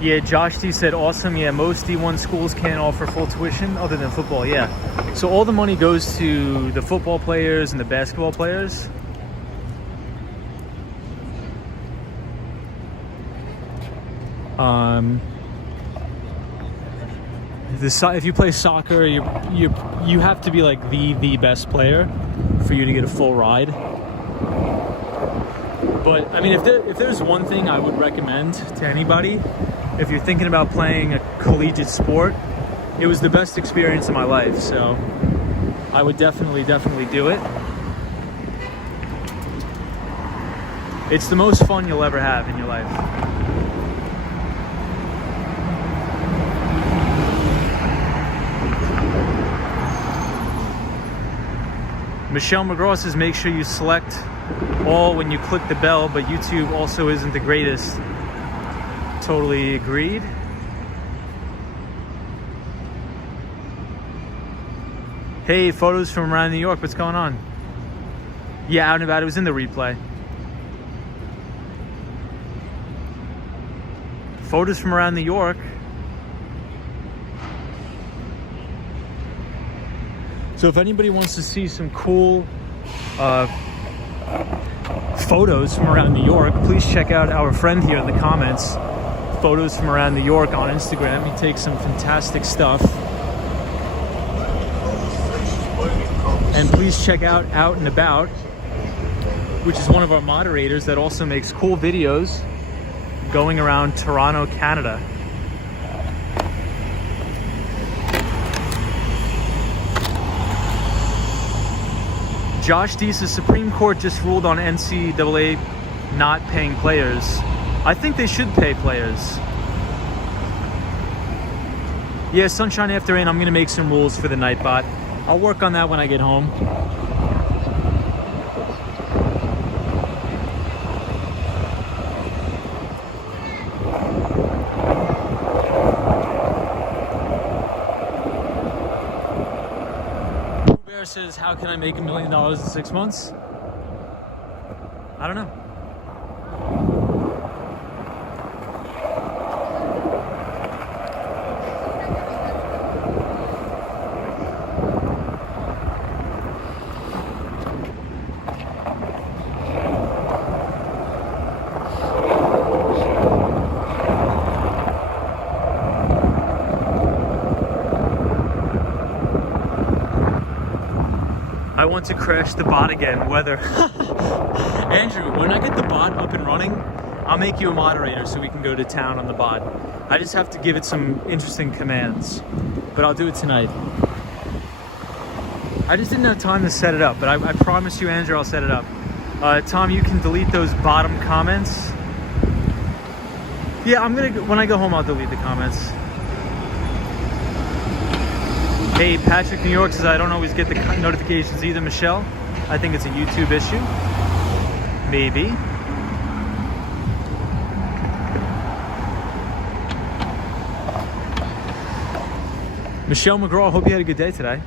Yeah, Josh D said, awesome. Yeah, most D1 schools can't offer full tuition other than football. Yeah. So all the money goes to the football players and the basketball players. If you play soccer, you have to be like the best player for you to get a full ride. But I mean, if there's one thing I would recommend to anybody, if you're thinking about playing a collegiate sport, it was the best experience of my life. So I would definitely do it. It's the most fun you'll ever have in your life. Michelle McGraw says, make sure you select all when you click the bell, but YouTube also isn't the greatest. Totally agreed. Hey, photos from around New York. What's going on? Yeah, Out and About. It was in the replay. Photos from around New York. So if anybody wants to see some cool photos from around New York, please check out our friend here in the comments. Photos from around New York on Instagram. He takes some fantastic stuff. And please check out Out and About, which is one of our moderators that also makes cool videos going around Toronto, Canada. Josh D says, Supreme Court just ruled on NCAA not paying players. I think they should pay players. Yeah, sunshine after rain. I'm gonna make some rules for the Nightbot. I'll work on that when I get home. Bear says, how can I make $1 million in 6 months? I don't know. I want to crash the bot again, weather. Andrew, when I get the bot up and running, I'll make you a moderator so we can go to town on the bot. I just have to give it some interesting commands, but I'll do it tonight. I just didn't have time to set it up, but I promise you, Andrew, I'll set it up. Tom, you can delete those bottom comments. Yeah, when I go home, I'll delete the comments. Hey, Patrick, New York says, I don't always get the notifications either, Michelle. I think it's a YouTube issue. Maybe. Michelle McGraw, hope you had a good day today.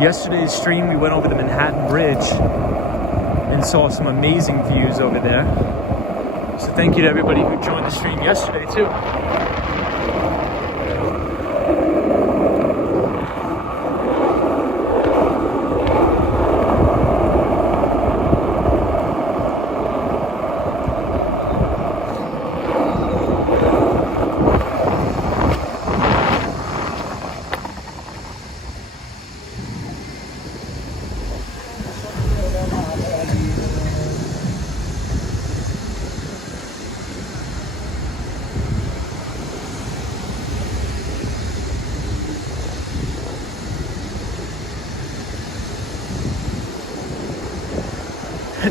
Yesterday's stream, we went over the Manhattan Bridge and saw some amazing views over there. So thank you to everybody who joined the stream yesterday too.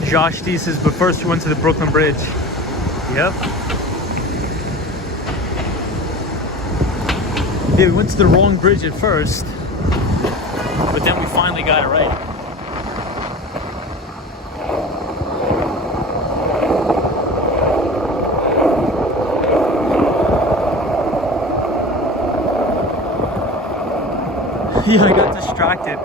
Josh D says, but first we went to the Brooklyn Bridge. Yep. Yeah, we went to the wrong bridge at first, but then we finally got it right. Yeah, I got distracted.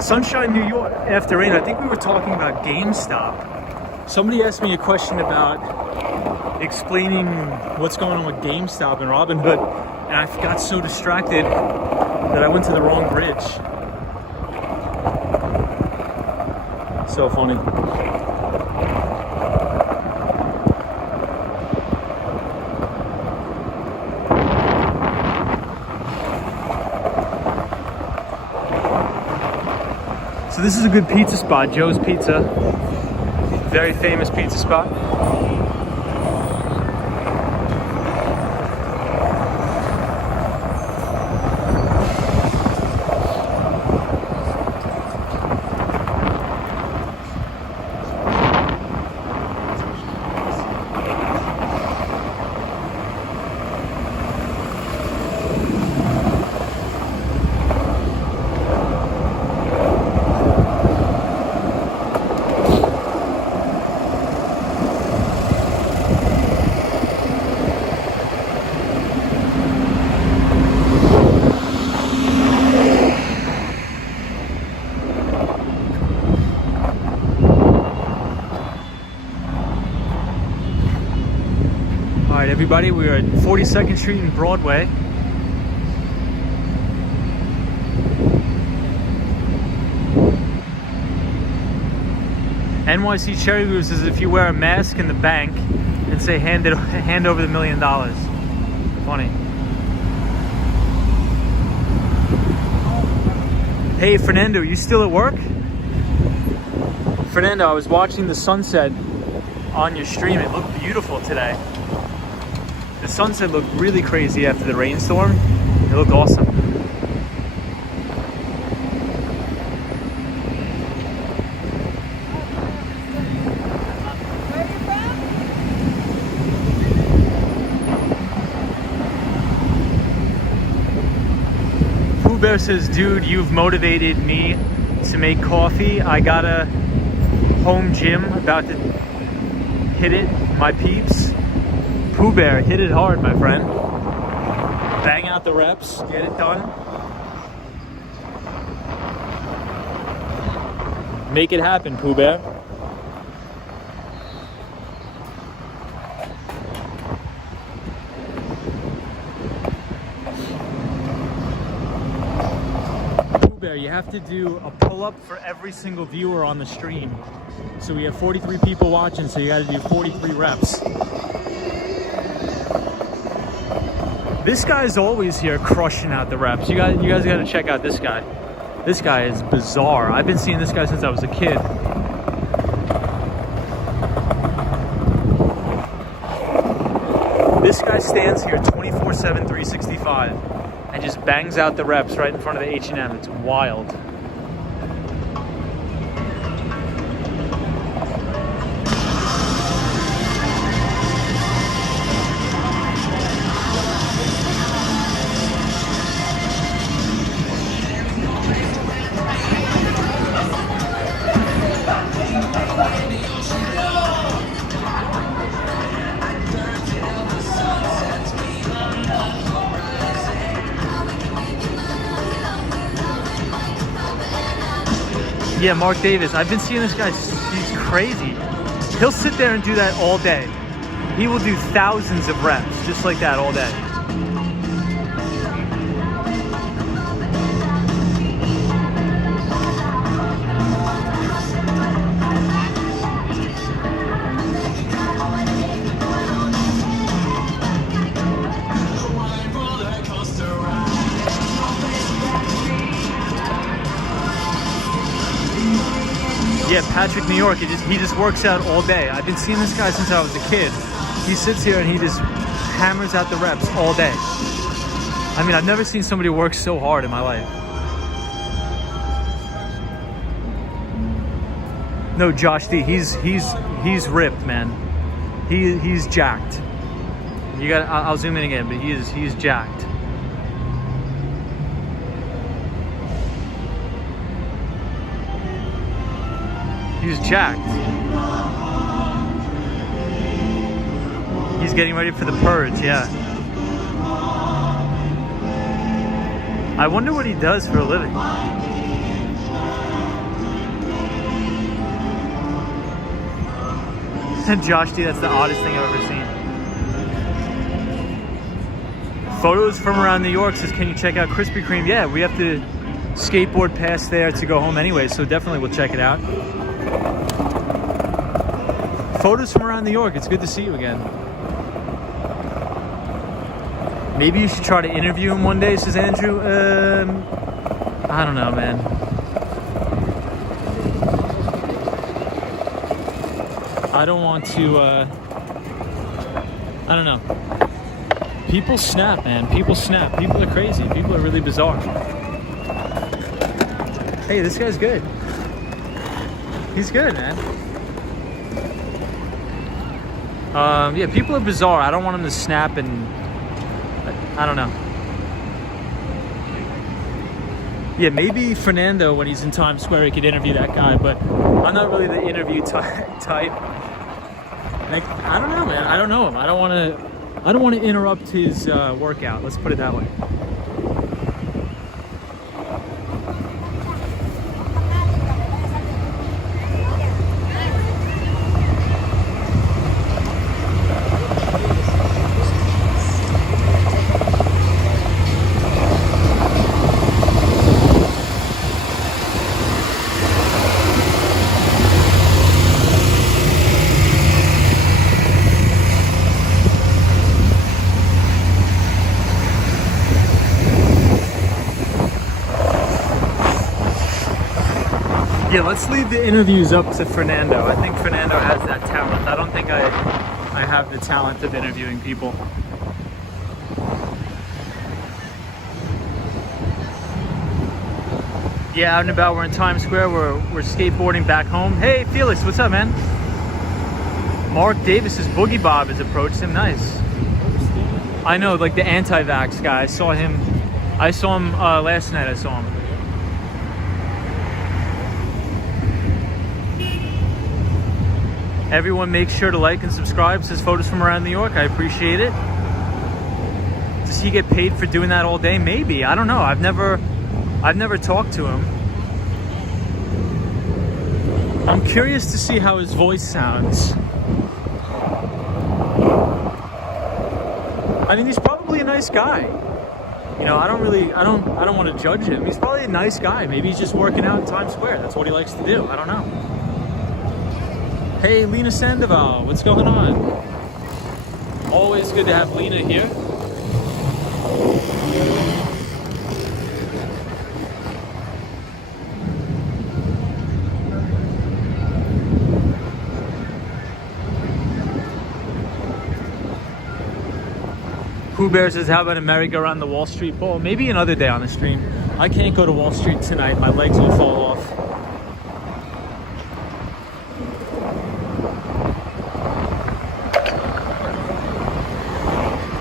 Sunshine, New York, after rain. I think we were talking about GameStop. Somebody asked me a question about explaining what's going on with GameStop and Robinhood, and I got so distracted that I went to the wrong bridge. So funny. So this is a good pizza spot, Joe's Pizza. Very famous pizza spot. Alright everybody, we are at 42nd Street and Broadway. NYC Cherry Groove says if you wear a mask in the bank and say hand over the $1 million. Funny. Hey Fernando, you still at work? Fernando, I was watching the sunset on your stream. It looked beautiful today. The sunset looked really crazy after the rainstorm. It looked awesome. Bear says, dude, you've motivated me to make coffee. I got a home gym, about to hit it, my peeps. Pooh Bear, hit it hard, my friend. Bang out the reps, get it done. Make it happen, Pooh Bear. Pooh Bear, you have to do a pull-up for every single viewer on the stream. So we have 43 people watching, so you gotta do 43 reps. This guy's always here crushing out the reps. You guys gotta check out this guy. This guy is bizarre. I've been seeing this guy since I was a kid. This guy stands here 24/7, 365 and just bangs out the reps right in front of the H&M. It's wild. Yeah, Mark Davis. I've been seeing this guy. He's crazy. He'll sit there and do that all day. He will do thousands of reps just like that all day. Yeah, Patrick, New York, he just works out all day. I've been seeing this guy since I was a kid. He sits here and he just hammers out the reps all day. I mean, I've never seen somebody work so hard in my life. No, Josh D, he's ripped, man. He's jacked. I'll zoom in again, but he's jacked. He's jacked. He's getting ready for the purge, yeah. I wonder what he does for a living. Josh D, that's the oddest thing I've ever seen. Photos from around New York says, can you check out Krispy Kreme? Yeah, we have to skateboard past there to go home anyway, so definitely we'll check it out. Photos from around New York. It's good to see you again. Maybe you should try to interview him one day, says Andrew. I don't know, man. I don't want to, I don't know. People snap, man. People snap. People are crazy. People are really bizarre. Hey, this guy's good. He's good, man. Yeah, people are bizarre. I don't want them to snap and I don't know. Yeah, maybe Fernando, when he's in Times Square, he could interview that guy, but I'm not really the interview type. Like, I don't know, man. I don't know him. I don't want to interrupt his workout. Let's put it that way. Yeah, let's leave the interviews up to Fernando. I think Fernando has that talent. I don't think I have the talent of interviewing people. Yeah, out and about. We're in Times Square. We're skateboarding back home. Hey, Felix, what's up, man? Mark Davis's Boogie Bob has approached him. Nice. I know, like the anti-vax guy. I saw him I saw him last night. I saw him. Everyone make sure to like and subscribe. It says photos from around New York. I appreciate it. Does he get paid for doing that all day? Maybe. I don't know. I've never talked to him. I'm curious to see how his voice sounds. I mean, he's probably a nice guy. You know, I don't want to judge him. He's probably a nice guy. Maybe he's just working out in Times Square. That's what he likes to do. I don't know. Hey, Lena Sandoval, what's going on? Always good to have Lena here. Pooh Bear says, how about a merry-go-round the Wall Street Bowl? Maybe another day on the stream. I can't go to Wall Street tonight. My legs will fall off.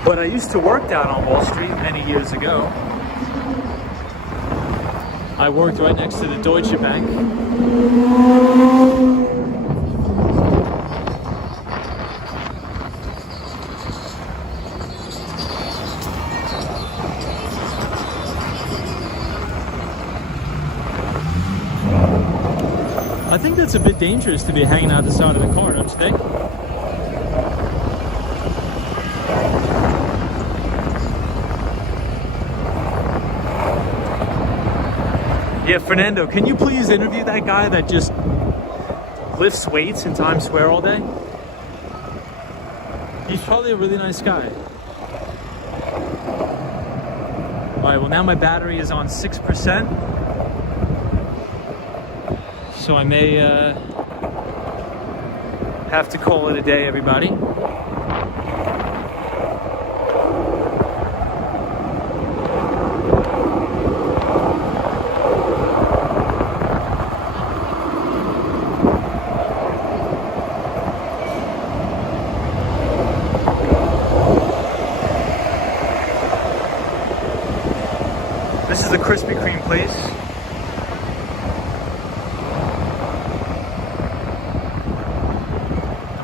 But I used to work down on Wall Street many years ago. I worked right next to the Deutsche Bank. I think that's a bit dangerous to be hanging out the side of the car, don't you think? Yeah, Fernando, can you please interview that guy that just lifts weights in Times Square all day? He's probably a really nice guy. All right, well now my battery is on 6%. So I may have to call it a day, everybody. This is the Krispy Kreme place.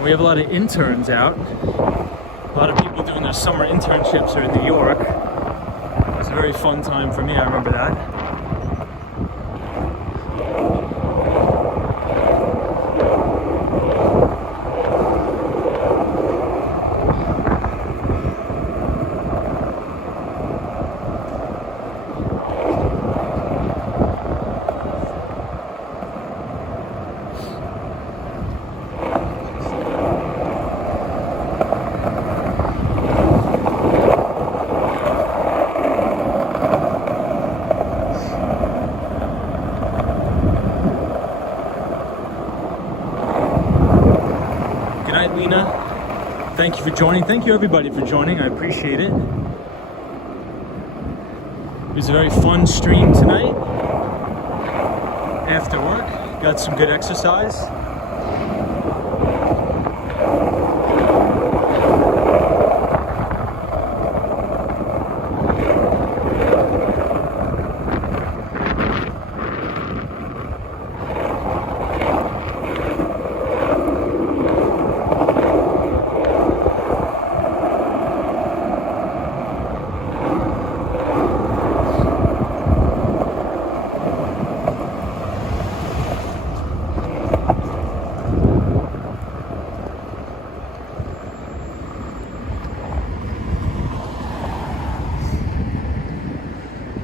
We have a lot of interns out. A lot of people doing their summer internships are in New York. It was a very fun time for me, I remember that. Thank you for joining. Thank you everybody for joining. I appreciate it. It was a very fun stream tonight. After work, got some good exercise.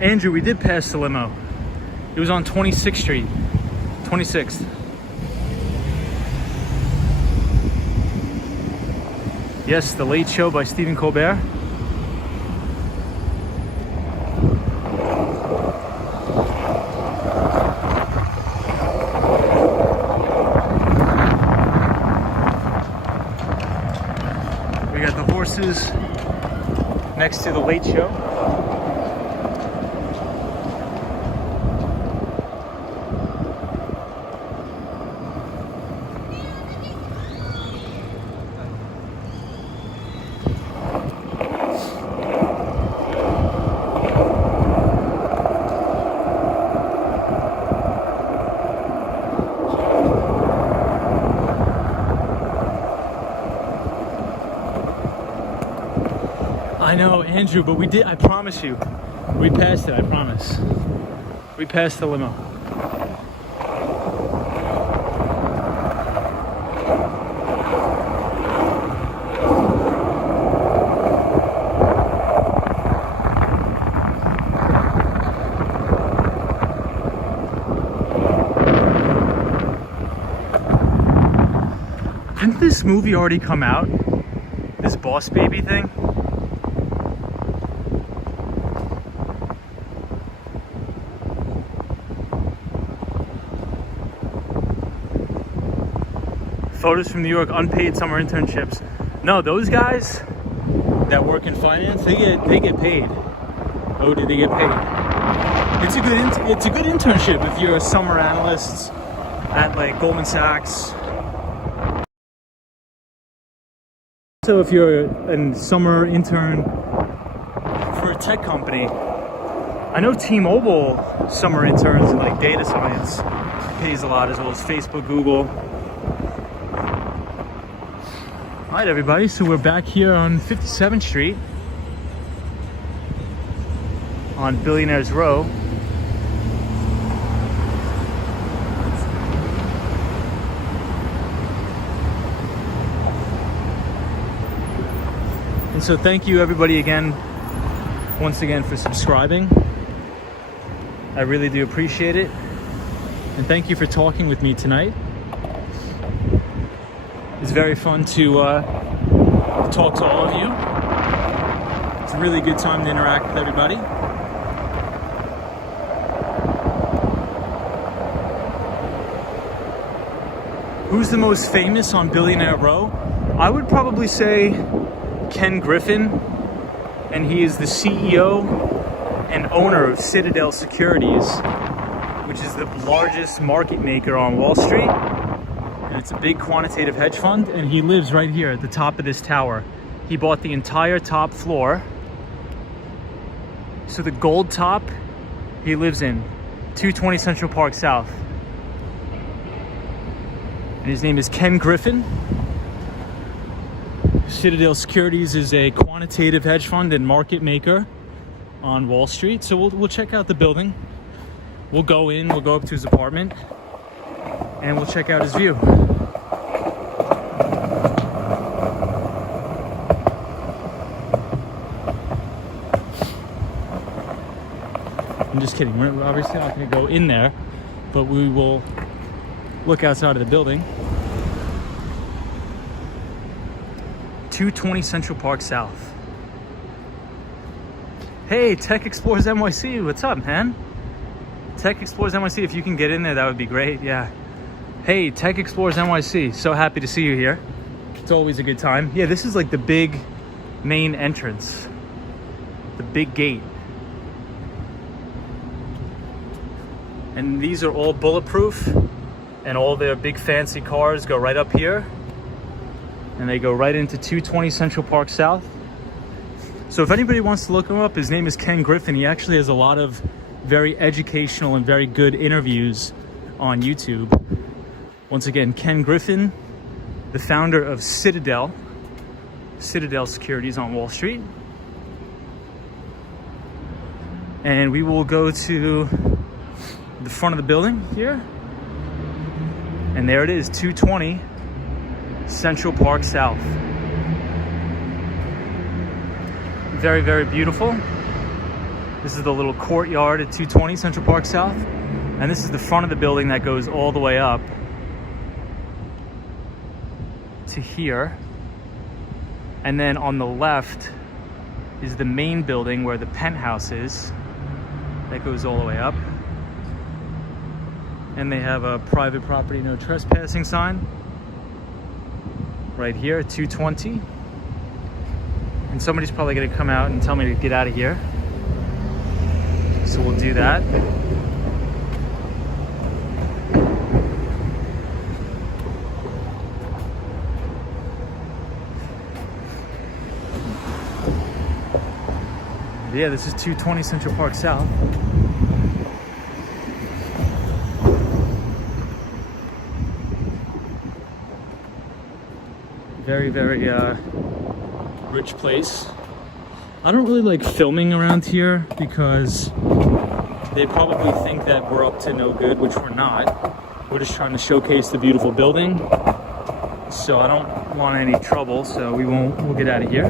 Andrew, we did pass the limo. It was on 26th Street. 26th. Yes, The Late Show by Stephen Colbert. We got the horses next to The Late Show. I know, Andrew, but we did, I promise you. We passed it, I promise. We passed the limo. Didn't this movie already come out? This Boss Baby thing? Photos from New York, unpaid summer internships. No, those guys that work in finance, they get paid. Oh, did they get paid? It's a good internship if you're a summer analyst at like Goldman Sachs. So if you're a summer intern for a tech company, I know T-Mobile summer interns in like data science pays a lot, as well as Facebook, Google. All right, everybody, so we're back here on 57th Street on Billionaires Row. And so thank you everybody once again for subscribing. I really do appreciate it. And thank you for talking with me tonight. It's very fun to talk to all of you. It's a really good time to interact with everybody. Who's the most famous on Billionaire Row? I would probably say Ken Griffin, and he is the CEO and owner of Citadel Securities, which is the largest market maker on Wall Street. And it's a big quantitative hedge fund, and he lives right here at the top of this tower. He bought the entire top floor. So the gold top he lives in, 220 Central Park South. And his name is Ken Griffin. Citadel Securities is a quantitative hedge fund and market maker on Wall Street. So we'll check out the building. We'll go in, we'll go up to his apartment, and we'll check out his view. I'm just kidding. We're obviously not going to go in there, but we will look outside of the building. 220 Central Park South. Hey, Tech Explorers NYC, what's up, man? Tech Explorers NYC, if you can get in there, that would be great, yeah. Hey, Tech Explorers NYC, so happy to see you here. It's always a good time. Yeah, this is like the big main entrance, the big gate. And these are all bulletproof, and all their big fancy cars go right up here, and they go right into 220 Central Park South. So if anybody wants to look him up, his name is Ken Griffin. He actually has a lot of very educational and very good interviews on YouTube. Once again, Ken Griffin, the founder of Citadel Securities on Wall Street. And we will go to the front of the building here. And there it is, 220 Central Park South. Very, very beautiful. This is the little courtyard at 220 Central Park South. And this is the front of the building that goes all the way up to here. And then on the left is the main building where the penthouse is. That goes all the way up. And they have a private property no trespassing sign right here at 220. And somebody's probably gonna come out and tell me to get out of here. So we'll do that. Yeah, this is 220 Central Park South. Very, very rich place. I don't really like filming around here because they probably think that we're up to no good, which we're not. We're just trying to showcase the beautiful building. So I don't want any trouble, so we'll get out of here.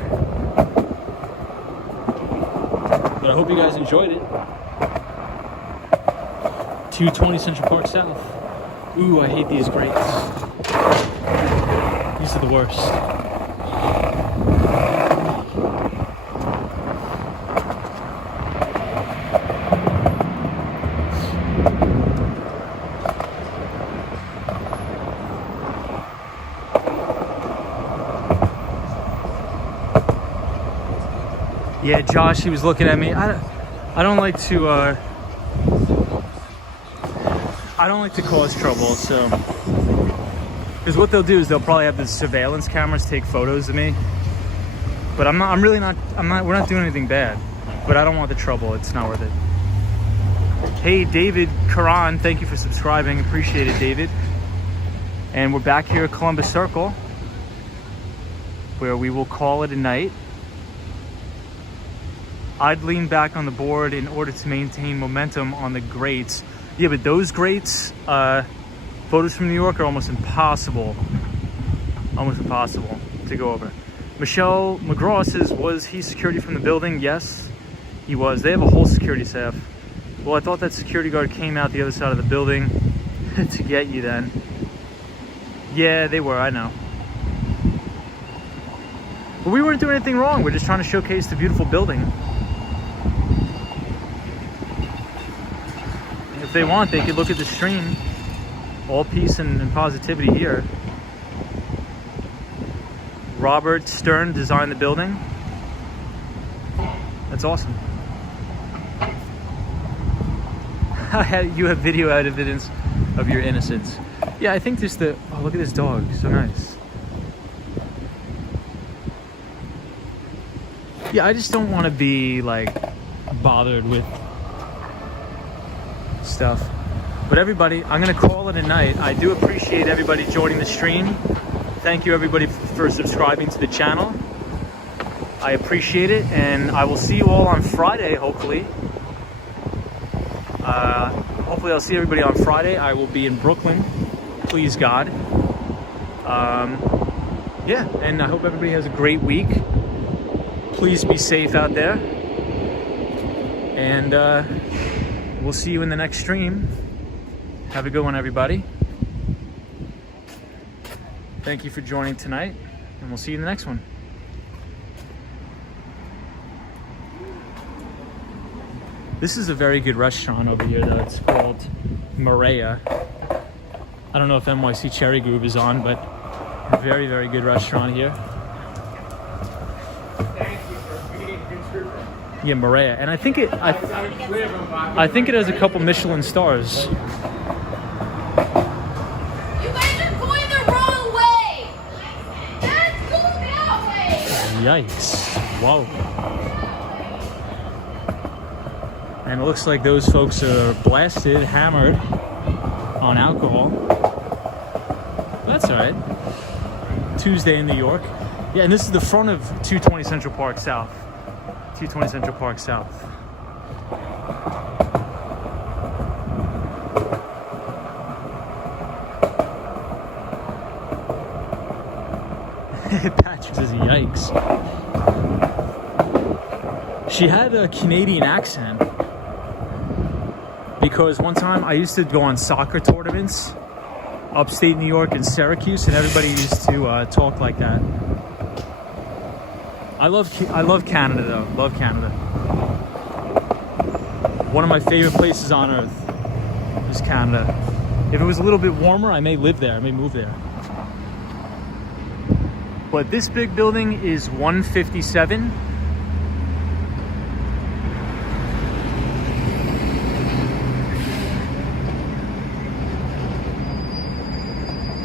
But I hope you guys enjoyed it. 220 Central Park South. Ooh, I hate these grates. These are the worst. Yeah, Josh, he was looking at me. I don't like to cause trouble, so because what they'll do is they'll probably have the surveillance cameras take photos of me. But we're not doing anything bad. But I don't want the trouble. It's not worth it. Hey, David Karan, thank you for subscribing. Appreciate it, David. And we're back here at Columbus Circle, where we will call it a night. I'd lean back on the board in order to maintain momentum on the grates. Yeah, but those grates, photos from New York are almost impossible to go over. Michelle McGraw says, was he security from the building? Yes, he was. They have a whole security staff. Well, I thought that security guard came out the other side of the building to get you then. Yeah, they were, I know. But we weren't doing anything wrong. We're just trying to showcase the beautiful building. If they want, they could look at the stream. All peace and positivity here. Robert Stern designed the building. That's awesome. You have video evidence of your innocence. Yeah, I think there's oh, look at this dog, so nice. Yeah, I just don't want to be like bothered with stuff. But everybody, I'm gonna call it a night. I do appreciate everybody joining the stream. Thank you everybody for subscribing to the channel. I appreciate it, and I will see you all on Friday, hopefully. Hopefully I'll see everybody on Friday. I will be in Brooklyn, please God. Yeah, and I hope everybody has a great week. Please be safe out there. And we'll see you in the next stream. Have a good one, everybody. Thank you for joining tonight, and we'll see you in the next one. This is a very good restaurant over here, though. It's called Maria. I don't know if NYC Cherry Groove is on, but a very, very good restaurant here. Yeah, Maria, and I think it has a couple Michelin stars. You guys are going the wrong way. Let's go that way. Yikes! Whoa! And it looks like those folks are blasted, hammered on alcohol. That's all right. Tuesday in New York. Yeah, and this is the front of 220 Central Park South. 220 Central Park South. Patrick says, yikes. She had a Canadian accent because one time I used to go on soccer tournaments upstate New York in Syracuse, and everybody used to talk like that. I love Canada though. Love Canada. One of my favorite places on earth is Canada. If it was a little bit warmer, I may live there. I may move there. But this big building is 157.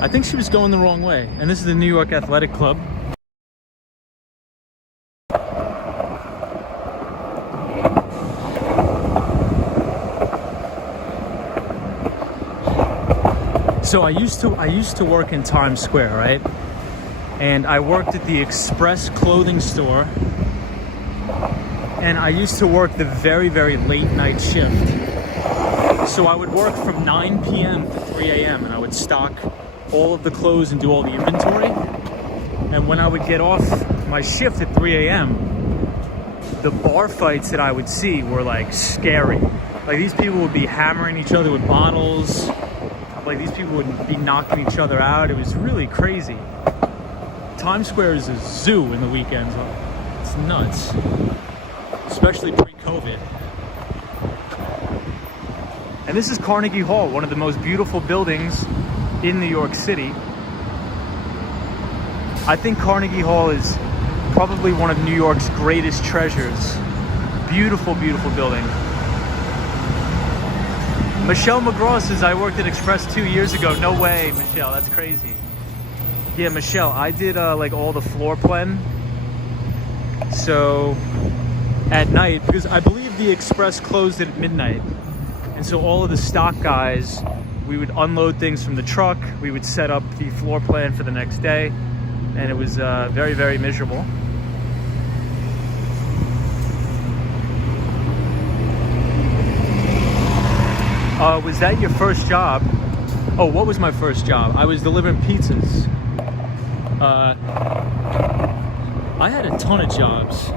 I think she was going the wrong way. And this is the New York Athletic Club. So I used to work in Times Square, right? And I worked at the Express clothing store And I used to work the very, very late night shift. So I would work from 9 p.m. to 3 a.m. and I would stock all of the clothes and do all the inventory. And when I would get off my shift at 3 a.m., the bar fights that I would see were like scary. Like these people would be hammering each other with bottles. Like these people would be knocking each other out. It was really crazy. Times Square is a zoo in the weekends. It's nuts. Especially pre-COVID. And this is Carnegie Hall, one of the most beautiful buildings in New York City. I think Carnegie Hall is probably one of New York's greatest treasures. Beautiful, beautiful building. Michelle McGraw says, I worked at Express 2 years ago. No way, Michelle, that's crazy. Yeah, Michelle, I did like all the floor plan. So at night, because I believe the Express closed at midnight. And so all of the stock guys, we would unload things from the truck. We would set up the floor plan for the next day. And it was very, very miserable. Was that your first job? Oh, what was my first job? I was delivering pizzas. I had a ton of jobs,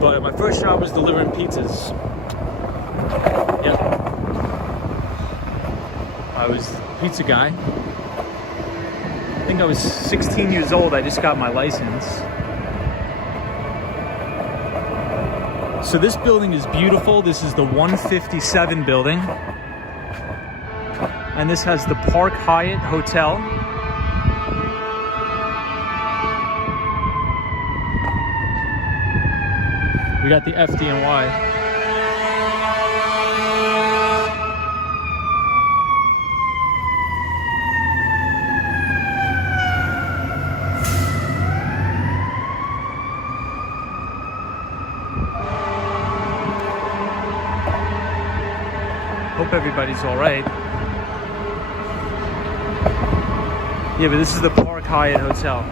but my first job was delivering pizzas. Yep. I was a pizza guy. I think I was 16 years old. I just got my license. So this building is beautiful. This is the 157 building. And this has the Park Hyatt Hotel. We got the FDNY. Hope everybody's all right. Yeah, but this is the Park Hyatt Hotel.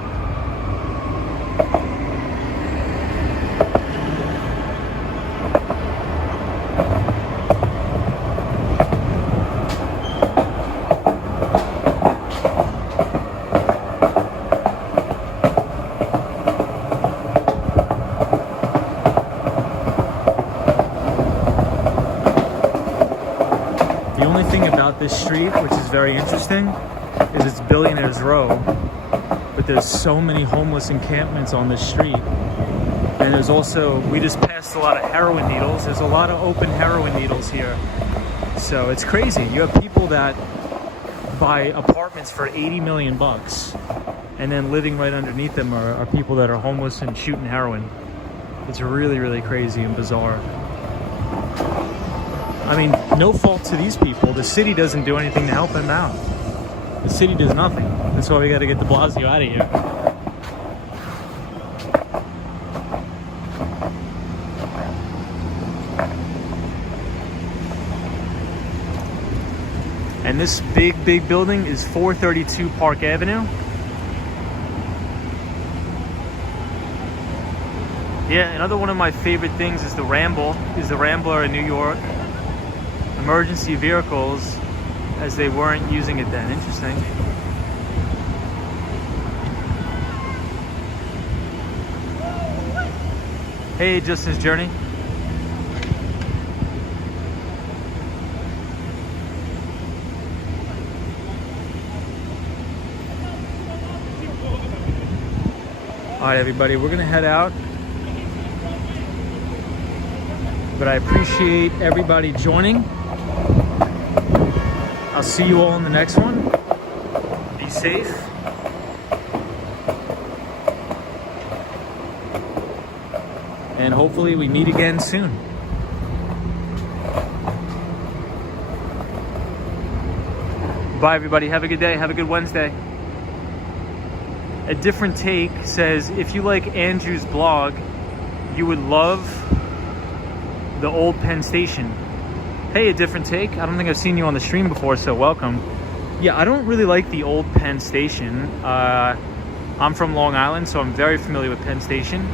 The only thing about this street, which is very interesting, is it's Billionaires Row, but there's so many homeless encampments on this street. And there's also, we just passed a lot of heroin needles. There's a lot of open heroin needles here. So it's crazy. You have people that buy apartments for 80 million bucks, and then living right underneath them are people that are homeless and shooting heroin. It's really, really crazy and bizarre. I mean, no fault to these people. The city doesn't do anything to help them out. The city does nothing. That's why we got to get de Blasio out of here. And this big, big building is 432 Park Avenue. Yeah, another one of my favorite things is the Rambler in New York. Emergency vehicles, as they weren't using it then. Interesting. Hey, Justin's Journey. All right, everybody, we're gonna head out. But I appreciate everybody joining. I'll see you all in the next one. Be safe. And hopefully we meet again soon. Bye, everybody. Have a good day. Have a good Wednesday. A Different Take says, if you like Andrew's blog, you would love the old Penn Station. Hey, A Different Take. I don't think I've seen you on the stream before, so welcome. Yeah, I don't really like the old Penn Station. I'm from Long Island, so I'm very familiar with Penn Station.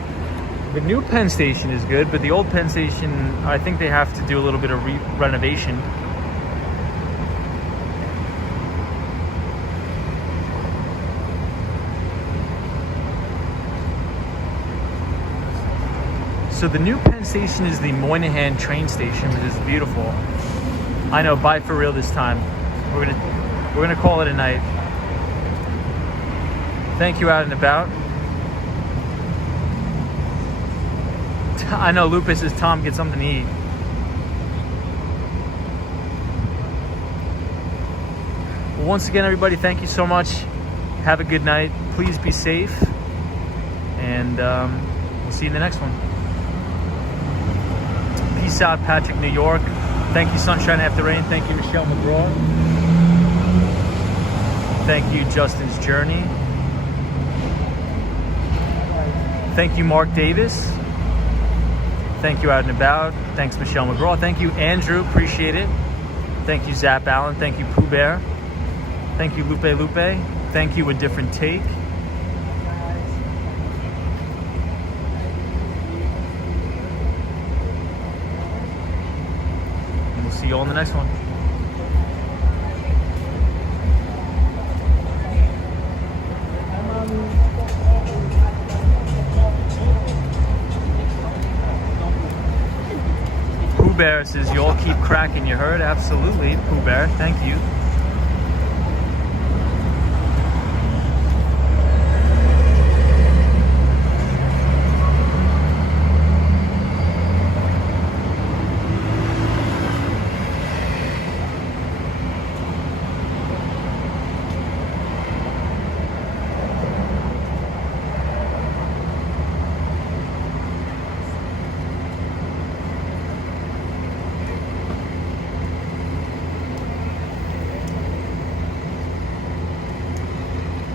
The new Penn Station is good, but the old Penn Station, I think they have to do a little bit of renovation. So the new Penn Station is the Moynihan train station, which is beautiful. I know, bye for real this time. We're gonna call it a night. Thank you, Out and About. I know Lupus says Tom, get something to eat. Well, once again, everybody, thank you so much. Have a good night. Please be safe. And we'll see you in the next one. Peace out, Patrick, New York. Thank you, Sunshine After Rain. Thank you, Michelle McGraw. Thank you, Justin's Journey. Thank you, Mark Davis. Thank you, Out and About. Thanks, Michelle McGraw. Thank you, Andrew. Appreciate it. Thank you, Zap Allen. Thank you, Pooh Bear. Thank you, Lupe Lupe. Thank you, A Different Take. And we'll see you all in the next one. Pooh Bear says, you all keep cracking. You heard? Absolutely, Pooh Bear. Thank you.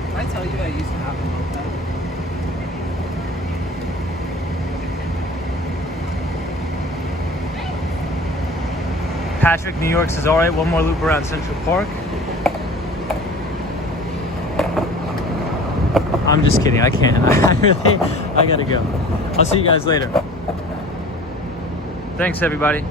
Did I tell you I used to have a moped? Patrick, New York says, all right, one more loop around Central Park. I'm just kidding. I can't. I gotta go. I'll see you guys later. Thanks, everybody.